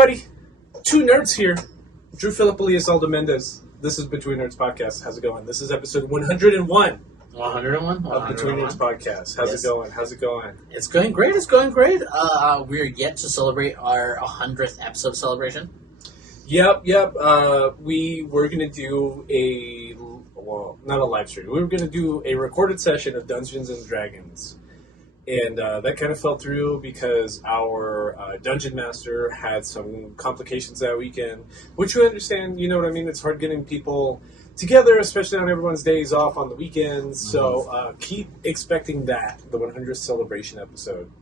everybody. Two nerds here. Drew Philip Elias Aldo Mendez. This is Between Nerds Podcast. How's it going? This is episode 101. 101? Of Between Nerds Podcast. How's it going? How's it going? It's going great. It's going great. We're yet to celebrate our 100th episode celebration. Yep. We were going to do not a live stream. We were going to do a recorded session of Dungeons and Dragons. And that kind of fell through because our dungeon master had some complications that weekend, which we understand, you know what I mean? It's hard getting people together, especially on everyone's days off on the weekends. Mm-hmm. So keep expecting that, the 100th celebration episode.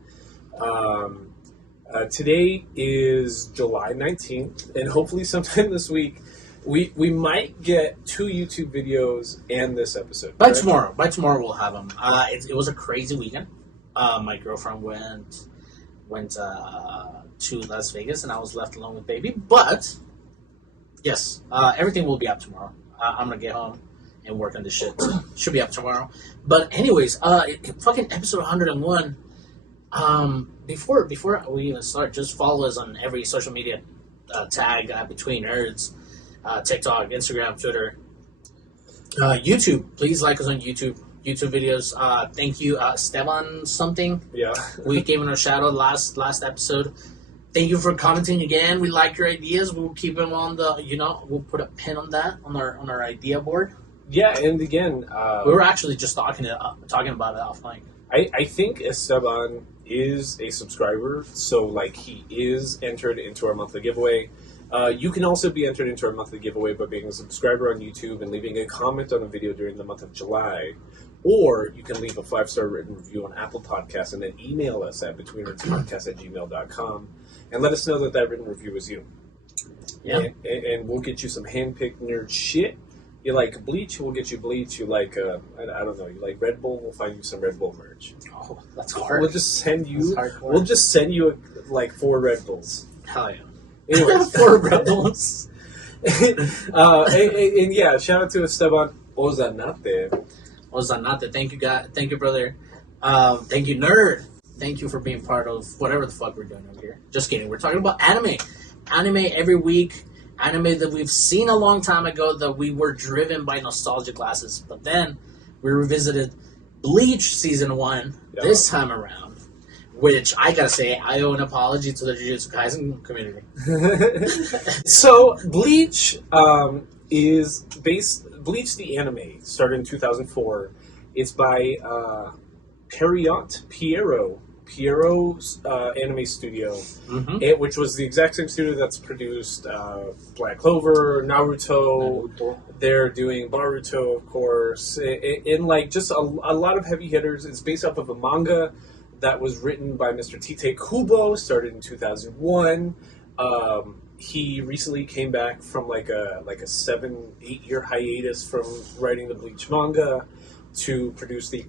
Today is July 19th, and hopefully sometime this week, we might get 2 YouTube videos and this episode. By tomorrow we'll have them. It was a crazy weekend. My girlfriend went to Las Vegas, and I was left alone with baby. But yes, everything will be up tomorrow. I'm gonna get home and work on this shit. Should be up tomorrow. But anyways, fucking episode 101. Before we even start, just follow us on every social media tag Between Nerds, TikTok, Instagram, Twitter, YouTube. Please like us on YouTube videos. Thank you, Esteban something. Yeah. We gave him a shout out last episode. Thank you for commenting again. We like your ideas. We'll keep them on we'll put a pin on that on our idea board. Yeah, and again, we were actually just talking about it offline. I think Esteban is a subscriber, so he is entered into our monthly giveaway. You can also be entered into our monthly giveaway by being a subscriber on YouTube and leaving a comment on a video during the month of July. Or you can leave a 5-star written review on Apple Podcasts and then email us at betweennerdspodcast@gmail.com and let us know that written review is you. Yeah. And we'll get you some hand-picked nerd shit. You like Bleach, we'll get you Bleach. You like, I don't know, you like Red Bull, we'll find you some Red Bull merch. Oh, that's hard. We'll just send you 4 Red Bulls. Hell yeah. Anyways. 4 Red Bulls. and yeah, shout out to Esteban Ozanate. Thank you, guys. Thank you, brother. Thank you, nerd. Thank you for being part of whatever the fuck we're doing over here. Just kidding. We're talking about anime. Anime every week. Anime that we've seen a long time ago that we were driven by nostalgia glasses. But then we revisited Bleach Season 1 this time around. Which, I gotta say, I owe an apology to the Jujutsu Kaisen community. So, Bleach is based... Bleach the anime started in 2004. It's by Piero's anime studio, which was the exact same studio that's produced Black Clover, Naruto. They're doing Boruto, of course, and just a lot of heavy hitters. It's based off of a manga that was written by Mr. Tite Kubo, started in 2001. He recently came back from a 7-8 year hiatus from writing the Bleach manga to produce the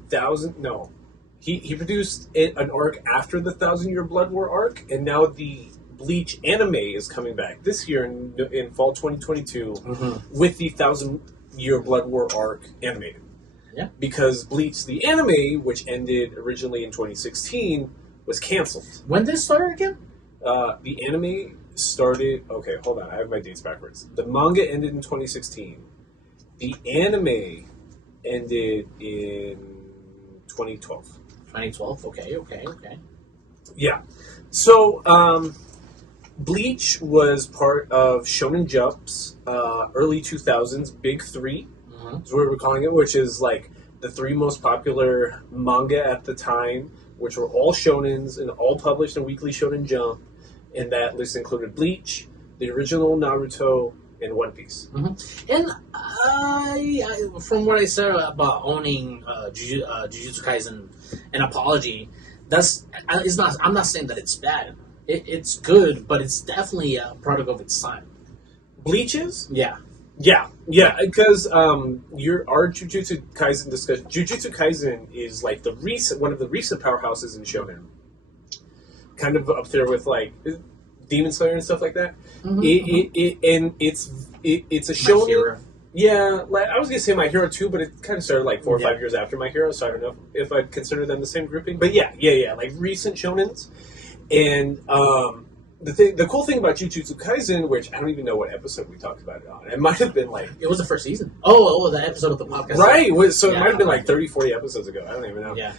he produced an arc after the 1,000-Year Blood War arc, and now the Bleach anime is coming back this year in fall 2022 with the 1,000-Year Blood War arc animated. Yeah, because Bleach the anime, which ended originally in 2016, was canceled. When did it start again? The anime started... Okay, hold on. I have my dates backwards. The manga ended in 2016. The anime ended in 2012. 2012? Okay. Yeah. So, Bleach was part of Shonen Jump's early 2000s Big 3, is what we're calling it, which is the 3 most popular manga at the time, which were all shonens and all published in Weekly Shonen Jump. And that list included Bleach, the original Naruto, and One Piece. And from what I said about owning Jujutsu Kaisen, an apology, I'm not saying that it's bad. It's good, but it's definitely a product of its time. Bleach is? Yeah. Because our Jujutsu Kaisen discussion. Jujutsu Kaisen is one of the recent powerhouses in shonen. Kind of up there with Demon Slayer and stuff like that. It's a shonen. Yeah, I was gonna say My Hero too, but it kind of started 4 or 5 years after My Hero, so I don't know if I'd consider them the same grouping. But yeah, recent shonens, and the cool thing about Jujutsu Kaisen, which I don't even know what episode we talked about it on. It might have been like... It was the first season. Oh, the episode of the podcast. Right. So it might have been like 30, 40 episodes ago. I don't even know. Yeah.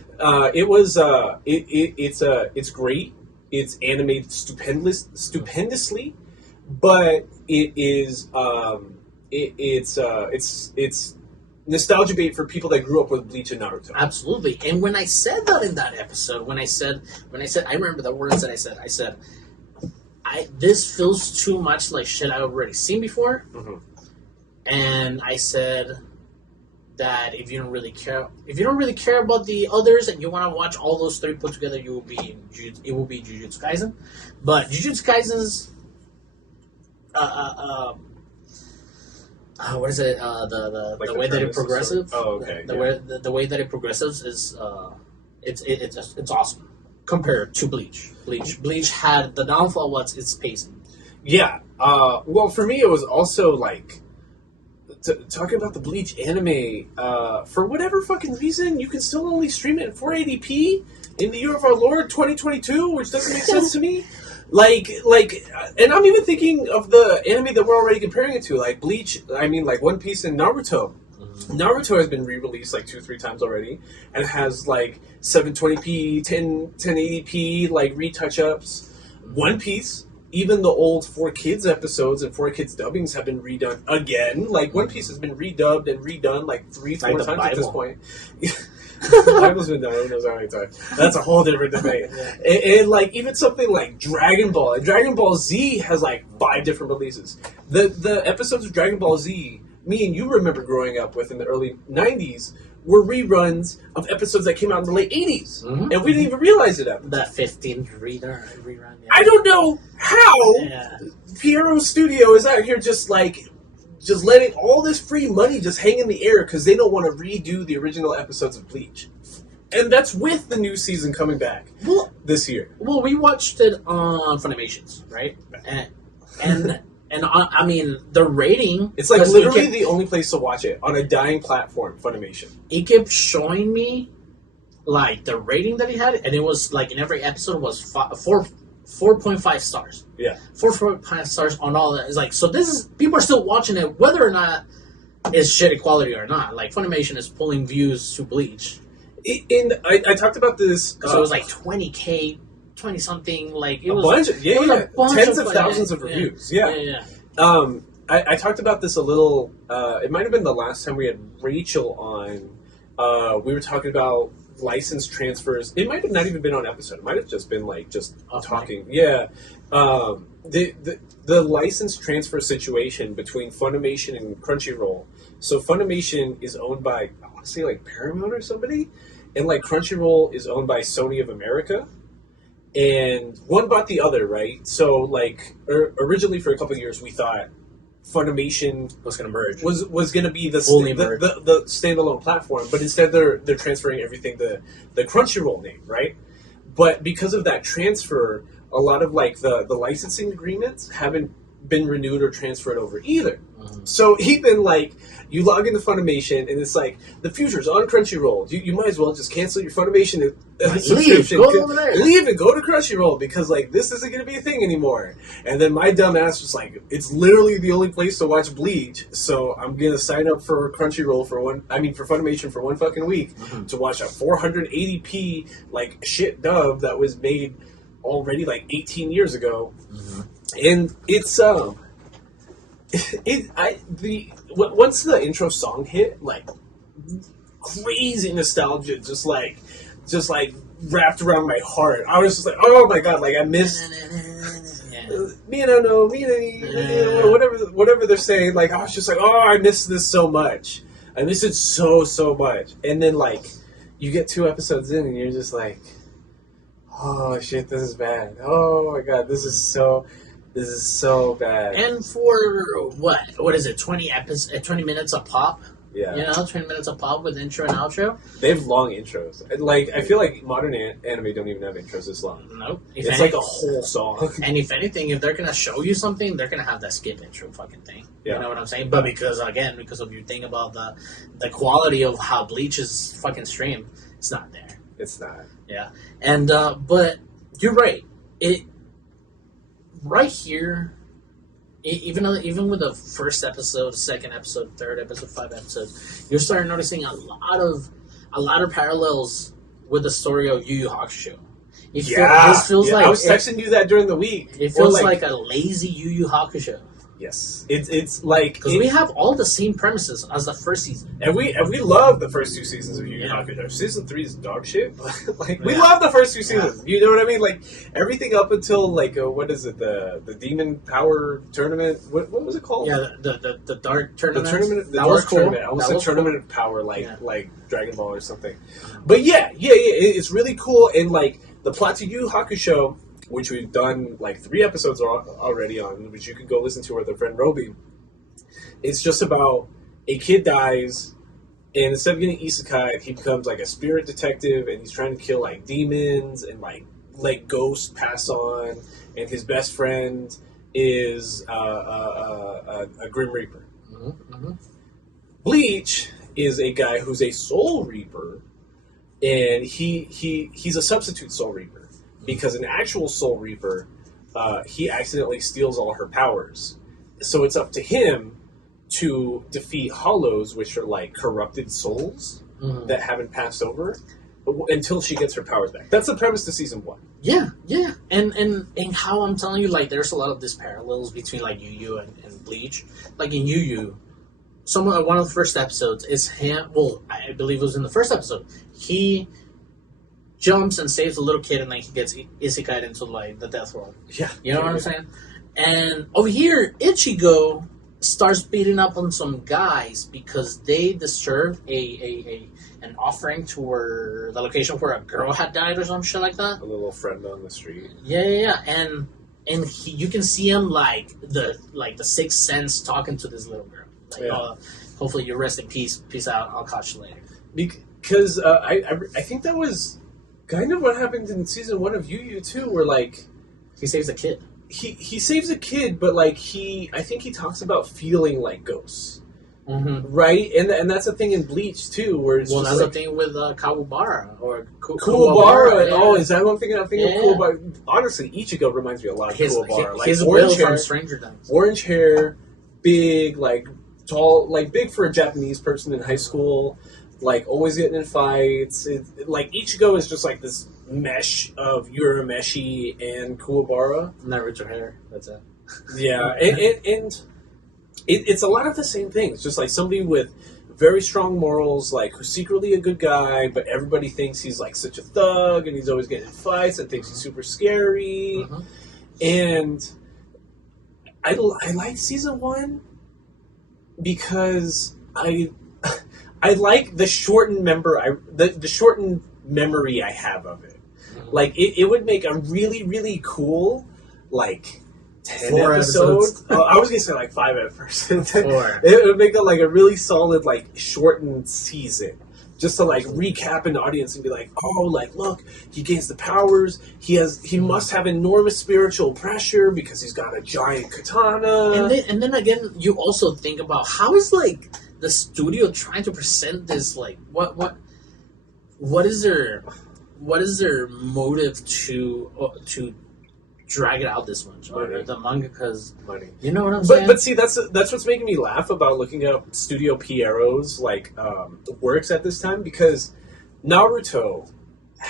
It was... It's great. It's animated stupendously, but it is... It's nostalgia bait for people that grew up with Bleach and Naruto. Absolutely. And when I said that in that episode, when I said, I remember the words that I said, this feels too much like shit I've already seen before. Mm-hmm. And I said that if you don't really care about the others and you want to watch all those three put together, it will be Jujutsu Kaisen. But Jujutsu Kaisen's what is it? The way that it progresses. Oh, okay. The way that it progresses is it's awesome compared to Bleach. Bleach had the downfall was its pacing. Yeah. Well, for me, it was also like talking about the Bleach anime. For whatever fucking reason, you can still only stream it in 480p in the year of our Lord 2022, which doesn't make sense to me. Like, and I'm even thinking of the anime that we're already comparing it to, like Bleach. I mean, like One Piece and Naruto. Mm-hmm. Naruto has been re-released like 2-3 times already, and has like 720p, 1080p, like retouch-ups. One Piece, even the old 4Kids episodes and 4Kids dubbings have been redone again. Like One Piece has been redubbed and redone like 3-4 times at this point. The Bible's been done. Who knows how many times? That's a whole different debate. And like even something like Dragon Ball. Dragon Ball Z has like 5 different releases. The episodes of Dragon Ball Z, me and you remember growing up with in the early 90s, were reruns of episodes that came out in the late 80s. Mm-hmm. And we didn't even realize it at that 15th rerun. Yeah. I don't know how Piero Studio is out here just letting all this free money just hang in the air because they don't want to redo the original episodes of Bleach. And that's with the new season coming back this year. Well, we watched it on Funimations, right? And I mean, the rating... It's like literally the only place to watch it on a dying platform, Funimation. It kept showing me, like, the rating that it had, and it was, like, in every episode was 4.5 stars. Yeah. 4.5 stars on all that. It's like, so this is... People are still watching it, whether or not it's shitty quality or not. Like, Funimation is pulling views to Bleach. I talked about this... So it was like 20K... 20-something, like, it was... A bunch, tens of thousands of reviews, yeah. I talked about this a little, it might have been the last time we had Rachel on, we were talking about license transfers. It might have not even been on episode, it might have just been, like, just talking. Yeah. The license transfer situation between Funimation and Crunchyroll. So Funimation is owned by, I want to say, like, Paramount or somebody, and, like, Crunchyroll is owned by Sony of America. And one bought the other, right? So, like, originally for a couple of years, we thought Funimation was going to merge. Was going to be the standalone platform, but instead they're transferring everything the Crunchyroll name, right? But because of that transfer, a lot of like the licensing agreements haven't been renewed or transferred over either. Mm-hmm. So even like you log into Funimation and it's like the future's on Crunchyroll. You might as well just cancel your Funimation subscription. Leave and go to Crunchyroll because like this isn't going to be a thing anymore. And then my dumb ass was like, it's literally the only place to watch Bleach, so I'm going to sign up for Crunchyroll for Funimation for one fucking week to watch a 480p like shit dub that was made already like 18 years ago. Mm-hmm. And it's once the intro song hit, like crazy nostalgia just like wrapped around my heart. I was just like, oh my god, like I miss whatever they're saying. Like I was just like, oh, I miss this so much. I miss it so much. And then like you get 2 episodes in and you're just like, oh shit, this is bad. Oh my god, this is so bad. And for what is it? 20 minutes a pop. Yeah, 20 minutes a pop with intro and outro. They have long intros. Like I feel like modern anime don't even have intros this long. Nope. It's like a whole song. And if anything, if they're gonna show you something, they're gonna have that skip intro fucking thing. Yeah. You know what I'm saying? But because of your thing about the quality of how Bleach is fucking streamed, it's not there. It's not. Yeah. And but you're right. right here, even with the first episode, second episode, third episode, 5 episodes, you start noticing a lot of parallels with the story of Yu Yu Hakusho. This feels like I was texting you that during the week. It feels like a lazy Yu Yu Hakusho. Yes, it's like because we have all the same premises as the first season, and we love the first 2 seasons of Yu Yu Hakusho. Season 3 is dog shit. We love the first 2 seasons. You know what I mean? Like everything up until like what is it, the Demon Power tournament? What was it called? Yeah, the Dark Tournament. The Dark Tournament. I almost said Tournament of Power, like Dragon Ball or something. But yeah, it's really cool, and like the plot to Yu Yu Hakusho, which we've done like 3 episodes already on, which you can go listen to with our friend Roby. It's just about a kid dies, and instead of getting isekai, he becomes like a spirit detective, and he's trying to kill like demons and like ghosts pass on, and his best friend is a Grim Reaper. Mm-hmm. Bleach is a guy who's a Soul Reaper, and he's a substitute Soul Reaper. Because an actual Soul Reaper, he accidentally steals all her powers. So it's up to him to defeat Hollows, which are like corrupted souls that haven't passed over, until she gets her powers back. That's the premise to season 1. Yeah. And how I'm telling you, like, there's a lot of these parallels between like Yu Yu and Bleach. Like in Yu Yu, one of the first episodes is him. Well, I believe it was in the first episode. He jumps and saves a little kid, and then he gets isekai'd into like the death world. Yeah, you know what I'm saying? And over here, Ichigo starts beating up on some guys because they disturbed an offering to the location where a girl had died or some shit like that. A little friend on the street. Yeah. And you can see him like the sixth sense talking to this little girl. Like, hopefully you rest in peace. Peace out. I'll catch you later. Because I think that was kind of what happened in season 1 of Yu Yu too, where like he saves a kid. He saves a kid, but like I think he talks about feeling like ghosts, right? And that's a thing in Bleach too, where it's that's like, a thing with Kawabara or Kuwabara. Yeah. Oh, is that what I'm thinking? I'm thinking of Kuwabara. Honestly, Ichigo reminds me a lot of Kuwabara. His orange hair, Stranger Things. Orange hair, big, like tall, like big for a Japanese person in high school. Like, always getting in fights. Like, Ichigo is just like this mesh of Urameshi and Kuwabara. Naruto hair. That's it. Yeah, and it's a lot of the same things. Just like somebody with very strong morals, like who's secretly a good guy, but everybody thinks he's like such a thug, and he's always getting in fights, and thinks he's super scary. And I like season 1 because I like the shortened the shortened memory I have of it. Like it would make a really, really cool like 10 episodes. I was gonna say like 5 at first. It would make a really solid like shortened season. Just to like recap an audience and be like, oh, like look, he gains the powers. He must have enormous spiritual pressure because he's got a giant katana. And then again, you also think about how is like the studio trying to present this like what is their motive to drag it out this much, or the mangaka's money? You know what I'm saying? But see, that's what's making me laugh about looking up Studio Pierrot's like works at this time, because Naruto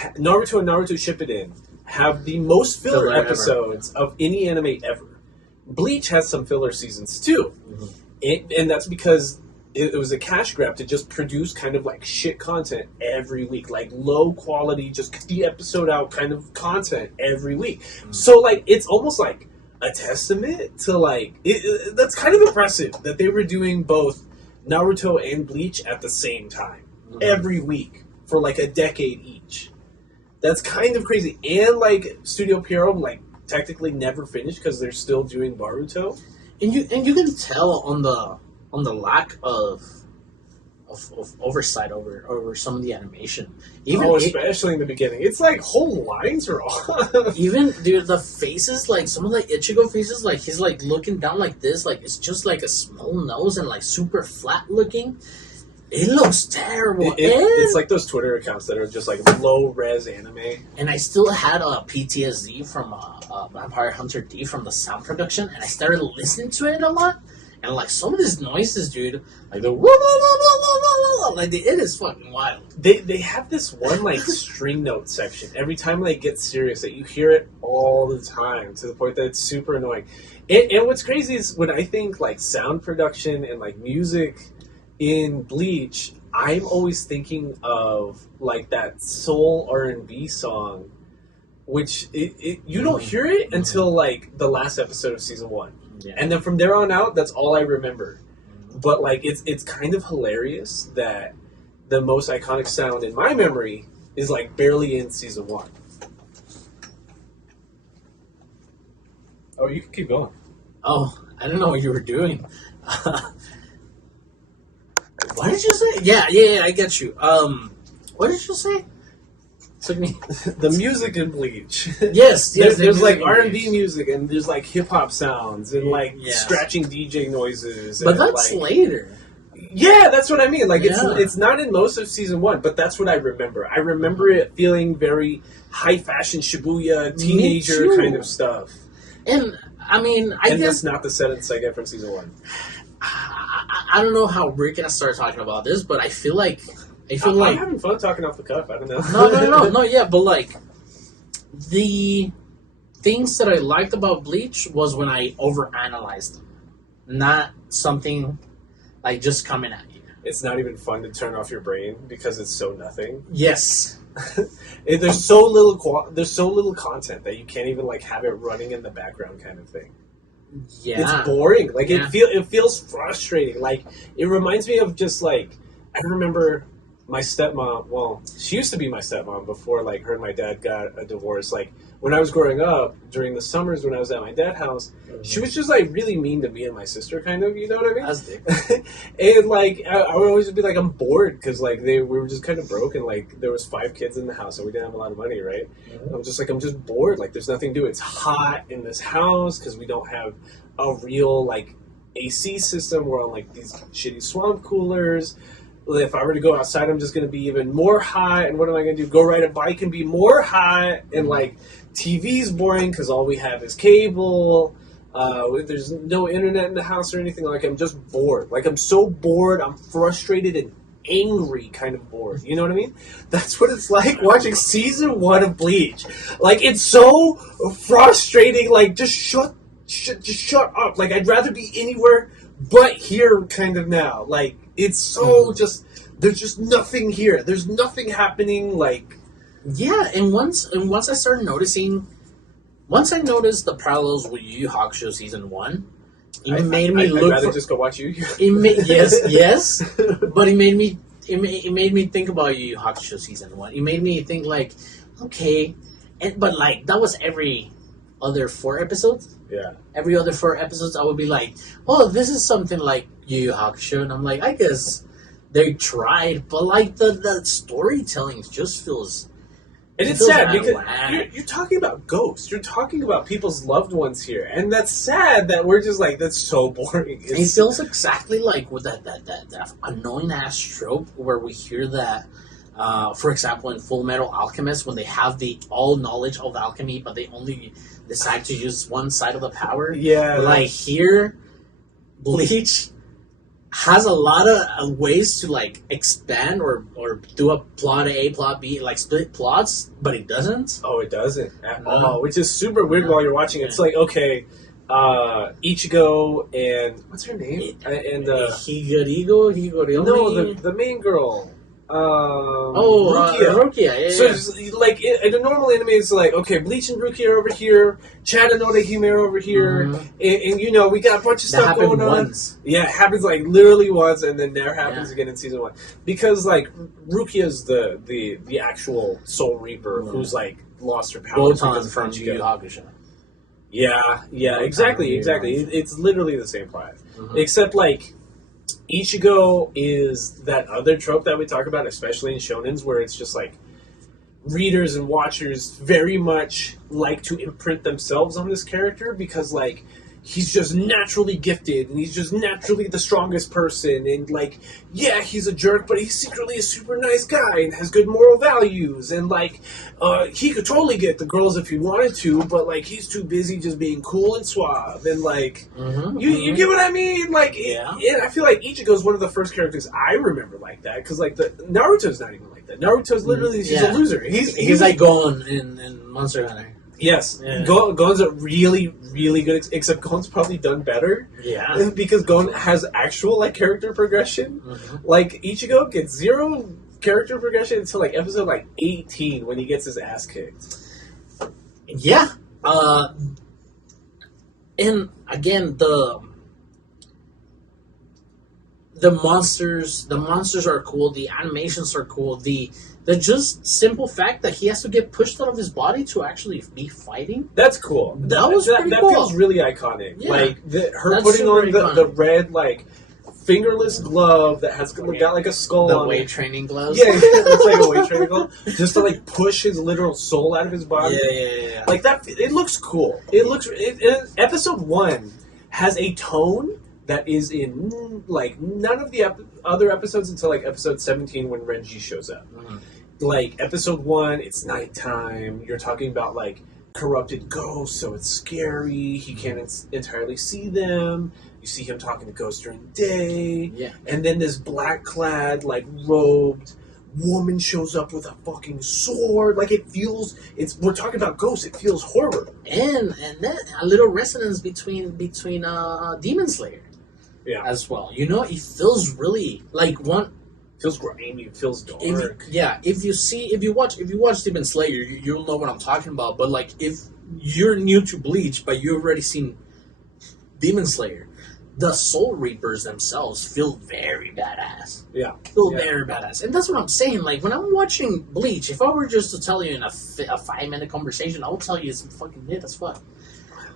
and Naruto Shippuden have the most filler episodes of any anime ever. Bleach has some filler seasons too, and that's because it was a cash grab to just produce kind of like shit content every week, like low quality, just the episode out kind of content every week. So like it's almost like a testament to like that's kind of impressive that they were doing both Naruto and Bleach at the same time every week for like a decade each. That's kind of crazy. And like Studio Pierrot like technically never finished because they're still doing Boruto. And you can tell on the lack of oversight over some of the animation. Especially in the beginning. It's like whole lines are off. Even, dude, the faces, like some of the Ichigo faces, like he's like looking down like this, like it's just like a small nose and like super flat looking. It looks terrible. It's like those Twitter accounts that are just like low-res anime. And I still had a PTSD from Vampire Hunter D from the sound production, and I started listening to it a lot. And like some of these noises, dude, like the like it is fucking wild. They have this one like string note section every time they get serious that you hear it all the time to the point that it's super annoying. And what's crazy is when I think like sound production and like music in Bleach, I'm always thinking of like that soul R&B song, which you don't hear it until like the last episode of season 1. Yeah. And then from there on out, that's all I remember. But like it's kind of hilarious that the most iconic sound in my memory is like barely in season 1. Oh, you can keep going. Oh, I don't know what you were doing. What did you say? Yeah, I get you. What did you say? Took me. The music in Bleach. Yes, there's like R&B music and there's like hip hop sounds and like scratching DJ noises. But that's like, later. Yeah, that's what I mean. Like it's not in most of season 1, but that's what I remember. I remember it feeling very high fashion Shibuya teenager kind of stuff. And I mean, I guess that's not the sentence I get from season 1. I don't know how we're gonna start talking about this, but I feel like I'm having fun talking off the cuff. I don't know. No, yeah, but like the things that I liked about Bleach was when I overanalyzed them, not something like just coming at you. It's not even fun to turn off your brain because it's so nothing. Yes. There's so little content that you can't even like have it running in the background kind of thing. Yeah, it's boring. Like it feels frustrating. Like it reminds me of just like I remember my stepmom. Well, she used to be my stepmom before like her and my dad got a divorce. Like when I was growing up during the summers when I was at my dad's house, she was just like really mean to me and my sister, kind of. You know what I mean? That's dick. And like I would always be like, I'm bored because like we were just kind of broke and like there was 5 kids in the house and we didn't have a lot of money, right? Mm-hmm. I'm just bored. Like there's nothing to do. It's hot in this house because we don't have a real like AC system. We're on like these shitty swamp coolers. If I were to go outside, I'm just going to be even more hot. And what am I going to do? Go ride a bike and be more hot. And like TV's boring because all we have is cable. There's no internet in the house or anything. Like I'm just bored. Like I'm so bored. I'm frustrated and angry kind of bored. You know what I mean? That's what it's like watching season 1 of Bleach. Like it's so frustrating. Like just shut up. Like I'd rather be anywhere but here kind of now. Like it's so just there's just nothing here. There's nothing happening. Like and once I started noticing, once I noticed the parallels with Yu Yu Hakusho season 1, it made me look. I'd rather just go watch Yu Yu. Yes, but it made me think about Yu Yu Hakusho season 1. It made me think like, okay, but like that was every other 4 episodes. Yeah. Every other 4 episodes, I would be like, oh, this is something like Yu Yu Hakusho. And I'm like, I guess they tried. But, like, the storytelling just feels... And it's sad because you're talking about ghosts. You're talking about people's loved ones here. And that's sad that we're just like, that's so boring. It feels exactly like with that annoying-ass trope where we hear that, for example, in Full Metal Alchemist, when they have the all knowledge of alchemy, but they only decide to use one side of the power. Yeah. Like here, Bleach has a lot of ways to like expand or do a plot A, plot B, like split plots, but it doesn't. Oh, it doesn't at all, which is super weird while you're watching. It's like, okay, Ichigo and what's her name? Higorigo? No, the main girl. Rukia. Yeah. So it's like in a normal anime, it's like, okay, Bleach and Rukia are over here, Chad and Orihime are over here, and you know we got a bunch of stuff going on. Once. Yeah, it happens like literally once, and then there happens again in season 1 because like Rukia's the actual Soul Reaper who's like lost her powers because from Yu Yu Hakusho. Yeah, exactly. It's literally the same plot, except like. Ichigo is that other trope that we talk about, especially in shonens, where it's just like readers and watchers very much like to imprint themselves on this character because like he's just naturally gifted, and he's just naturally the strongest person, and like, yeah, he's a jerk, but he's secretly a super nice guy and has good moral values, and like, he could totally get the girls if he wanted to, but like, he's too busy just being cool and suave, and like, you get what I mean? Like, I feel like Ichigo's one of the first characters I remember like that, because like, the Naruto's not even like that. Naruto's literally he's a loser. He's like Gon in Monster Hunter. Yes, Gon's a really, really good, except Gon's probably done better. Yeah. Because Gon has actual, like, character progression. Like, Ichigo gets 0 character progression until, like, episode, like, 18 when he gets his ass kicked. Yeah. And, again, the monsters are cool, the animations are cool, the just simple fact that he has to get pushed out of his body to actually be fighting. That's cool. That cool. feels really iconic. Yeah. Like, her putting on the red, like, fingerless glove that has got, like, a skull on it. The weight training gloves? Yeah, it looks like a weight training glove. Just to, like, push his literal soul out of his body. Yeah. Like, that, it looks cool. Episode 1 has a tone that is in, like, none of the other episodes until, like, episode 17 when Renji shows up. Like, episode 1, it's nighttime. You're talking about, like, corrupted ghosts, so it's scary. He can't entirely see them. You see him talking to ghosts during the day. Yeah. And then this black-clad, like, robed woman shows up with a fucking sword. Like, we're talking about ghosts. It feels horror. And then a little resonance between Demon Slayer. Yeah. As well. You know, it feels really like one. Feels grimy. It feels dark. If you watch Demon Slayer, you'll know what I'm talking about. But like, if you're new to Bleach, but you've already seen Demon Slayer, the Soul Reapers themselves feel very badass. Yeah. Very badass. And that's what I'm saying. Like, when I'm watching Bleach, if I were just to tell you in a 5-minute conversation, I would tell you it's fucking lit as fuck.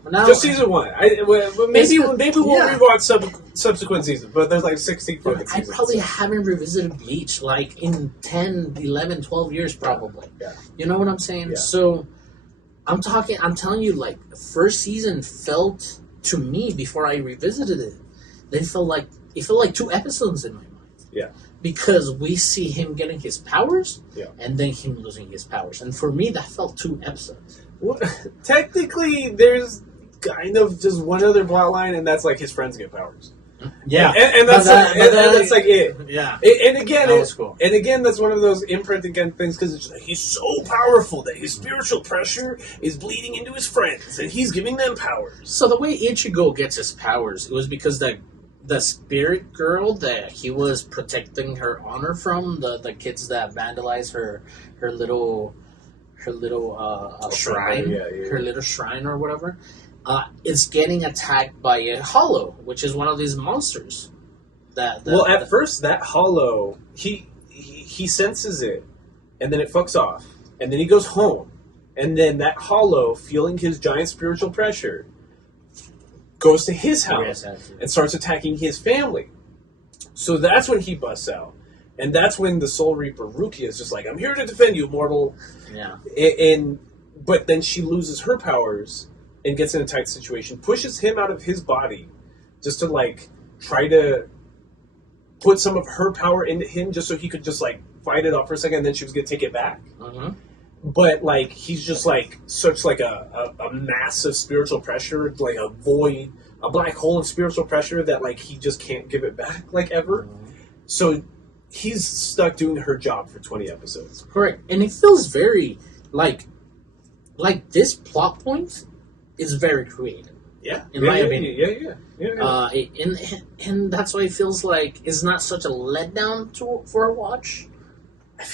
Now, just season 1. Maybe we'll rewatch subsequent seasons, but there's like 16 seasons. I probably haven't revisited Bleach like in 10, 11, 12 years probably. Yeah. You know what I'm saying? Yeah. So I'm telling you, like, first season felt to me before I revisited it, it felt like 2 episodes in my mind. Yeah. Because we see him getting his powers, and then him losing his powers. And for me, that felt 2 episodes. Well, technically, there's kind of just one other plot line, and that's like his friends get powers. Yeah, and that's that's like it. Yeah, and again, that was cool. And again, that's one of those imprint again things because he's so powerful that his spiritual pressure is bleeding into his friends, and he's giving them powers. So the way Ichigo gets his powers, it was because the spirit girl that he was protecting her honor from, the kids that vandalized her little shrine, her little shrine or whatever, is getting attacked by a hollow, which is one of these monsters. At first, that hollow, he senses it, and then it fucks off, and then he goes home, and then that hollow, feeling his giant spiritual pressure, goes to his house and starts attacking his family. So that's when he busts out. And that's when the Soul Reaper Rukia is just like, I'm here to defend you, mortal. Yeah. But then she loses her powers and gets in a tight situation, pushes him out of his body just to, like, try to put some of her power into him just so he could just, like, fight it off for a second, and then she was going to take it back. But, like, he's just, like, such, like, a massive spiritual pressure, like a void, a black hole in spiritual pressure that, like, he just can't give it back, like, ever. So he's stuck doing her job for 20 episodes. Correct. And it feels very, like this plot point is very creative. Yeah. In my opinion. Yeah. And that's why it feels like it's not such a letdown for a watch.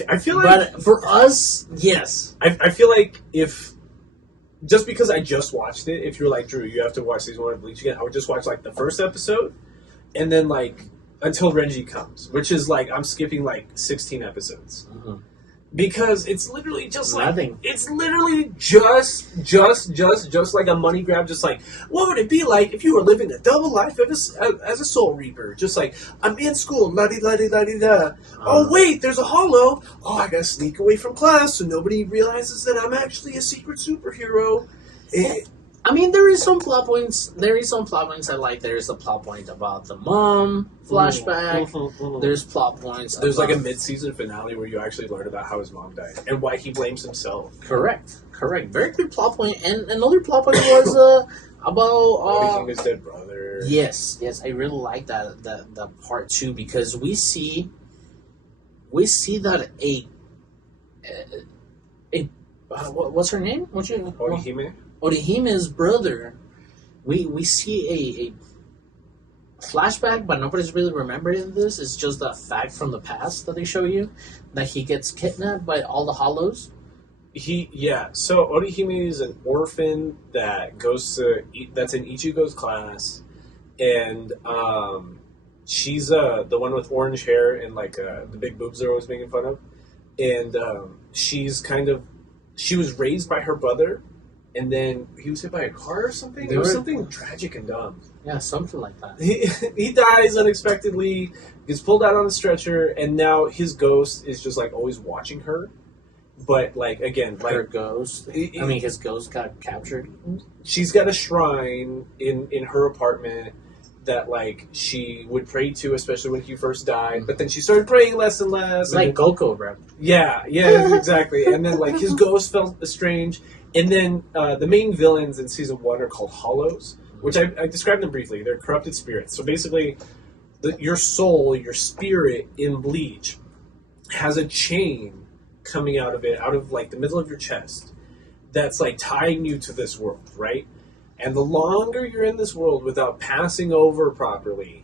I feel like... But for us, yes. I feel like if... Just because I just watched it, if you're like, Drew, you have to watch season 1 of Bleach again, I would just watch, like, the first episode, and then, like, until Renji comes, which is, like, I'm skipping, like, 16 episodes. Because it's literally just like... Nothing. It's literally just like a money grab, just like, what would it be like if you were living a double life as a Soul Reaper? Just like, I'm in school, la-di-la-di-la-di-da. Oh, wait, there's a hollow. Oh, I gotta sneak away from class so nobody realizes that I'm actually a secret superhero. I mean, there is some plot points. There is some plot points I like. There is a plot point about the mom flashback. There's plot points. There's like a mid-season finale where you actually learn about how his mom died and why he blames himself. Correct. Very good plot point. And another plot point was about his dead brother. Yes. I really like that part too, because we see that what's her name? Orihime's brother. We see a flashback, but nobody's really remembering this. It's just that fact from the past that they show you that he gets kidnapped by all the hollows. So Orihime is an orphan that that's in Ichigo's class, and she's the one with orange hair and like the big boobs they're always making fun of, and she was raised by her brother. And then he was hit by a car or something? It was something tragic and dumb. Yeah, something like that. He dies unexpectedly, gets pulled out on a stretcher, and now his ghost is just, like, always watching her. But, like, again... Her ghost? His ghost got captured? She's got a shrine in her apartment that, like, she would pray to, especially when he first died. But then she started praying less and less. Like Goku, bro. Yeah, exactly. And then, like, his ghost felt strange. And then the main villains in Season 1 are called Hollows, which I described them briefly. They're corrupted spirits. So basically, your soul, your spirit in Bleach, has a chain coming out of, like, the middle of your chest that's, like, tying you to this world, right? And the longer you're in this world without passing over properly,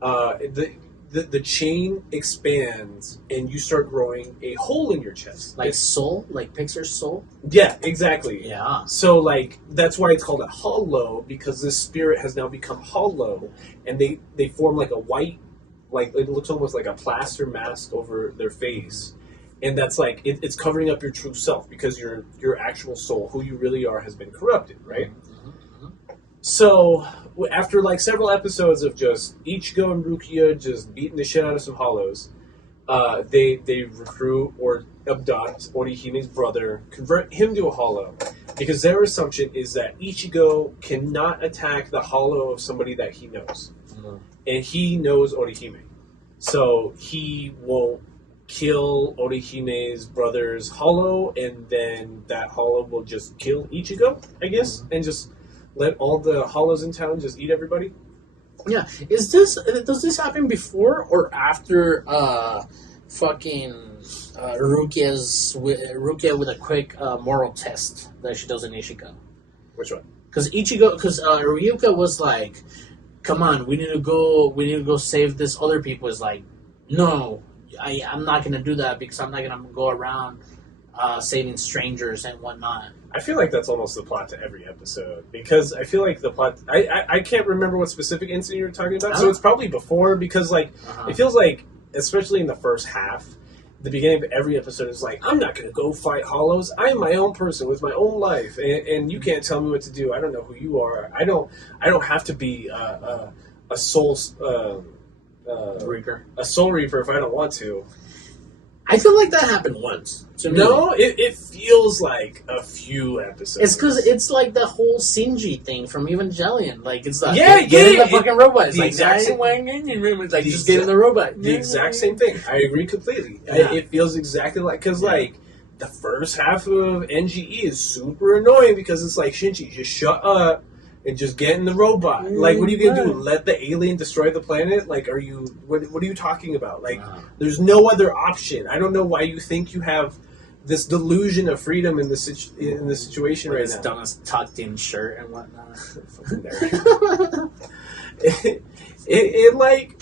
the chain expands and you start growing a hole in your chest. Like soul? Like Pixar's soul? Yeah, exactly. Yeah. So, like, that's why it's called a hollow, because this spirit has now become hollow, and they form like a white, like, it looks almost like a plaster mask over their face. And that's like, it's covering up your true self, because your actual soul, who you really are, has been corrupted, right? So, after like several episodes of just Ichigo and Rukia just beating the shit out of some hollows, they recruit or abduct Orihime's brother, convert him to a hollow, because their assumption is that Ichigo cannot attack the hollow of somebody that he knows. And he knows Orihime. So he will kill Orihime's brother's hollow, and then that hollow will just kill Ichigo, I guess, and just let all the hollows in town just eat everybody? Yeah. Does this happen before or after Rukia with a quick moral test that she does in Ichigo? Which one? Because Ryuka was like, come on, we need to go save this other people. Is like, no, I'm not going to do that, because I'm not going to go around saving strangers and whatnot. I feel like that's almost the plot to every episode, because I feel like the plot... I can't remember what specific incident you're talking about, so it's probably before, because like it feels like, especially in the first half, the beginning of every episode is like, I'm not going to go fight hollows. I'm my own person with my own life, and you can't tell me what to do. I don't know who you are. I don't have to be a soul reaper. A soul reaper if I don't want to. I feel like that happened once. No, it feels like a few episodes. It's because it's like the whole Shinji thing from Evangelion. Like, it's like, the fucking robot. The exact same, just get in the robot. The exact same thing. I agree completely. Yeah. It feels exactly like, because like, the first half of NGE is super annoying, because it's like, Shinji, just shut up and just get in the robot. Like, what are you going to do? Let the alien destroy the planet? Like, what are you talking about? Like, there's no other option. I don't know why you think you have this delusion of freedom in the situation right now. Done his tucked in shirt and whatnot. it like,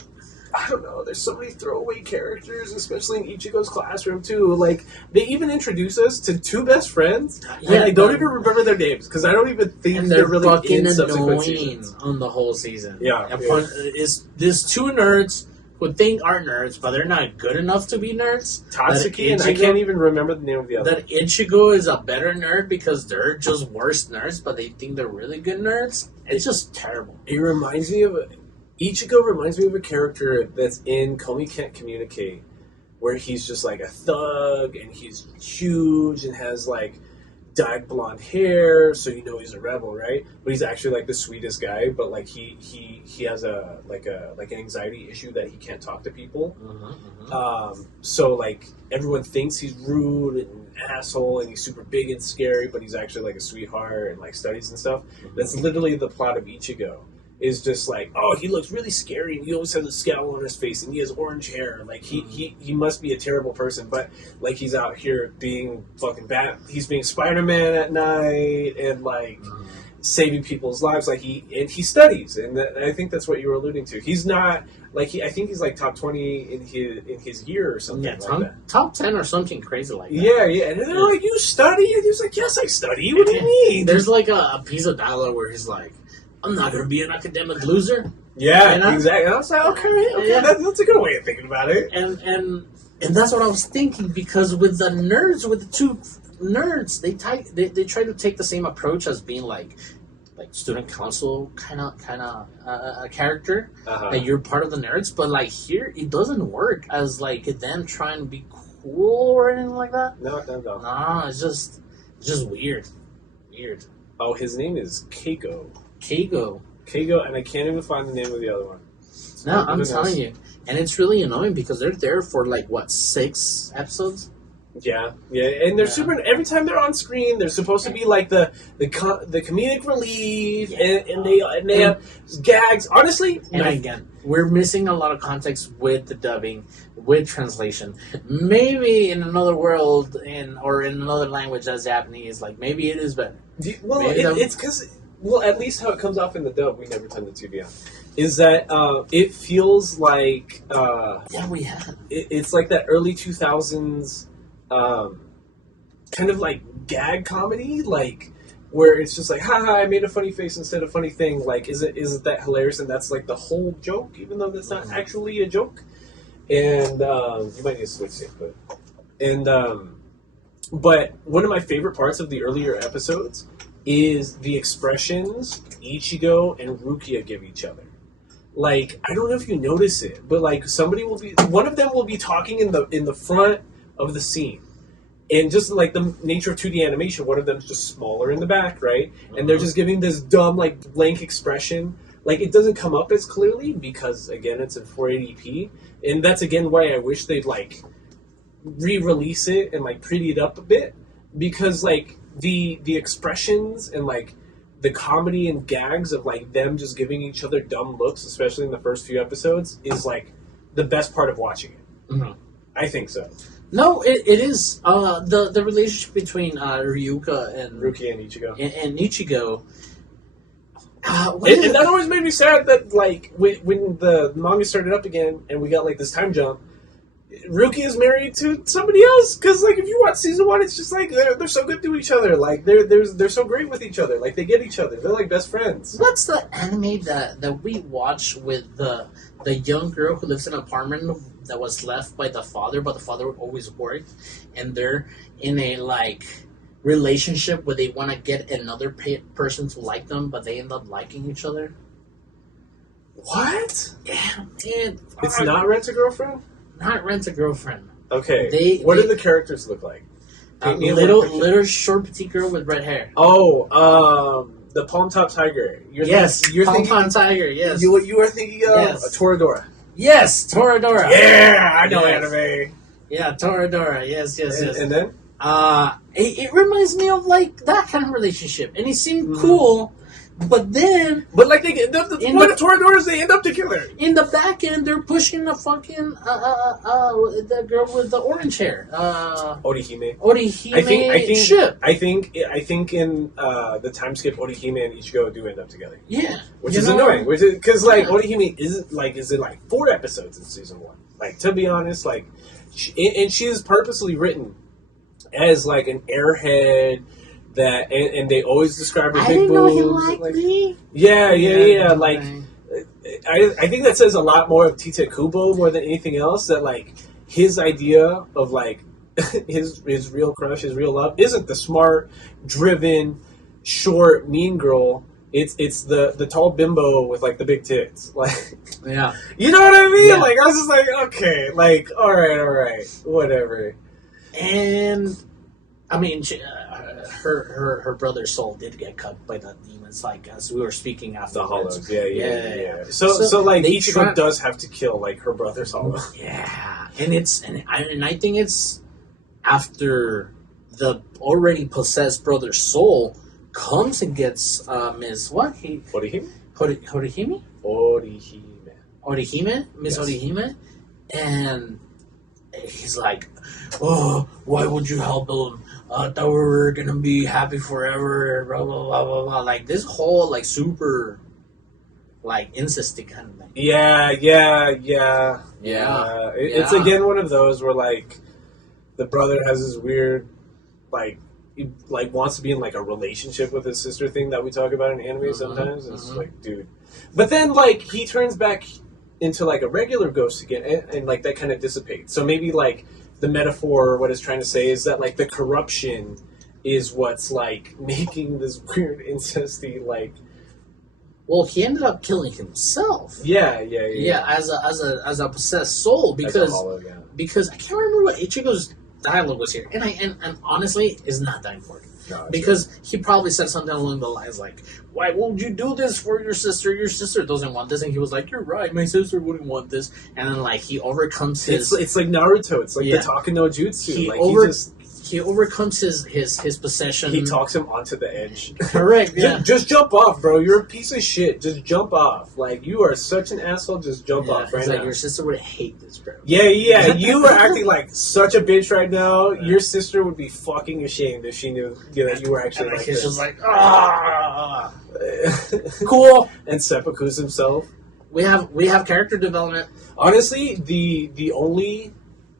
I don't know, there's so many throwaway characters, especially in Ichigo's classroom too. Like, they even introduce us to two best friends, and I don't even remember their names, because I don't even think they're really fucking in subsequent seasons. On the whole season. Is there's two nerds who think are nerds, but they're not good enough to be nerds. Tatsuki, and I can't even remember the name of the other. That Ichigo is a better nerd because they're just worse nerds, but they think they're really good nerds. It's just terrible. Ichigo reminds me of a character that's in Komi Can't Communicate, where he's just like a thug, and he's huge, and has like dyed blonde hair, so you know he's a rebel, right? But he's actually like the sweetest guy. But like he has an anxiety issue that he can't talk to people. So like everyone thinks he's rude and an asshole, and he's super big and scary, but he's actually like a sweetheart and like studies and stuff. That's literally the plot of Ichigo. Is just like, oh, he looks really scary, and he always has a scowl on his face, and he has orange hair. Like he must be a terrible person, but like he's out here being fucking bad. He's being Spider-Man at night and like saving people's lives. Like he studies, and I think that's what you were alluding to. He's not like I think he's like top 20 in his year or something. Yeah, like that. Top 10 or something crazy like that. Yeah, and they're like, you study, and he's like, yes, I study. What do you mean? There's like a piece of dialogue where he's like, I'm not going to be an academic loser. Yeah, exactly. And I was like, okay, that's a good way of thinking about it. And that's what I was thinking, because with the nerds, with the two nerds, they try to take the same approach as being like student council kind of a character, that you're part of the nerds, but like here it doesn't work as like them trying to be cool or anything like that. No. Nah, it's just weird. Oh, his name is Keiko, and I can't even find the name of the other one. No, I'm telling you. And it's really annoying because they're there for like, what, 6 episodes? Yeah, and they're super. Every time they're on screen, they're supposed to be like the comedic relief, and they have gags. Honestly, and again, we're missing a lot of context with the dubbing, with translation. Maybe in another world, or in another language as Japanese, like maybe it is better. Well, it's because at least how it comes off in the dub, we never tend to be on. Is that it feels like we have. It's like that early 2000s. Kind of like gag comedy, like where it's just like, haha, I made a funny face instead of funny thing. Like, is it that hilarious? And that's like the whole joke, even though that's not actually a joke. And you might need to switch it, but one of my favorite parts of the earlier episodes is the expressions Ichigo and Rukia give each other. Like, I don't know if you notice it, but like one of them will be talking in the front of the scene, and just like the nature of 2D animation, one of them's just smaller in the back, right? And they're just giving this dumb like blank expression. Like, it doesn't come up as clearly because again it's in 480p, and that's again why I wish they'd like re-release it and like pretty it up a bit, because like the expressions and like the comedy and gags of like them just giving each other dumb looks, especially in the first few episodes, is like the best part of watching it. I think so. No, it is the relationship between Rukia and Ichigo. And Ichigo. And that always made me sad that like when the manga started up again and we got like this time jump, Rukia is married to somebody else, because like if you watch season 1, it's just like they're so good to each other. Like they're so great with each other. Like they get each other. They're like best friends. What's the anime that we watch with the young girl who lives in an apartment that was left by the father, but the father always worked, and they're in a like relationship where they want to get another person to like them, but they end up liking each other? What? Yeah, it's not Rent-A-Girlfriend? Not Rent-A-Girlfriend. Okay. What do the characters look like? Little short petite girl with red hair. Oh, the Palm Top Tiger. You're Palm Top Tiger. Yes. You are thinking of Toradora. Yes, Toradora. Yeah, I know anime. Yeah, Toradora. Yes. And then? It reminds me of like that kind of relationship, and it seemed cool. But then, like they get the Toradoras, they end up together. In the back end, they're pushing the fucking the girl with the orange hair, Orihime. ship. I think in the time skip, Orihime and Ichigo do end up together. Yeah, which is annoying. Which is because like Orihime isn't like is it like 4 episodes in season 1. Like, to be honest, like, she is purposely written as like an airhead. That and they always describe her big boobs. I didn't know he liked me. Yeah. Like, I think that says a lot more of Tite Kubo more than anything else. That like his idea of like his real crush, his real love, isn't the smart, driven, short, mean girl. It's the tall bimbo with like the big tits. Like, yeah, you know what I mean? Yeah. Like, I was just like, okay, like, all right, whatever. And I mean, her brother's soul did get cut by the demons, like as we were speaking after the hollows. Yeah. So like Ichigo does have to kill like her brother's hollow. Yeah, and I think it's after the already possessed brother's soul comes and gets Miss what? Orihime? Miss Orihime, and he's like, "Oh, why would you help him? I thought we were gonna be happy forever." Blah blah blah blah blah. Like this whole like super, like incesty kind of thing. Yeah. It's again one of those where like the brother has this weird like. He like wants to be in like a relationship with his sister thing that we talk about in anime sometimes. It's like, dude. But then like he turns back into like a regular ghost again, and like that kind of dissipates. So maybe like the metaphor, what it's trying to say is that like the corruption is what's like making this weird incesty like. Well, he ended up killing himself. Yeah. As a possessed soul because I can't remember what Ichigo's dialogue was here, and honestly, is not that important because he probably said something along the lines like, "Why won't you do this for your sister? Your sister doesn't want this," and he was like, "You're right, my sister wouldn't want this," and then like he overcomes his. It's like Naruto. It's like the Talking no Jutsu. He overcomes his possession. He talks him onto the edge. Correct. Yeah. Just jump off, bro. You're a piece of shit. Just jump off. Like you are such an asshole. Just jump off right now. Your sister would hate this, bro. Yeah. You are acting like such a bitch right now. Yeah. Your sister would be fucking ashamed if she knew that you were actually like this. He's just like, cool. And seppuku's himself. We have character development. Honestly, the only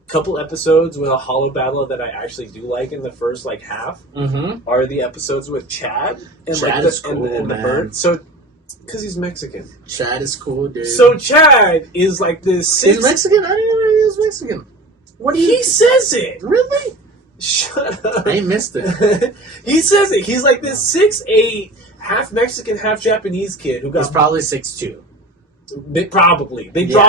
couple episodes with a hollow battle that I actually do like in the first like half are the episodes with Chad and Chad is cool, and the bird. So because he's Mexican. Chad is cool, dude. So Chad is like this. He's Mexican. I didn't know he was Mexican. What he says it really? Shut up. I missed it. He says it. He's like this 6'8", half Mexican, half Japanese kid who got. He's probably 6'2". They draw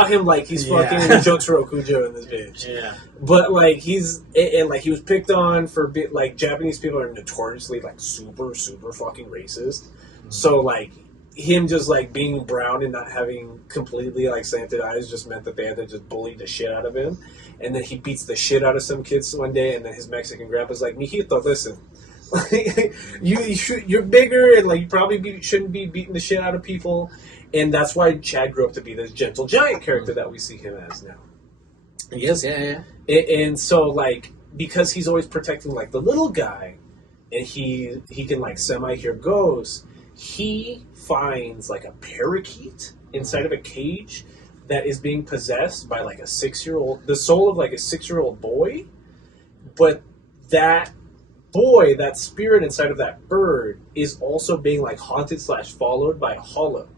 him like he's fucking Jotaro Kujo in this bitch. Yeah, but like he's and like he was picked on for like Japanese people are notoriously like super fucking racist. So like him just like being brown and not having completely like slanted eyes just meant that they had to just bully the shit out of him. And then he beats the shit out of some kids one day, and then his Mexican grandpa's like, "Mijito, listen." You're bigger, and like you probably shouldn't be beating the shit out of people. And that's why Chad grew up to be this gentle giant character that we see him as now. Yes, yeah. And so, like, because he's always protecting, like, the little guy, and he can, like, semi-hear ghosts, he finds, like, a parakeet inside of a cage that is being possessed by, like, the soul of, like, a 6-year-old boy. But that boy, that spirit inside of that bird, is also being, like, haunted/followed by a hollow.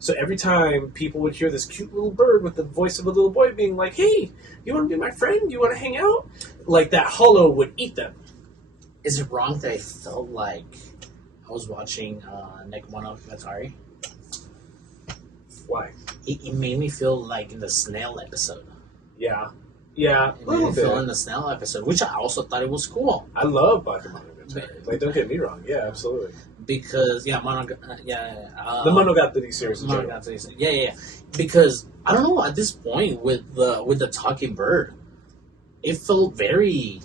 So every time people would hear this cute little bird with the voice of a little boy being like, "Hey, you want to be my friend? You want to hang out?" Like that hollow would eat them. Is it wrong that I felt like I was watching Nekomonogatari? Why? It made me feel like in the snail episode. Yeah, a little bit. In the snail episode, which I also thought it was cool. I love Bakemonogatari. Like, don't get me wrong. Yeah, absolutely. Because the Monogatari series in general. Yeah. Because I don't know, at this point with the talking bird, it felt very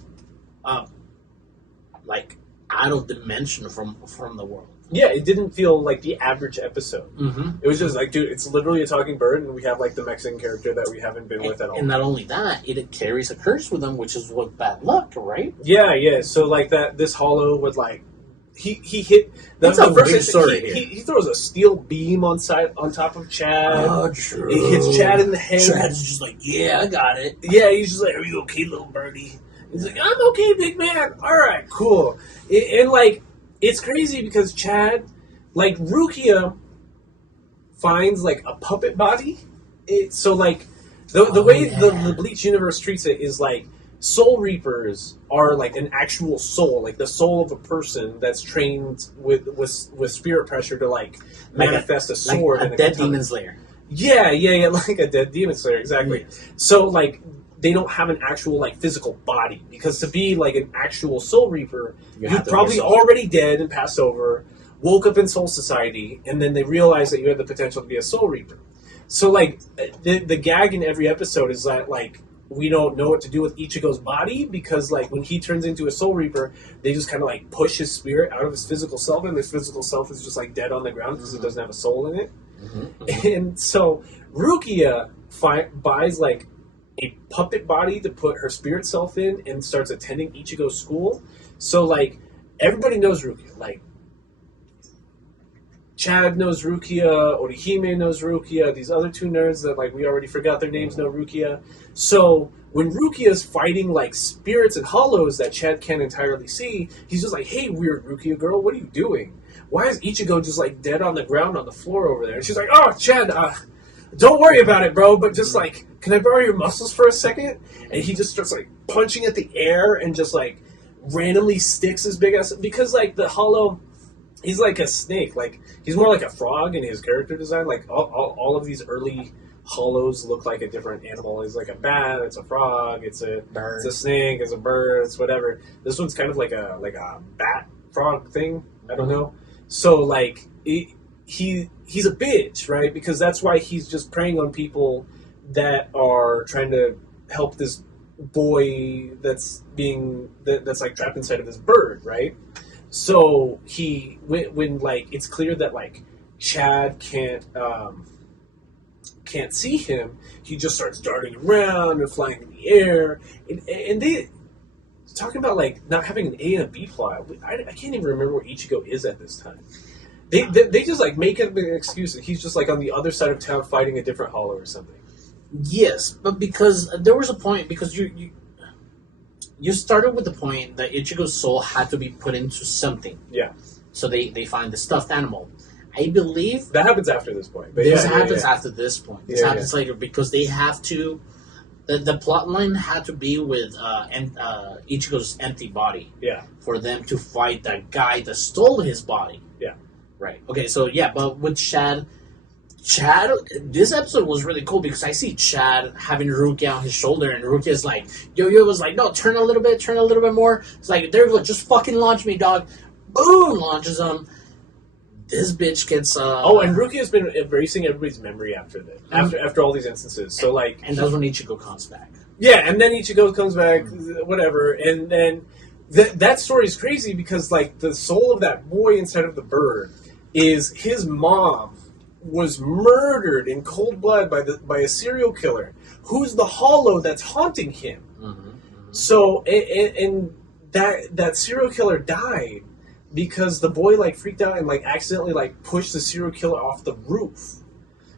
like out of dimension from the world. Yeah, it didn't feel like the average episode. Mm-hmm. It was just like, dude, it's literally a talking bird, and we have like the Mexican character that we haven't been with at all. And not only that, it carries a curse with them, which is what bad luck, right? Yeah. So like this hollow would like. He hit. That's the first story. He throws a steel beam on top of Chad. Oh, true. He hits Chad in the head. Chad's just like, "Yeah, I got it." Yeah, he's just like, "Are you okay, little birdie?" He's like, "I'm okay, big man." All right, cool. And like, it's crazy because Chad, like Rukia, finds like a puppet body. So like, the way the Bleach universe treats it is like. Soul Reapers are like an actual soul, like the soul of a person that's trained with spirit pressure to like manifest a sword like a dead demon slayer. Yeah, like a dead demon slayer, exactly. Yes. So like they don't have an actual like physical body, because to be like an actual Soul Reaper, you're probably already dead and passed over, woke up in Soul Society, and then they realize that you have the potential to be a Soul Reaper. So like the gag in every episode is that like we don't know what to do with Ichigo's body, because like when he turns into a Soul Reaper, they just kind of like push his spirit out of his physical self, and his physical self is just like dead on the ground because it doesn't have a soul in it. And so Rukia buys like a puppet body to put her spirit self in and starts attending Ichigo's school. So like everybody knows Rukia. Like Chad knows Rukia, Orihime knows Rukia, these other two nerds that like we already forgot their names know Rukia. So when Rukia's fighting like spirits and hollows that Chad can't entirely see, he's just like, hey, weird Rukia girl, what are you doing? Why is Ichigo just like dead on the ground on the floor over there? And she's like, oh, Chad, don't worry about it, bro, but just like, can I borrow your muscles for a second? And he just starts like punching at the air and just like randomly sticks his big ass, because like the hollow, he's like a snake, like he's more like a frog in his character design. Like all of these early hollows look like a different animal. He's like a bat, it's a frog, it's a bird, it's a snake, it's a bird, it's whatever. This one's kind of like a bat frog thing. I don't know. So like he's a bitch, right? Because that's why he's just preying on people that are trying to help this boy that's like trapped inside of this bird, right? So when like it's clear that like Chad can't see him, he just starts darting around and flying in the air, and they talking about like not having an A and a B plot. I can't even remember where Ichigo is at this time. They just like make up an excuse that he's just like on the other side of town fighting a different hollow or something. Yes, but because there was a point, because you started with the point that Ichigo's soul had to be put into something. Yeah. So they find the stuffed animal. I believe that happens after this point. But this happens after this point. This happens later, because they have to. The plot line had to be with Ichigo's empty body. Yeah. For them to fight that guy that stole his body. Yeah. Right. Okay. So yeah, but with Chad, this episode was really cool because I see Chad having Rukia on his shoulder, and Rukia's like, Yo was like, no, turn a little bit more. It's like, there you go, just fucking launch me, dog. Boom, launches him. This bitch gets and Rukia's been erasing everybody's memory after this, after all these instances. So like, and that's when Ichigo comes back. Yeah, and then Ichigo comes back, whatever, and then that story is crazy because like the soul of that boy inside of the bird is his mom was murdered in cold blood by a serial killer who's the hollow that's haunting him. So and that serial killer died because the boy like freaked out and like accidentally like pushed the serial killer off the roof.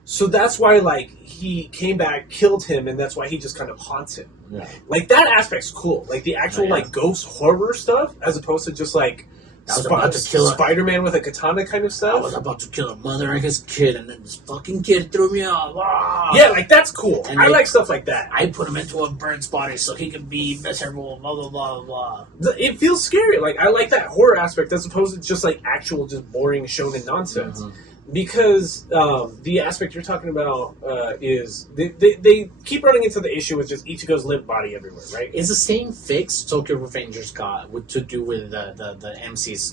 So that's why like he came back, killed him, and that's why he just kind of haunts him. Yeah. Like that aspect's cool. Like the actual like ghost horror stuff, as opposed to just like Spider-Man with a katana kind of stuff. I was about to kill a mother and his kid, and then this fucking kid threw me off. Ah! Yeah, like that's cool. And I like stuff like that. I put him into a bird's body so he could be miserable, blah, blah, blah, blah. It feels scary. Like, I like that horror aspect as opposed to just like actual, just boring shonen nonsense. Because the aspect you're talking about is they keep running into the issue with just Ichigo's limp body everywhere, right? It's the same fix Tokyo Revengers got to do with the MC's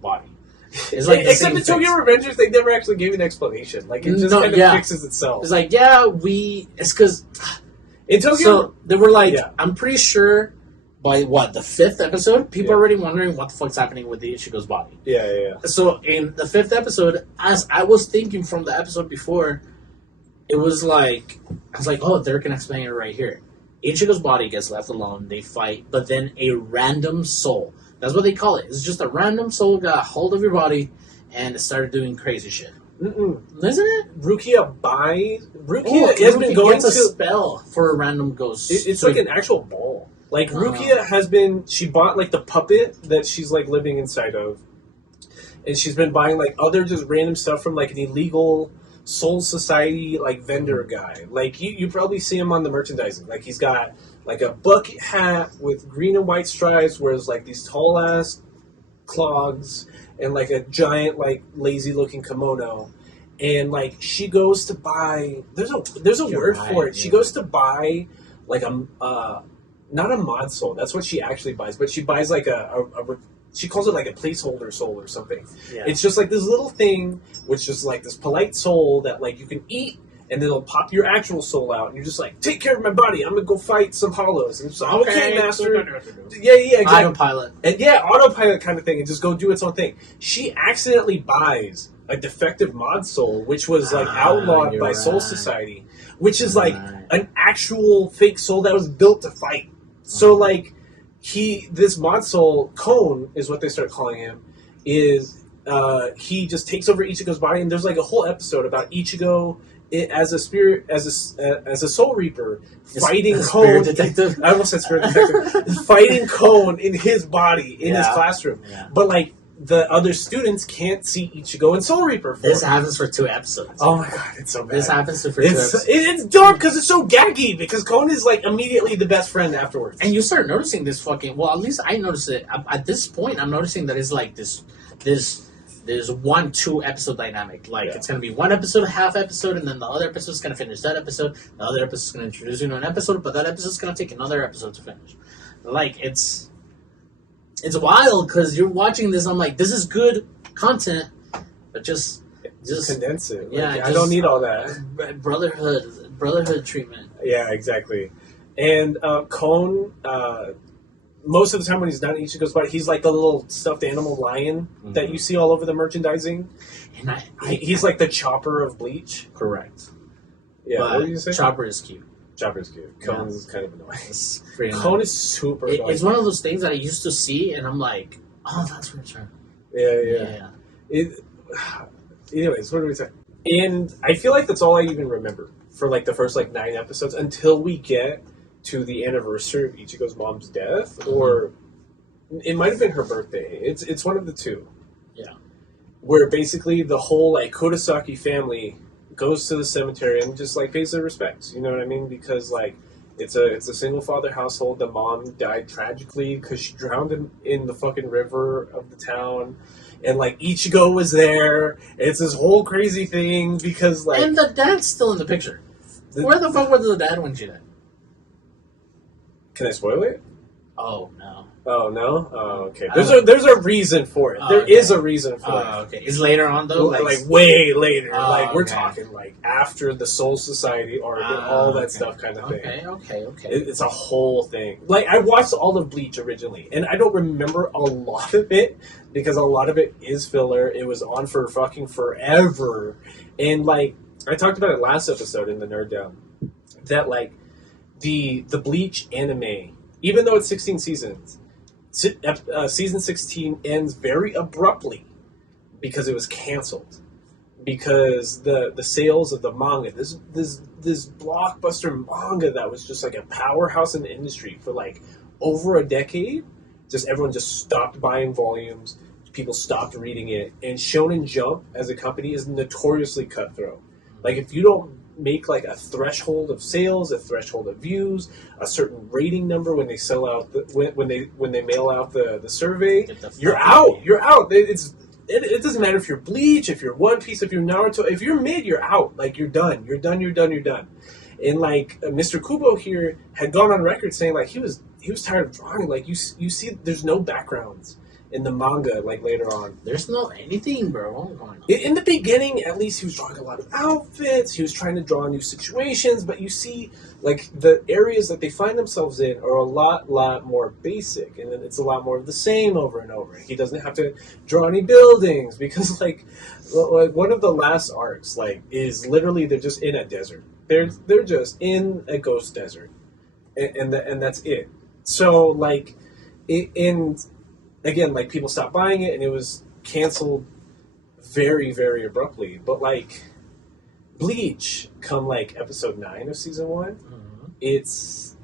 body. It's like except in Tokyo Revengers, they never actually gave an explanation. Like it just kind of fixes itself. It's like it's because in Tokyo, so they were like, I'm pretty sure. By the 5th episode, people are already wondering what the fuck's happening with the Ichigo's body. Yeah. So in the 5th episode, as I was thinking from the episode before, it was like, I was like, oh, they're going to explain it right here. Ichigo's body gets left alone, they fight, but then a random soul, that's what they call it. It's just a random soul got a hold of your body and it started doing crazy shit. Isn't it? Rukia has been going to a spell for a random ghost. It's like an actual ball. Like, Rukia she bought, like, the puppet that she's, like, living inside of. And she's been buying, like, other just random stuff from, like, an illegal Soul Society, like, vendor guy. Like, you probably see him on the merchandising. Like, he's got, like, a bucket hat with green and white stripes, whereas, like, these tall-ass clogs and, like, a giant, like, lazy-looking kimono. And, like, she goes to buy... There's a word for it. She goes to buy... like not a mod soul. That's what she actually buys, but she buys like she calls it like a placeholder soul or something. Yeah. It's just like this little thing, which is like this polite soul that like you can eat, and then it'll pop your actual soul out, and you're just like, take care of my body. I'm gonna go fight some hollows. And it's like, okay, master. Yeah, exactly. Autopilot. And autopilot kind of thing, and just go do its own thing. She accidentally buys a defective mod soul, which was like outlawed by Soul Society, which is like an actual fake soul that was built to fight. So like this mod soul, Cone is what they start calling him, is he just takes over Ichigo's body, and there's like a whole episode about Ichigo as a spirit, as a soul reaper, fighting Cone. Detective. I almost said spirit detective. Fighting Cone in his body in his classroom, but like the other students can't see Ichigo and Soul Reaper. This happens for 2 episodes. Oh my god, it's so bad. This happens for 2 episodes. It's dumb because it's so gaggy. Because Cone is like immediately the best friend afterwards. And you start noticing this fucking. Well, at least I noticed it. At this point, I'm noticing that it's like this 1-2 episode dynamic. Like it's gonna be one episode, a half episode, and then the other episode's gonna finish that episode. The other episode's gonna introduce you to an episode, but that episode's gonna take another episode to finish. Like it's wild because you're watching this. I'm like, this is good content, but just condense it. Yeah, I don't need all that. Brotherhood treatment. Yeah, exactly. And Cone, most of the time when he's not in Ichigo's body, he's like the little stuffed animal lion that you see all over the merchandising. And he's like the Chopper of Bleach. Correct. Yeah, what were you saying? Chopper is cute. Chopper's cute. Cone is kind of annoying. Cone is super annoying. It's one of those things that I used to see, and I'm like, oh, that's Return. Yeah. Anyways, what do we say? And I feel like that's all I even remember for like the first like 9 episodes until we get to the anniversary of Ichigo's mom's death, or it might have been her birthday. It's one of the two. Yeah. Where basically the whole like Kurosaki family goes to the cemetery and just like pays their respects. You know what I mean? Because like it's a single father household. The mom died tragically because she drowned in the fucking river of the town. And like Ichigo was there. It's this whole crazy thing because like, and the dad's still in the picture. Where the fuck was the dad when she died? Can I spoil it? Oh no. Oh no. Oh okay. There's a reason for it. There is a reason for it. Okay. Is later on though? Like way later. Like we're talking like after the Soul Society arc and all that stuff kind of thing. Okay. It's a whole thing. Like I watched all of Bleach originally, and I don't remember a lot of it because a lot of it is filler. It was on for fucking forever, and like I talked about it last episode in the Nerd Down that like the Bleach anime, even though it's 16 seasons. Season 16 ends very abruptly because it was canceled. Because the sales of the manga, this blockbuster manga that was just like a powerhouse in the industry for like over a decade, everyone just stopped buying volumes. People stopped reading it, and Shonen Jump as a company is notoriously cutthroat. Like if you don't make like a threshold of sales, a threshold of views, a certain rating number when they sell out when they mail out the survey, you're out. You're out. It doesn't matter if you're Bleach, if you're One Piece, if you're Naruto, if you're mid, you're out. Like you're done. You're done. And like Mr. Kubo here had gone on record saying like he was tired of drawing. Like you see, there's no backgrounds in the manga, like later on. There's no anything, bro. What's going on? In the beginning, at least, he was drawing a lot of outfits. He was trying to draw new situations, but you see, like, the areas that they find themselves in are a lot more basic, and then it's a lot more of the same over and over. He doesn't have to draw any buildings, because, like one of the last arcs, like, is literally they're just in a desert. They're just in a ghost desert, and that's it. So, like, again, like, people stopped buying it, and it was canceled very, very abruptly. But, like, Bleach, come, like, episode 9 of season 1, mm-hmm. it's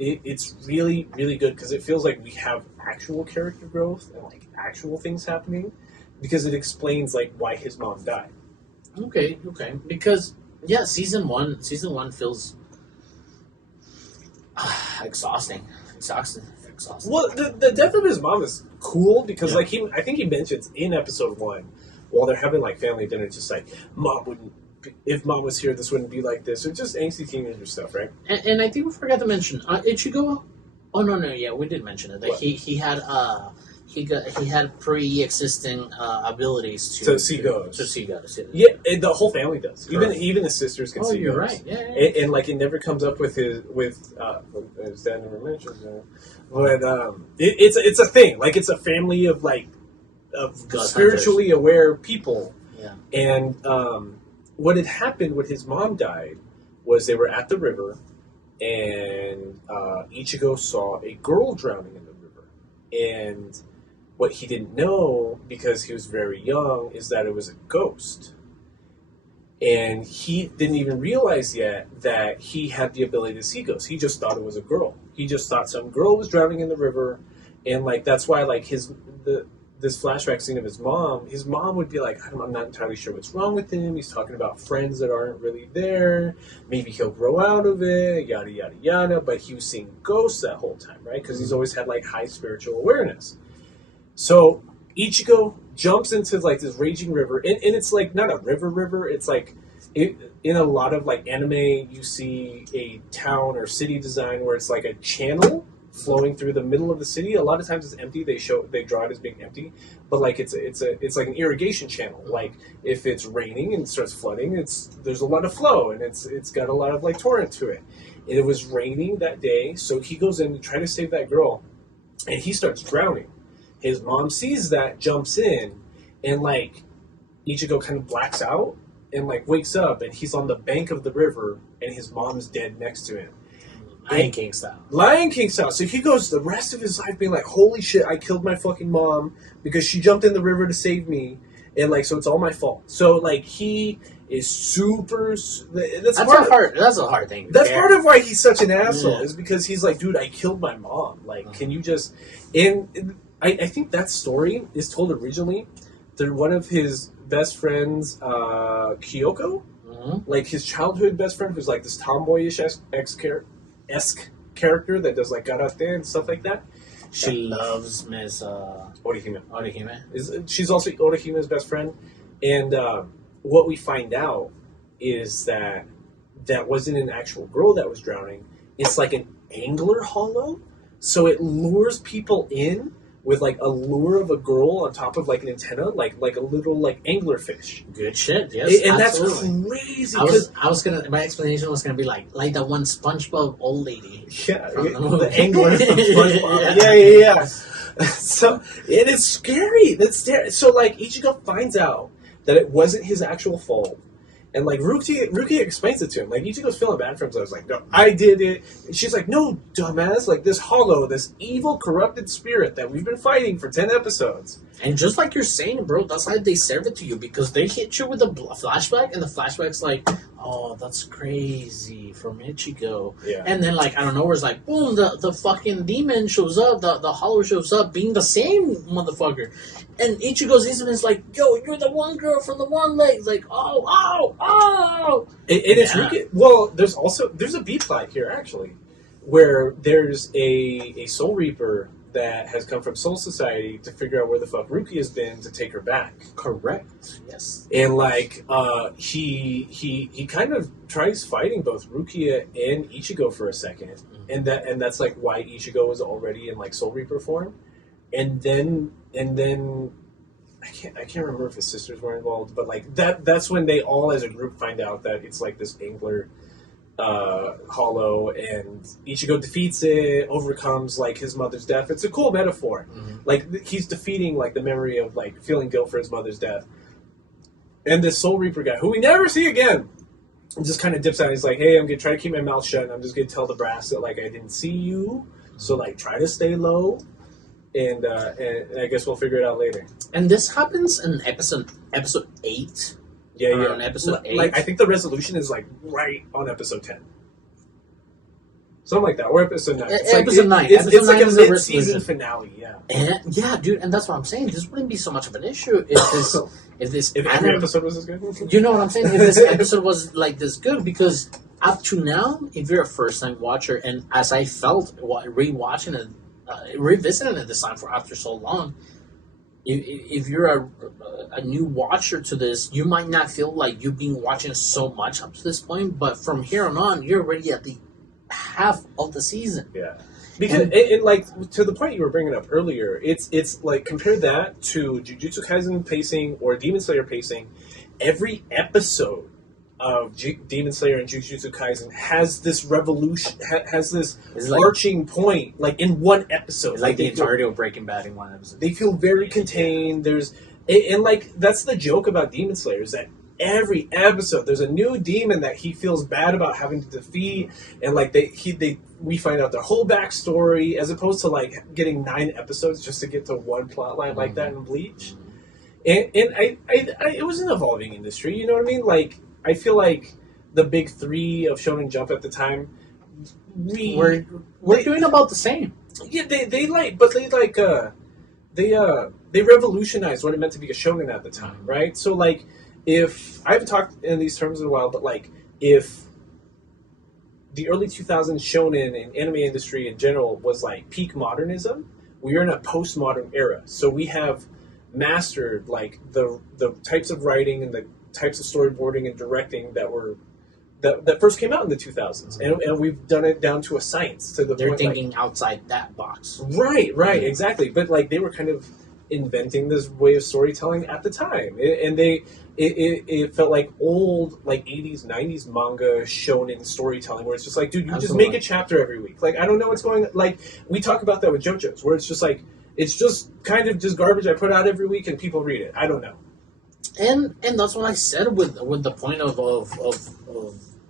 really, really good, because it feels like we have actual character growth and, like, actual things happening, because it explains, like, why his mom died. Okay. Because, yeah, season one feels exhausting. Well, the death of his mom is cool because, like, I think he mentions in episode 1, while they're having, like, family dinner, just like, Mom wouldn't if Mom was here, this wouldn't be like this. Or just angsty teenager stuff, right? And I think we forgot to mention Ichigo. Oh no, yeah, we did mention it. That he had pre-existing abilities to see ghosts. To see ghosts. Yeah, and the whole family does. Even the sisters can see you're ghosts. Right. Yeah. And like it never comes up with his dad never mentioned that. But it's a thing. Like it's a family of spiritually aware people. Yeah. And what had happened when his mom died was they were at the river, and Ichigo saw a girl drowning in the river. And what he didn't know, because he was very young, is that it was a ghost. And he didn't even realize yet that he had the ability to see ghosts. He just thought it was a girl. He just thought some girl was drowning in the river, and like that's why like this flashback scene of his mom would be like, I'm not entirely sure what's wrong with him. He's talking about friends that aren't really there. Maybe he'll grow out of it, yada, yada, yada. But he was seeing ghosts that whole time, right? Because he's always had like high spiritual awareness. So Ichigo jumps into like this raging river. And it's like not a river. It's like in a lot of like anime, you see a town or city design where it's like a channel flowing through the middle of the city. A lot of times it's empty. They draw it as being empty, but like it's like an irrigation channel. Like if it's raining and it starts flooding, there's a lot of flow and it's got a lot of like torrent to it. And it was raining that day, so he goes in to try to save that girl, and he starts drowning. His mom sees that, jumps in, and like Ichigo kind of blacks out and like wakes up, and he's on the bank of the river, and his mom's dead next to him. Lion King style. Lion King style. So he goes the rest of his life being like, holy shit, I killed my fucking mom because she jumped in the river to save me. And like, so it's all my fault. So like, he is super... That's a hard thing. That's part of why he's such an asshole, is because he's like, dude, I killed my mom. Like, can you just... And I think that story is told originally through one of his best friends, Kyoko. Mm-hmm. Like, his childhood best friend, who's like this tomboyish esque character that does like karate and stuff like that. She loves Miss Orihime. She's also Orihime's best friend, and what we find out is that wasn't an actual girl that was drowning. It's like an angler hollow, so it lures people in with like a lure of a girl on top of like an antenna, like a little like angler fish. Good shit, yes. And absolutely. That's crazy. I was gonna. My explanation was gonna be like that one SpongeBob old lady. Yeah, the angler from SpongeBob. Yeah. So it is scary. So like Ichigo finds out that it wasn't his actual fault. And like Ruki explains it to him. Like Ichigo's feeling bad for him, so I was like, no, I did it. And she's like, no, dumbass, like this hollow, this evil, corrupted spirit that we've been fighting for 10 episodes. And just like you're saying, bro, that's how they serve it to you, because they hit you with a flashback, and the flashback's like, oh, that's crazy from Ichigo. Yeah. And then like, I don't know, where it's like, boom, the fucking demon shows up, the hollow shows up, being the same motherfucker. And Ichigo's is like, yo, you're the one girl from the one leg. Like, oh. And it's Ruki. Well, there's a B plot here, actually, where there's a Soul Reaper that has come from Soul Society to figure out where the fuck Ruki has been to take her back. Correct. Yes. And like he kind of tries fighting both Rukia and Ichigo for a second, and that's like why Ichigo is already in like Soul Reaper form, and then I can't remember if his sisters were involved, but like that's when they all as a group find out that it's like this angler hollow, and Ichigo defeats it, overcomes like his mother's death. It's a cool metaphor. Mm-hmm. Like he's defeating like the memory of like feeling guilt for his mother's death. And this Soul Reaper guy, who we never see again, just kind of dips out. He's like, hey, I'm gonna try to keep my mouth shut, and I'm just gonna tell the brass that like I didn't see you, so like try to stay low, and I guess we'll figure it out later. And this happens in episode 8. Yeah. On episode 8. Like, I think the resolution is, like, right on episode 10. Something like that. Or episode 9. Episode 9. It's like a mid-season finale, yeah. And, yeah, dude, and that's what I'm saying. This wouldn't be so much of an issue if every episode was as good. You know what I'm saying? If this episode was, like, this good, because up to now, if you're a first-time watcher, and as I felt rewatching it, revisiting it this time after so long, if you're a new watcher to this, you might not feel like you've been watching so much up to this point, but from here on, you're already at the half of the season. Yeah. Because it like to the point you were bringing up earlier, it's like compare that to Jujutsu Kaisen pacing or Demon Slayer pacing. Every episode of Demon Slayer and Jujutsu Kaisen has this revolution, has this arching point, like in one episode. It's like the entirety of Breaking Bad in one episode. They feel very contained. There's and like that's the joke about Demon Slayer is that every episode there's a new demon that he feels bad about having to defeat, and like we find out their whole backstory as opposed to like getting 9 episodes just to get to one plot line like that in Bleach. And I it was an evolving industry, you know what I mean? Like I feel like the big 3 of Shonen Jump at the time, we're doing about the same. Yeah, they revolutionized what it meant to be a shonen at the time, right? So like, if I haven't talked in these terms in a while, but like if the early 2000s shonen and anime industry in general was like peak modernism, we are in a postmodern era. So we have mastered like the types of writing and the types of storyboarding and directing that first came out in the 2000s, and we've done it down to a science. To the they're point, thinking like, outside that box. Right, exactly. But like they were kind of inventing this way of storytelling at the time, and it felt like old like 80s 90s manga shonen storytelling where it's just like, dude, you just make a chapter every week. Like I don't know what's going on. Like we talk about that with JoJo's where it's just like it's just kind of just garbage I put out every week and people read it. I don't know. And that's what I said with the point of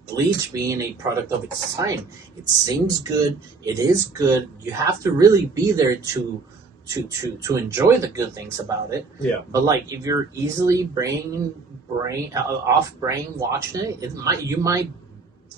Bleach being a product of its time. It sings good. It is good. You have to really be there to enjoy the good things about it. Yeah. But like if you're easily off brain watching it, you might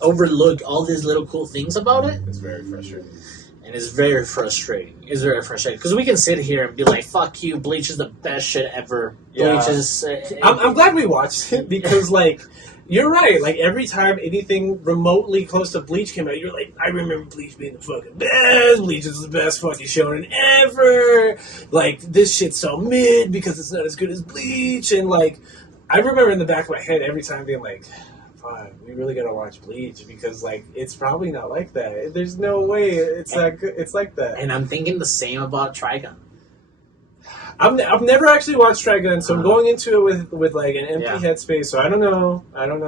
overlook all these little cool things about it. It's very frustrating. And it's very frustrating. Because we can sit here and be like, fuck you, Bleach is the best shit ever. Yeah. Bleach is... I'm glad we watched it because, like, you're right. Like, every time anything remotely close to Bleach came out, you're like, I remember Bleach being the fucking best. Bleach is the best fucking shonen ever. Like, this shit's so mid because it's not as good as Bleach. And, like, I remember in the back of my head every time being like... we really gotta watch Bleach because like it's probably not like that. There's no way it's like that. And I'm thinking the same about Trigun. I've never actually watched Trigun, so I'm going into it with like an empty headspace. So I don't know. And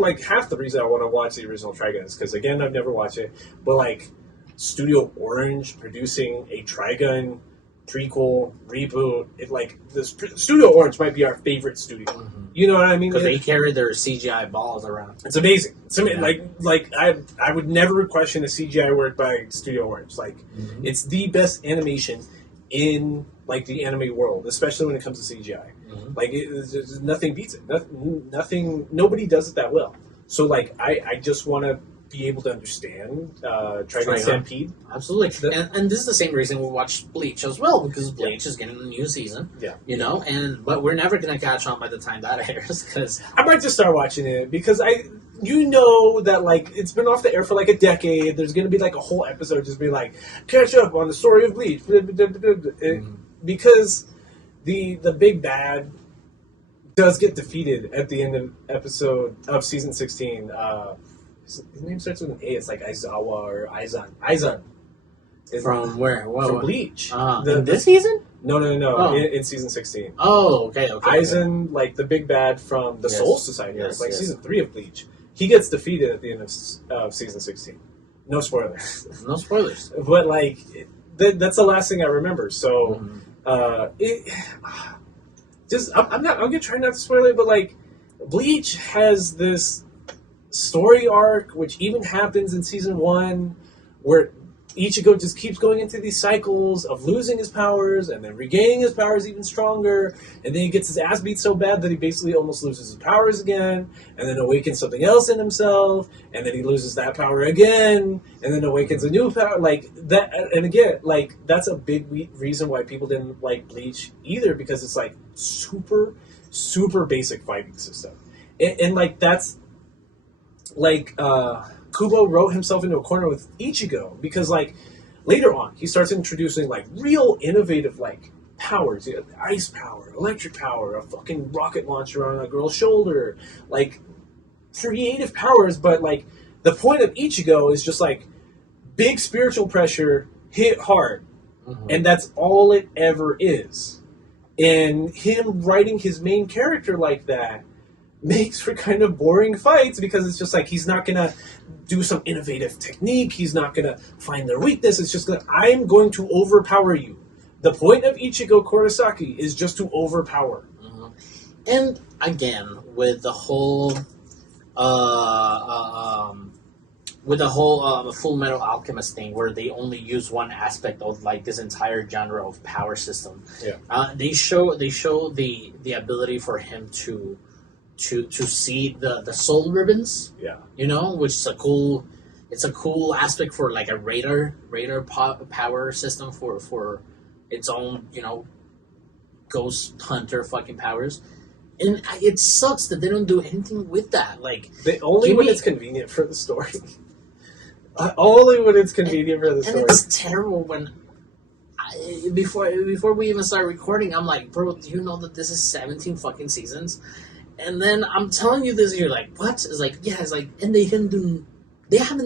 like half the reason I want to watch the original Trigun is because again I've never watched it, but like Studio Orange producing a Trigun prequel reboot, Studio Orange might be our favorite studio. Mm-hmm. You know what I mean? Because they carry their CGI balls around. It's amazing. Like I would never question the CGI work by Studio Orange. Like it's the best animation in like the anime world, especially when it comes to CGI. Mm-hmm. Like nothing beats it. Nothing. Nobody does it that well. So like I just want to be able to understand Trigun Stampede. Absolutely. And this is the same reason we watched Bleach as well, because Bleach is getting a new season. Yeah. You know, but we're never going to catch on by the time that airs. Cause I might just start watching it because that like it's been off the air for like a decade. There's going to be like a whole episode just be like, catch up on the story of Bleach. Because the big bad does get defeated at the end of season 16. His name starts with an A. It's like Aizawa or Aizan. Aizan. From where? From Bleach. This season? No. Oh. In season 16. Oh, okay. Aizen, like the big bad from the Soul Society. It's like season 3 of Bleach. He gets defeated at the end of season 16. No spoilers. No spoilers. But like, that's the last thing I remember. So, I'm gonna try not to spoil it, but like, Bleach has this story arc, which even happens in season 1, where Ichigo just keeps going into these cycles of losing his powers and then regaining his powers even stronger, and then he gets his ass beat so bad that he basically almost loses his powers again, and then awakens something else in himself, and then he loses that power again, and then awakens a new power, like that. And again, like that's a big reason why people didn't like Bleach either, because it's like super basic fighting system, and like that's like Kubo wrote himself into a corner with Ichigo because like later on, he starts introducing like real innovative like powers. You know, ice power, electric power, a fucking rocket launcher on a girl's shoulder, like creative powers. But like the point of Ichigo is just like big spiritual pressure hit hard, and that's all it ever is. And him writing his main character like that makes for kind of boring fights because it's just like he's not gonna do some innovative technique. He's not gonna find their weakness. It's just that I'm going to overpower you. The point of Ichigo Kurosaki is just to overpower. And again, with the whole Full Metal Alchemist thing, where they only use one aspect of like this entire genre of power system. Yeah. They show the ability for him to see the soul ribbons. Yeah. You know, which is a cool aspect for like a radar power system for its own, you know, ghost hunter fucking powers. And it sucks that they don't do anything with that. Like only when it's convenient for the story. Only when it's convenient for the story. And it's terrible when before we even start recording, I'm like, bro, do you know that this is 17 fucking seasons? And then I'm telling you this, and you're like, what? It's like, yeah, it's like, and they haven't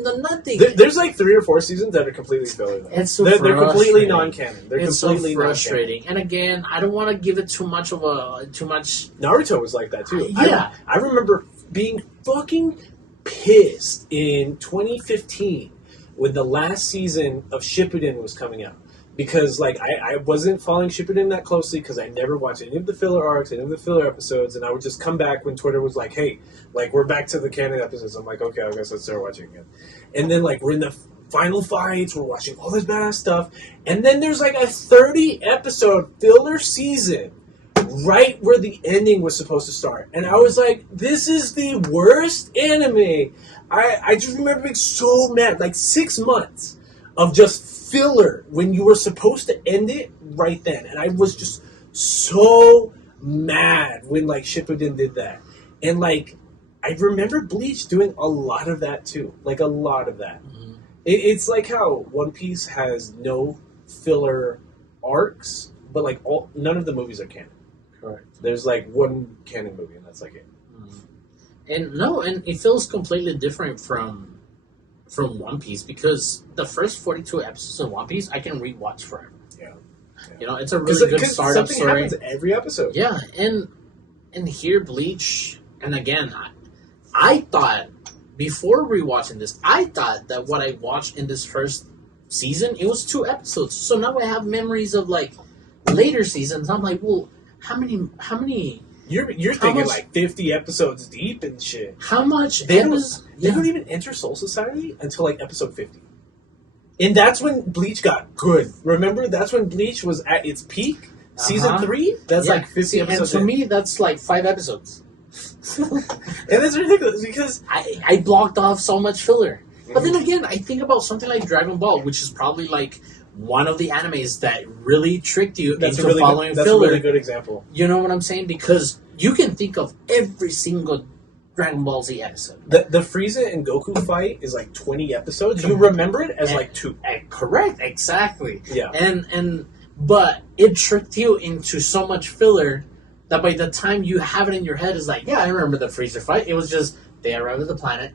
done nothing. There's like 3 or 4 seasons that are completely filler, though. It's so they're completely non-canon. It's completely so frustrating. And again, I don't want to give it too much. Naruto was like that too. Yeah, I remember being fucking pissed in 2015 when the last season of Shippuden was coming out. Because, like, I wasn't following Shippuden that closely because I never watched any of the filler arcs, any of the filler episodes, and I would just come back when Twitter was like, hey, like, we're back to the canon episodes. I'm like, okay, I guess let's start watching again. And then, like, we're in the final fights, we're watching all this badass stuff, and then there's, like, a 30-episode filler season right where the ending was supposed to start. And I was like, this is the worst anime. I just remember being so mad. Like, 6 months of just filler when you were supposed to end it right then. And I was just so mad when, like, Shippuden did that. And, like, I remember Bleach doing a lot of that, too. Like, a lot of that. Mm-hmm. It's like how One Piece has no filler arcs, but, like, none of the movies are canon. Correct. There's, like, one canon movie, and that's, like, it. Mm-hmm. And it feels completely different from One Piece because the first 42 episodes of One Piece I can rewatch forever. Yeah. You know, it's a really good startup story. Something happens every episode. Yeah, and here Bleach, and again, I thought before rewatching this, I thought that what I watched in this first season, it was 2 episodes. So now I have memories of like later seasons. I'm like, well, how many? You're thinking like 50 episodes deep and shit. How much? They don't even enter Soul Society until like episode 50. And that's when Bleach got good. Remember? That's when Bleach was at its peak. Season 3? That's like 50 episodes. And for me, that's like 5 episodes. And it's ridiculous because I blocked off so much filler. But then again, I think about something like Dragon Ball, which is probably like one of the animes that really tricked you into following filler. That's a really good example. You know what I'm saying? Because you can think of every single Dragon Ball Z episode. The Frieza and Goku fight is like 20 episodes. You remember it as like 2. Correct, exactly. Yeah. But it tricked you into so much filler that by the time you have it in your head, it's like, yeah, I remember the Freezer fight. It was just, they arrived at the planet.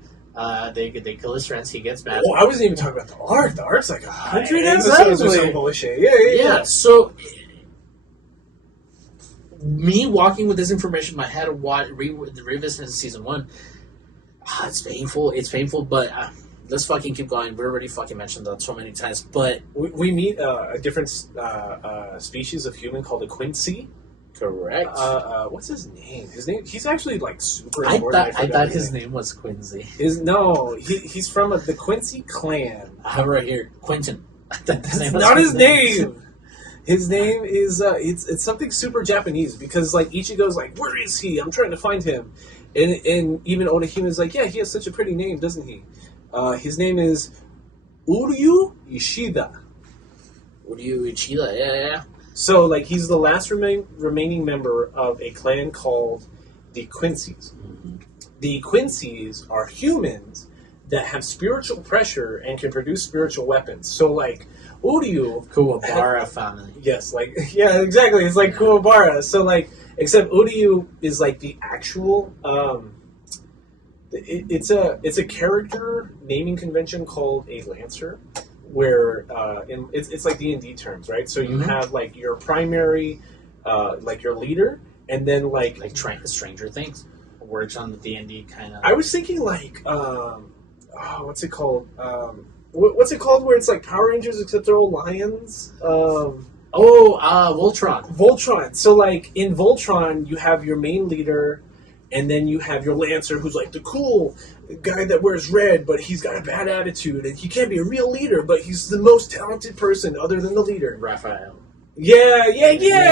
They kill his friends. He gets mad. Oh, I wasn't even talking about the arc. The arc's like 100 episodes or some bullshit. Yeah. So, me walking with this information in my head, revisiting season 1, it's painful. It's painful, but let's fucking keep going. We already fucking mentioned that so many times. But we meet a different species of human called a Quincy. Correct. What's his name? He's actually like super important. I thought his name was Quincy. He's from the Quincy clan. I have right here, Quentin. That's not his name. His name is it's something super Japanese because like Ichigo's like, where is he? I'm trying to find him, and even Odahime's like, yeah, he has such a pretty name, doesn't he? His name is Uryu Ishida. Uryu Ishida, yeah. So, like, he's the last remaining member of a clan called the Quincy's. Mm-hmm. The Quincy's are humans that have spiritual pressure and can produce spiritual weapons. So, like, Uryu... Kuwabara family. Yes, like, yeah, exactly. It's like Kuwabara. So, like, except Uryu is, like, the actual... It's a character naming convention called a Lancer, where it's like D&D terms, right? So you have, like, your primary, like, your leader, and then, like Stranger Things works on the D&D kind of... I was thinking, like, what's it called? What's it called where it's like Power Rangers except they're all lions? Voltron. Voltron. So, like, in Voltron, you have your main leader, and then you have your Lancer, who's, like, the cool guy that wears red, but he's got a bad attitude, and he can't be a real leader, but he's the most talented person other than the leader. Raphael. Yeah,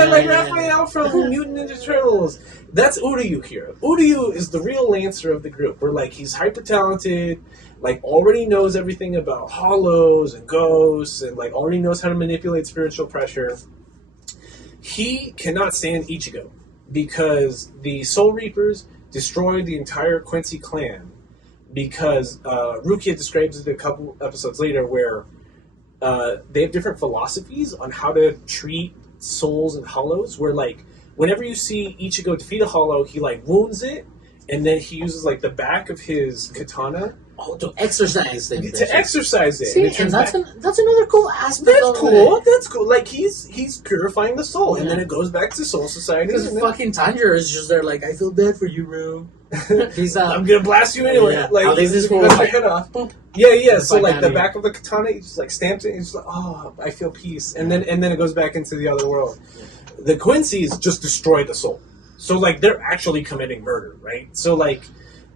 like Raphael from Mutant Ninja Turtles. That's Uryu here. Uryu is the real Lancer of the group. Where, like, he's hyper talented, like, already knows everything about hollows and ghosts, and, like, already knows how to manipulate spiritual pressure. He cannot stand Ichigo because the Soul Reapers destroyed the entire Quincy clan. Because Rukia describes it a couple episodes later where they have different philosophies on how to treat souls and hollows, where, like, whenever you see Ichigo defeat a hollow, he, like, wounds it, and then he uses, like, the back of his katana to exercise it. To exercise it. See, and that's another cool aspect. That's cool. Like, he's purifying the soul, and then it goes back to Soul Society. Because fucking Tanjiro is just there like, I feel bad for you, bro. I'm gonna blast you anyway. Yeah. Like, he's gonna cut your head off. Boop. Yeah. So, like, the back of the katana, he just, like, stamps it, and he's like, oh, I feel peace. And then it goes back into the other world. Yeah. The Quincy's just destroy the soul. So, like, they're actually committing murder, right? So, like,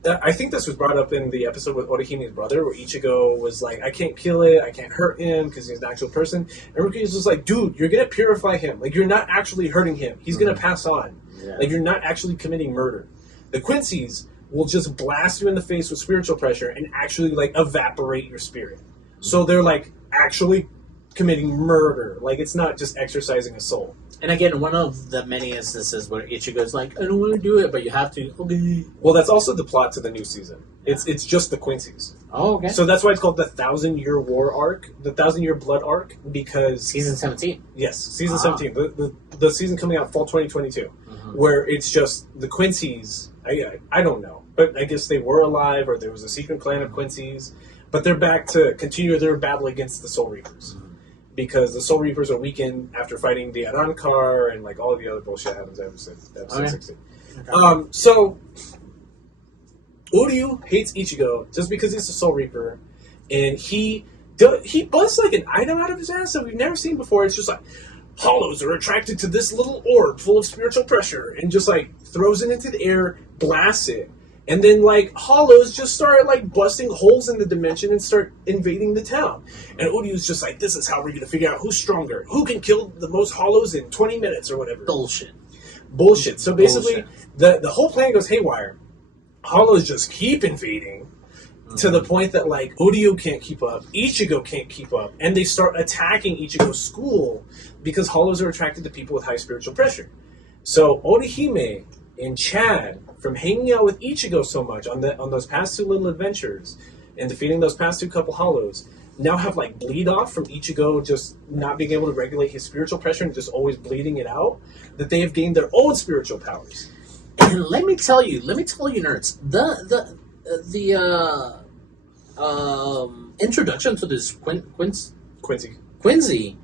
I think this was brought up in the episode with Orihime's brother, where Ichigo was like, I can't kill it, I can't hurt him, because he's an actual person. And Ruki's just like, dude, you're going to purify him. Like, you're not actually hurting him. He's going to pass on. Yeah. Like, you're not actually committing murder. The Quincy's will just blast you in the face with spiritual pressure and actually, like, evaporate your spirit. So they're, like, actually committing murder. Like, it's not just exercising a soul. And again, one of the many instances where Ichigo's like, I don't want to do it, but you have to. Okay. Well, that's also the plot to the new season. It's just the Quincy's. Oh, okay. So that's why it's called the 1,000-Year War arc, the 1,000-Year Blood arc, because... Season 17. Yes, season 17. The season coming out fall 2022, where it's just the Quincy's. I don't know, but I guess they were alive, or there was a secret clan of Quincy's, but they're back to continue their battle against the Soul Reapers. Because the Soul Reapers are weakened after fighting the Arankar and, like, all of the other bullshit happens episode 16. Okay. So, Uryu hates Ichigo just because he's a Soul Reaper, and he busts, like, an item out of his ass that we've never seen before. It's just like, hollows are attracted to this little orb full of spiritual pressure, and just, like, throws it into the air, blasts it. And then, like, hollows just start, like, busting holes in the dimension and start invading the town. And Uryu's just like, this is how we're going to figure out who's stronger. Who can kill the most hollows in 20 minutes or whatever. Bullshit. So basically, the whole plan goes haywire. Hollows just keep invading to the point that, like, Uryu can't keep up. Ichigo can't keep up. And they start attacking Ichigo's school because hollows are attracted to people with high spiritual pressure. So Orihime and Chad, from hanging out with Ichigo so much on those past two little adventures and defeating those past two couple hollows, now have, like, bleed off from Ichigo just not being able to regulate his spiritual pressure and just always bleeding it out, that they have gained their own spiritual powers. And let me tell you, nerds, the introduction to this Quincy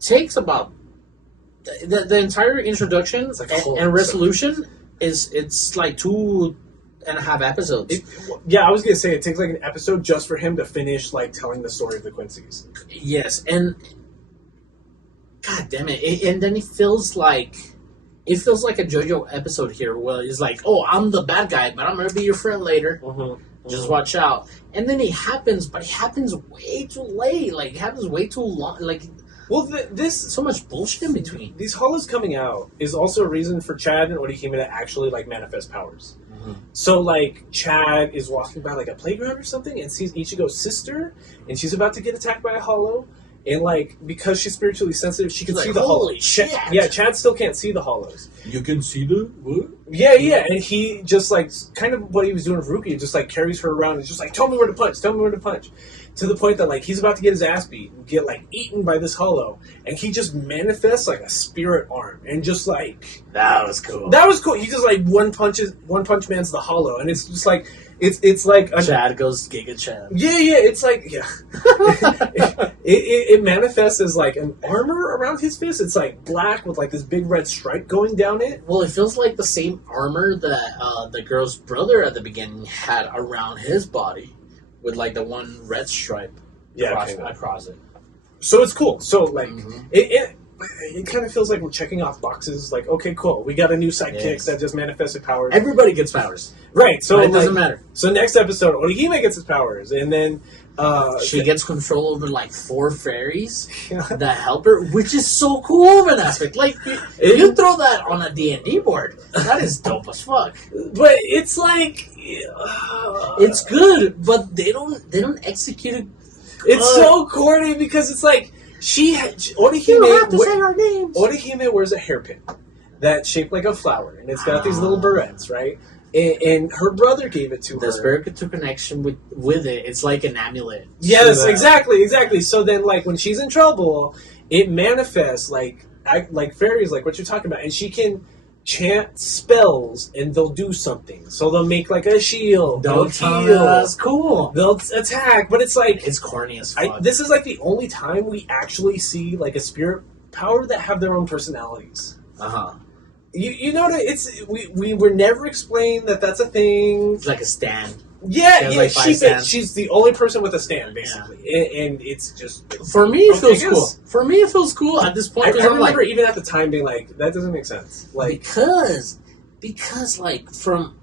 takes about the entire introduction and resolution it's like 2.5 episodes. I was gonna say it takes like an episode just for him to finish, like, telling the story of the Quincy's. Yes, and god damn it, and then it feels like a JoJo episode here, where it's like, oh, I'm the bad guy, but I'm gonna be your friend later. Just watch out. And then it happens, but it happens way too late. Like, it happens way too long. Like, well, so much bullshit in between. These hollows coming out is also a reason for Chad and Orihime to actually, like, manifest powers. So, like, Chad is walking by, like, a playground or something and sees Ichigo's sister, and she's about to get attacked by a hollow. And, like, because she's spiritually sensitive, she can see the hollows. Shit. Chad still can't see the hollows. You can see the what? Yeah, yeah, and he just like kind of what he was doing with Rukia, just like carries her around and just like tell me where to punch, to the point that like he's about to get his ass beat and get like eaten by this hollow, and he just manifests like a spirit arm and just like that was cool. He just like one punch man's the hollow, and it's just like it's like Chad goes Giga Chad. Yeah, it's like it manifests as like an armor around his fist. It's like black with like this big red stripe going down it. Well, it feels like the same armor that the girl's brother at the beginning had around his body, with like the one red stripe across it. So it's cool. So like it kind of feels like we're checking off boxes. Like, okay, cool, we got a new sidekick that just manifested powers. Everybody gets powers, right? So it doesn't matter. So next episode, Orihime gets his powers, and then she gets control over like 4 fairies that help her, which is so cool of an aspect. Like you throw that on a D&D board, that is dope as fuck. But it's like it's good, but they don't execute it. It's so corny because it's like. Orihime wears a hairpin that's shaped like a flower, and it's got these little barrettes, right? And her brother gave it to her. The spiritual connection with it, it's like an amulet. Yes, exactly. So then, like, when she's in trouble, it manifests like fairies, like what you're talking about, and she can chant spells and they'll do something. So they'll make like a shield. They'll heal. That's cool. They'll attack, but it's like it's corny as fuck. This is like the only time we actually see like a spirit power that have their own personalities. You know that we were never explained that that's a thing. It's like a stand. Yeah, she's the only person with a stand, basically, and it's just for me it feels cool. For me, it feels cool at this point. I remember even at the time being like, that doesn't make sense, like because like from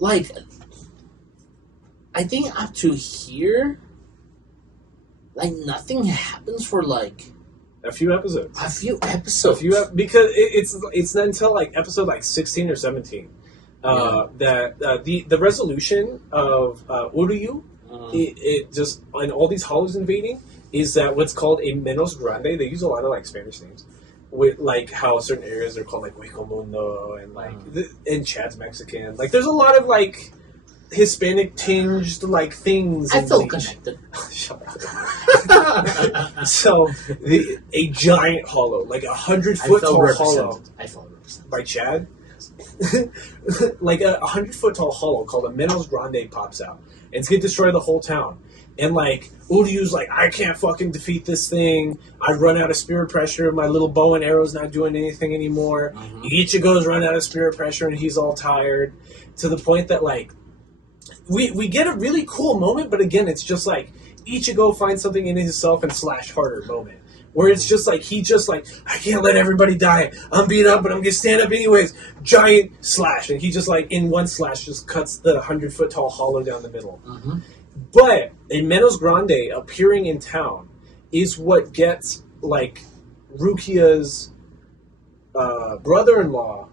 like I think up to here, like nothing happens for like a few episodes. Because it's not until like episode like 16 or 17. That the resolution of Uryu, it just and all these hollows invading is that what's called a menos grande. They use a lot of like Spanish names, with like how certain areas are called like Hueco Mundo and like and Chad's Mexican. Like there's a lot of like Hispanic tinged like things. I feel connected. Shut up. So a giant hollow, like 100-foot tall hollow. I felt represented By Chad. Like a 100-foot tall hollow called a Menos Grande pops out, and it's gonna destroy the whole town. And like Uryu's like, I can't fucking defeat this thing. I run out of spirit pressure. My little bow and arrow's not doing anything anymore. Ichigo's run out of spirit pressure, and he's all tired. To the point that like we get a really cool moment, but again, it's just like Ichigo finds something in himself and slash harder moment. Where it's just like, I can't let everybody die. I'm beat up, but I'm going to stand up anyways. Giant slash. And he just like, in one slash, just cuts the 100-foot tall hollow down the middle. But a Menos Grande appearing in town is what gets like Rukia's brother-in-law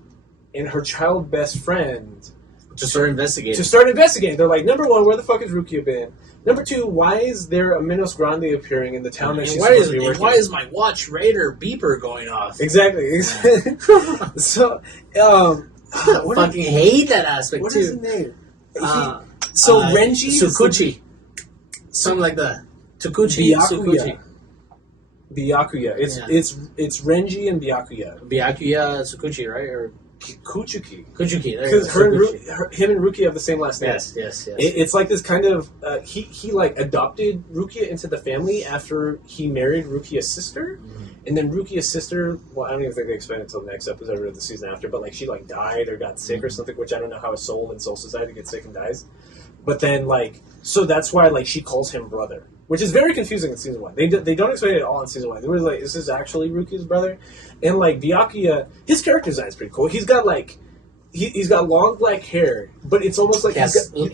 and her child best friend to start investigating. They're like, number one, where the fuck has Rukia been? Number two, why is there a Menos Grande appearing in the town that she's supposed to be working? Why is my watch radar beeper going off? Exactly. So, I fucking hate that aspect what too. What is his name? Renji Tsukuchi. Something like that. Tsukuchi. Byakuya. It's Renji and Byakuya. Byakuya Tsukuchi, right? Or Kuchuki. Because him and Rukia have the same last name. Yes. It's like this kind of he like adopted Rukia into the family after he married Rukia's sister, and then Rukia's sister. Well, I don't even think they explain it until the next episode or the season after. But like she like died or got sick or something, which I don't know how a soul in Soul Society gets sick and dies. But then like so that's why like she calls him brother, which is very confusing in season 1. They don't explain it at all in season 1. They were like, is this actually Rukia's brother? And like Byakuya, his character design is pretty cool. He's got like he's got long black hair, but it's almost like he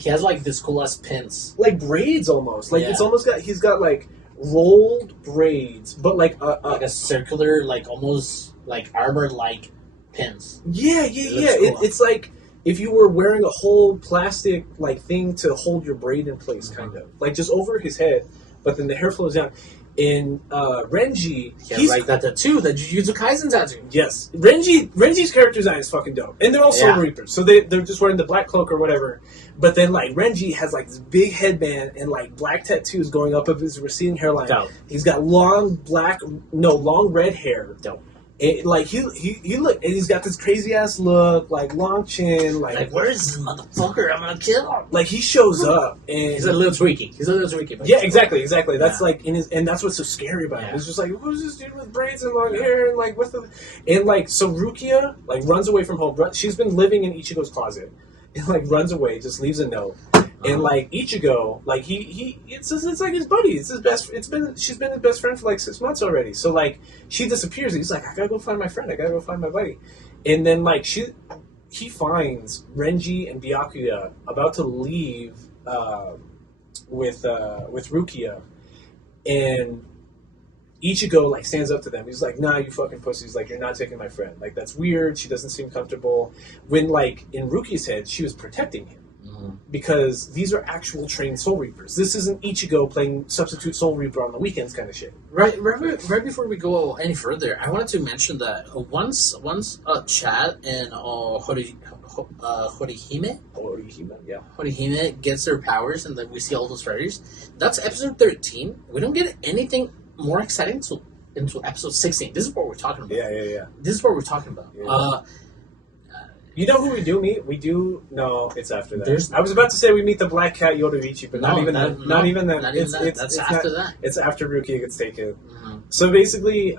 has like this cool ass pins, like braids almost. Like it's almost he's got like rolled braids, but like a circular, like almost like armor like pins. Yeah. Cool. It's like if you were wearing a whole plastic like thing to hold your braid in place, kind of like just over his head, but then the hair flows down. In Renji, he's like that tattoo, the Jujutsu Kaisen tattoo. Yes, Renji's character design is fucking dope, and they're all Soul Reapers, so they're just wearing the black cloak or whatever. But then like Renji has like this big headband and like black tattoos going up of his receding hairline. Dope. He's got long red hair. Dope. Like he look, and he's got this crazy ass look, like long chin, like where is this motherfucker? I'm gonna kill him. Like he shows up, and he's a little tweaky. Yeah, exactly. That's like in his, and that's what's so scary about it. It's just like, who's this dude with braids and long hair, and like so Rukia like runs away from home. She's been living in Ichigo's closet, and like runs away, just leaves a note. And like Ichigo, like it's like his buddy. It's his best. She's been his best friend for like 6 months already. So like she disappears. And he's like, I gotta go find my friend. I gotta go find my buddy. And then like he finds Renji and Byakuya about to leave with Rukia, and Ichigo like stands up to them. He's like, nah, you fucking pussies. Like, you're not taking my friend. Like, that's weird. She doesn't seem comfortable. When like in Rukia's head, she was protecting him. Because these are actual trained Soul Reapers. This isn't Ichigo playing substitute Soul Reaper on the weekends kind of shit. Right before we go any further, I wanted to mention that once Chad and Horihime gets their powers, and then we see all those fairies. That's episode 13. We don't get anything more exciting until episode 16. This is what we're talking about. Yeah. This is what we're talking about. Yeah. You know who we do meet? No, it's after that. I was about to say we meet the Black Cat Yoruichi, but not even that. That's after that. It's after Rukia gets taken. Mm-hmm. So basically,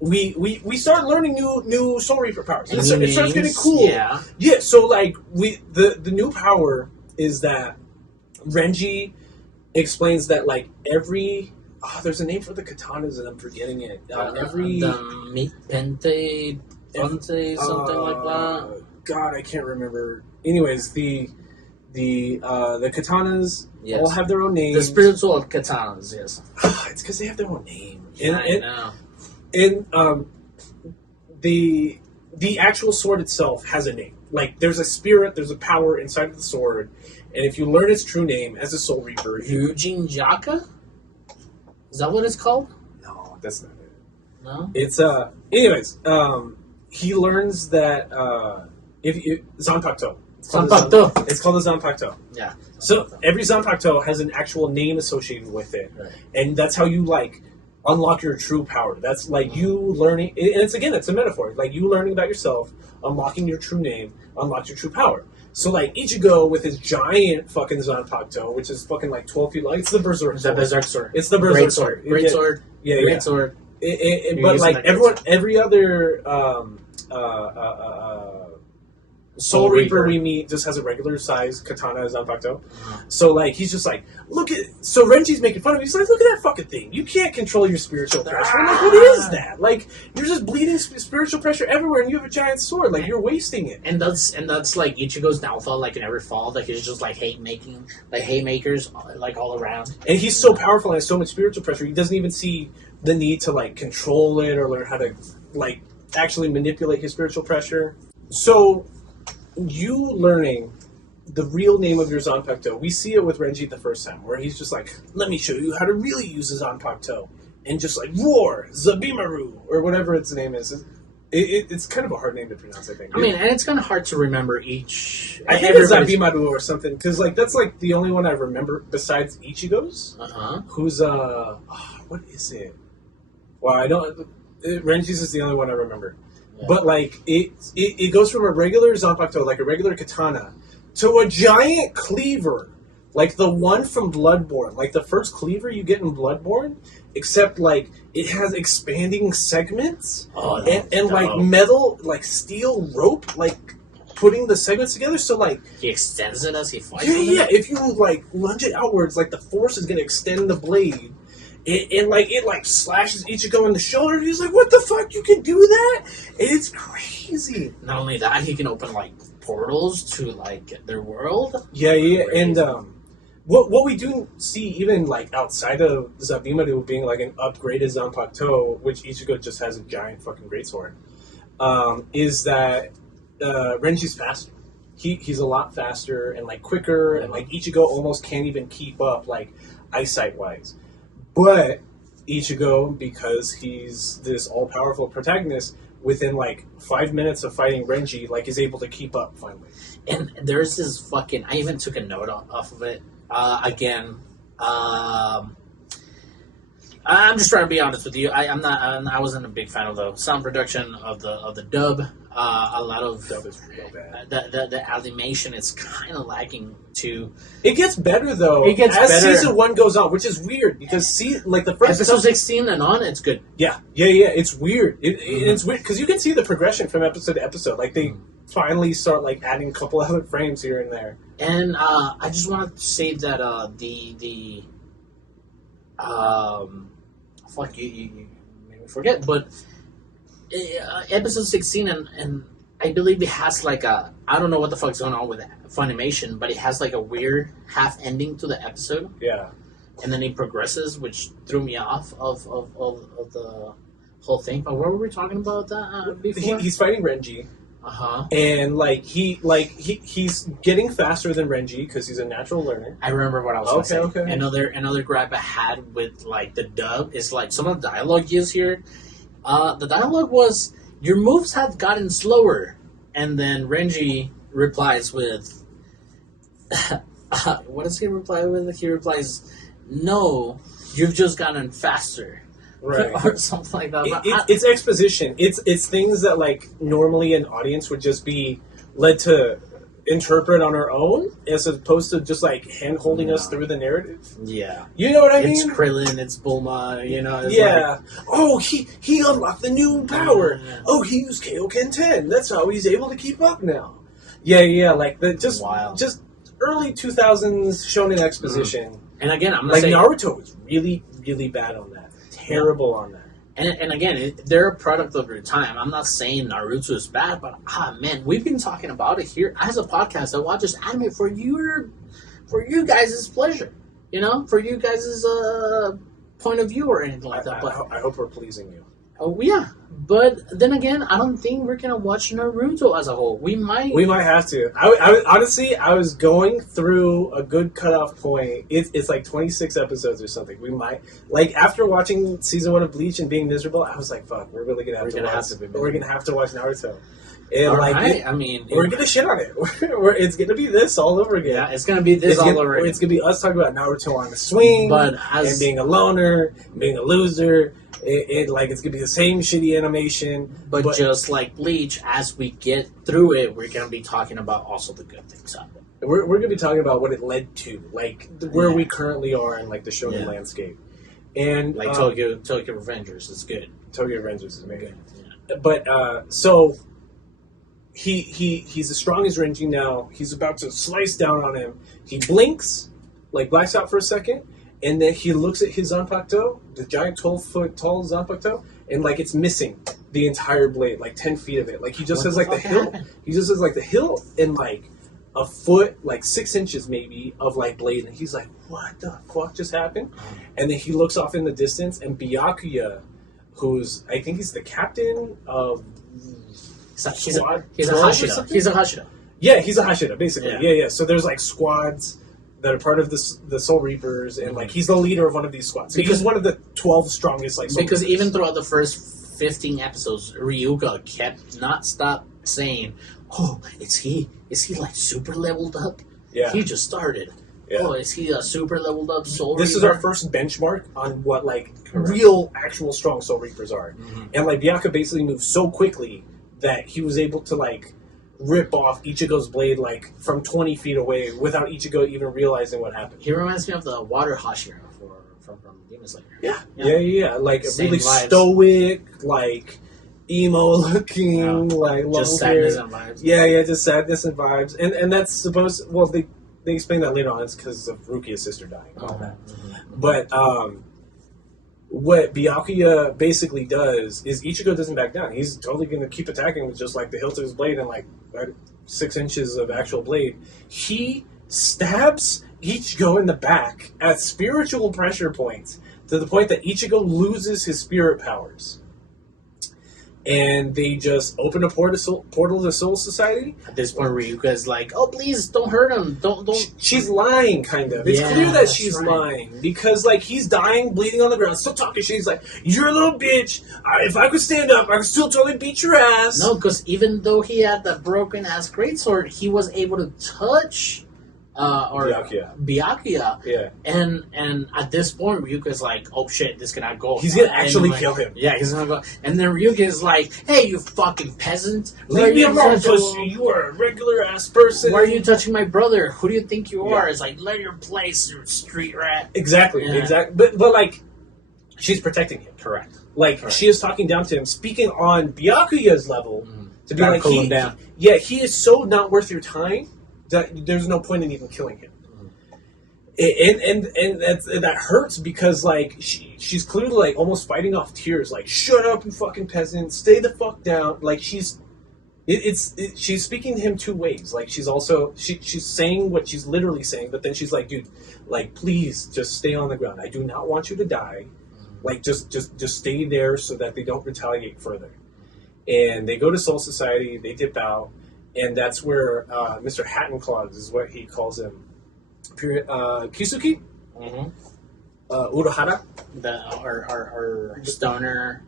we start learning new Soul Reaper powers. It starts getting cool. Yeah. So like the new power is that Renji explains that like there's a name for the katanas and I'm forgetting it. The Pente something like that. God, I can't remember. Anyways, the katanas all have their own names. The spiritual katanas, yes. It's because they have their own name. Yeah, I know. And the actual sword itself has a name. Like, there's a spirit, there's a power inside of the sword, and if you learn its true name as a Soul Reaper... Yujin Jaka? Is that what it's called? No, that's not it. No? It's, anyways, he learns that, Zanpakuto. It's called the Zanpakuto. Yeah. So, every Zanpakuto has an actual name associated with it. Right. And that's how you, like, unlock your true power. That's, like, you learning... And it's a metaphor. Like, you learning about yourself, unlocking your true name, unlocks your true power. So, like, Ichigo with his giant fucking Zanpakuto, which is fucking, like, 12 feet long. It's the Berserk sword. It's the Berserk sword. Great sword. Yeah. Great sword. But, like, every other... Soul Reaper we meet just has a regular size katana Zanpakuto. So like he's just like, so Renji's making fun of him. He's like, look at that fucking thing. You can't control your spiritual pressure. I'm like, what is that? Like, you're just bleeding spiritual pressure everywhere, and you have a giant sword. Like, you're wasting it. And that's like Ichigo's downfall. Like in every fall, like he's just like haymakers like all around. And he's so powerful and has so much spiritual pressure. He doesn't even see the need to like control it or learn how to like actually manipulate his spiritual pressure. So. You learning the real name of your Zanpakuto, we see it with Renji the first time, where he's just like, let me show you how to really use a Zanpakuto. And just like, roar, Zabimaru, or whatever its name is. It's kind of a hard name to pronounce, I think. I mean, and it's kind of hard to remember each... I think it's Zabimaru or something, because like that's like the only one I remember besides Ichigo's, who's, what is it? Well, I don't... Renji's is the only one I remember. Yeah. But, like, it goes from a regular Zanpakuto, like a regular katana, to a giant cleaver, like the one from Bloodborne. Like, the first cleaver you get in Bloodborne, except, like, it has expanding segments, and like, metal, like, steel rope, like, putting the segments together, so, like... He extends it as he fights Yeah, if you, like, lunge it outwards, like, the force is going to extend the blade. It slashes Ichigo in the shoulder, and he's like, what the fuck, you can do that? And it's crazy. Not only that, he can open, like, portals to, like, their world. Yeah, and, what we do see, even, like, outside of Zabimaru being, like, an upgraded Zanpakuto, which Ichigo just has a giant fucking greatsword, is that, Renji's faster. He's a lot faster and, like, quicker, and, like, Ichigo almost can't even keep up, like, eyesight-wise. But Ichigo, because he's this all-powerful protagonist, within like 5 minutes of fighting Renji, like is able to keep up finally. And there's this fucking. I even took a note off of it. Again, I'm just trying to be honest with you. I wasn't a big fan of the sound production of the dub. A lot of dub is real bad. The animation is kind of lacking too. It gets better though. It gets as better. Season 1 goes on, which is weird because the first episode 16 and on, it's good. Yeah. It's weird. It's weird because you can see the progression from episode to episode. Like they finally start like adding a couple other frames here and there. And I just wanted to say that fuck you made me forget, but episode 16 and I believe it has like I don't know what the fuck's going on with Funimation, but it has like a weird half ending to the episode. Yeah. And then it progresses, which threw me off of the whole thing. But what were we talking about that before? He's fighting Renji. Uh-huh. And he's getting faster than Renji because he's a natural learner. I remember what I was going to say. Okay. Another gripe I had with like the dub is like some of the dialogue used here. The dialogue was, your moves have gotten slower, and then Renji replies with, what does he reply with? He replies, no, you've just gotten faster. Right. Or something like that. It's exposition. It's things that like normally an audience would just be led to interpret on our own, as opposed to just like hand holding us through the narrative. Yeah. You know what I mean? It's Krillin, it's Bulma, you know. It's like, oh, he unlocked the new power. Oh, he used Kaioken 10. That's how he's able to keep up now. Yeah, like the just early 2000s shonen exposition. And again, I'm like Naruto is really, really bad on that. Terrible on that. And again, they're a product of their time. I'm not saying Naruto is bad, but man, we've been talking about it here as a podcast that watches anime for you guys' pleasure, you know, for you guys' point of view or anything like that. But I hope we're pleasing you. Oh yeah, but then again, I don't think we're gonna watch Naruto as a whole. We might have to. I honestly, I was going through a good cutoff point. It's like 26 episodes or something. We might, like, after watching season 1 of Bleach and being miserable, I was like, fuck, we're really gonna have to watch Naruto. And we're gonna shit on it. It's gonna be this all over again. Yeah, it's gonna be this all over again. It's gonna be us talking about Naruto on the swing, and being a loner, being a loser. It's gonna be the same shitty animation, but just like Bleach, as we get through it, we're gonna be talking about also the good things of it. We're gonna be talking about what it led to, like where we currently are in like the shonen landscape, and like Tokyo Revengers is good. Tokyo Revengers is amazing, but so he's as strong as Renji now. He's about to slice down on him. He blinks, like blacks out for a second. And then he looks at his Zanpakuto, the giant 12-foot tall Zanpakuto, and like it's missing the entire blade, like 10 feet of it. Like he just has like the hilt. He just has like the hilt and like a foot, like 6 inches maybe of like blade. And he's like, what the fuck just happened? And then he looks off in the distance, and Byakuya, who's I think he's the captain of. He's a Hashira. He's a Hashira. Yeah, he's a Hashira basically. Yeah. So there's like squads that are part of the Soul Reapers, and like he's the leader of one of these squads. So he's one of the 12 strongest like Soul Reapers. Reapers. Even throughout the first 15 episodes, Ryuga kept not stop saying, "Oh, is he like super leveled up? Yeah, he just started. Yeah. Oh, is he a super leveled up Soul This Reaper?" is our first benchmark on what like real, actual strong Soul Reapers are. And like Byakuya basically moved so quickly that he was able to like rip off Ichigo's blade like from 20 feet away without Ichigo even realizing what happened. He reminds me of the Water Hashira from Demon Slayer. Yeah. Like same really vibes. Stoic, like emo looking, like just sadness and vibes. Yeah, just sadness and vibes. And that's supposed. Well, they explain that later on. It's because of Rukia's sister dying. And all that. But what Byakuya basically does is Ichigo doesn't back down. He's totally going to keep attacking with just like the hilt of his blade and like 6 inches of actual blade. He stabs Ichigo in the back at spiritual pressure points to the point that Ichigo loses his spirit powers. and they just open a portal to Soul Society. At this point, Ryuka's like, "Oh, please don't hurt him. Don't." She's lying, kind of. It's clear that she's lying because, like, he's dying, bleeding on the ground, still talking shit. He's like, "You're a little bitch. If I could stand up, I could still totally beat your ass." No, because even though he had that broken ass greatsword, he was able to touch. Byakuya. Yeah. And at this point, Ryuka's like, "Oh shit, this cannot go." He's gonna actually kill him. Yeah, he's gonna go. And then Ryuka is like, "Hey, you fucking peasant! Leave me alone, pussy. You are a regular ass person. Why are you touching my brother? Who do you think you are?" It's like, "Let your place, you street rat." Exactly. But like, she's protecting him. Correct. Like, she is talking down to him, speaking on Byakuya's level to be like, cool him down. he is so not worth your time that there's no point in even killing him. And that hurts because, like, she's clearly, like, almost fighting off tears, like, "Shut up, you fucking peasant, stay the fuck down." Like, she's speaking to him two ways. Like, she's also she's saying what she's literally saying, but then she's like, "Dude, like, please just stay on the ground. I do not want you to die. Like, just stay there so that they don't retaliate further." And they go to Soul Society, they dip out, and that's where Mr. Hattenclaws is what he calls him. Kisuki? Mm-hmm. Uruhara? Our stoner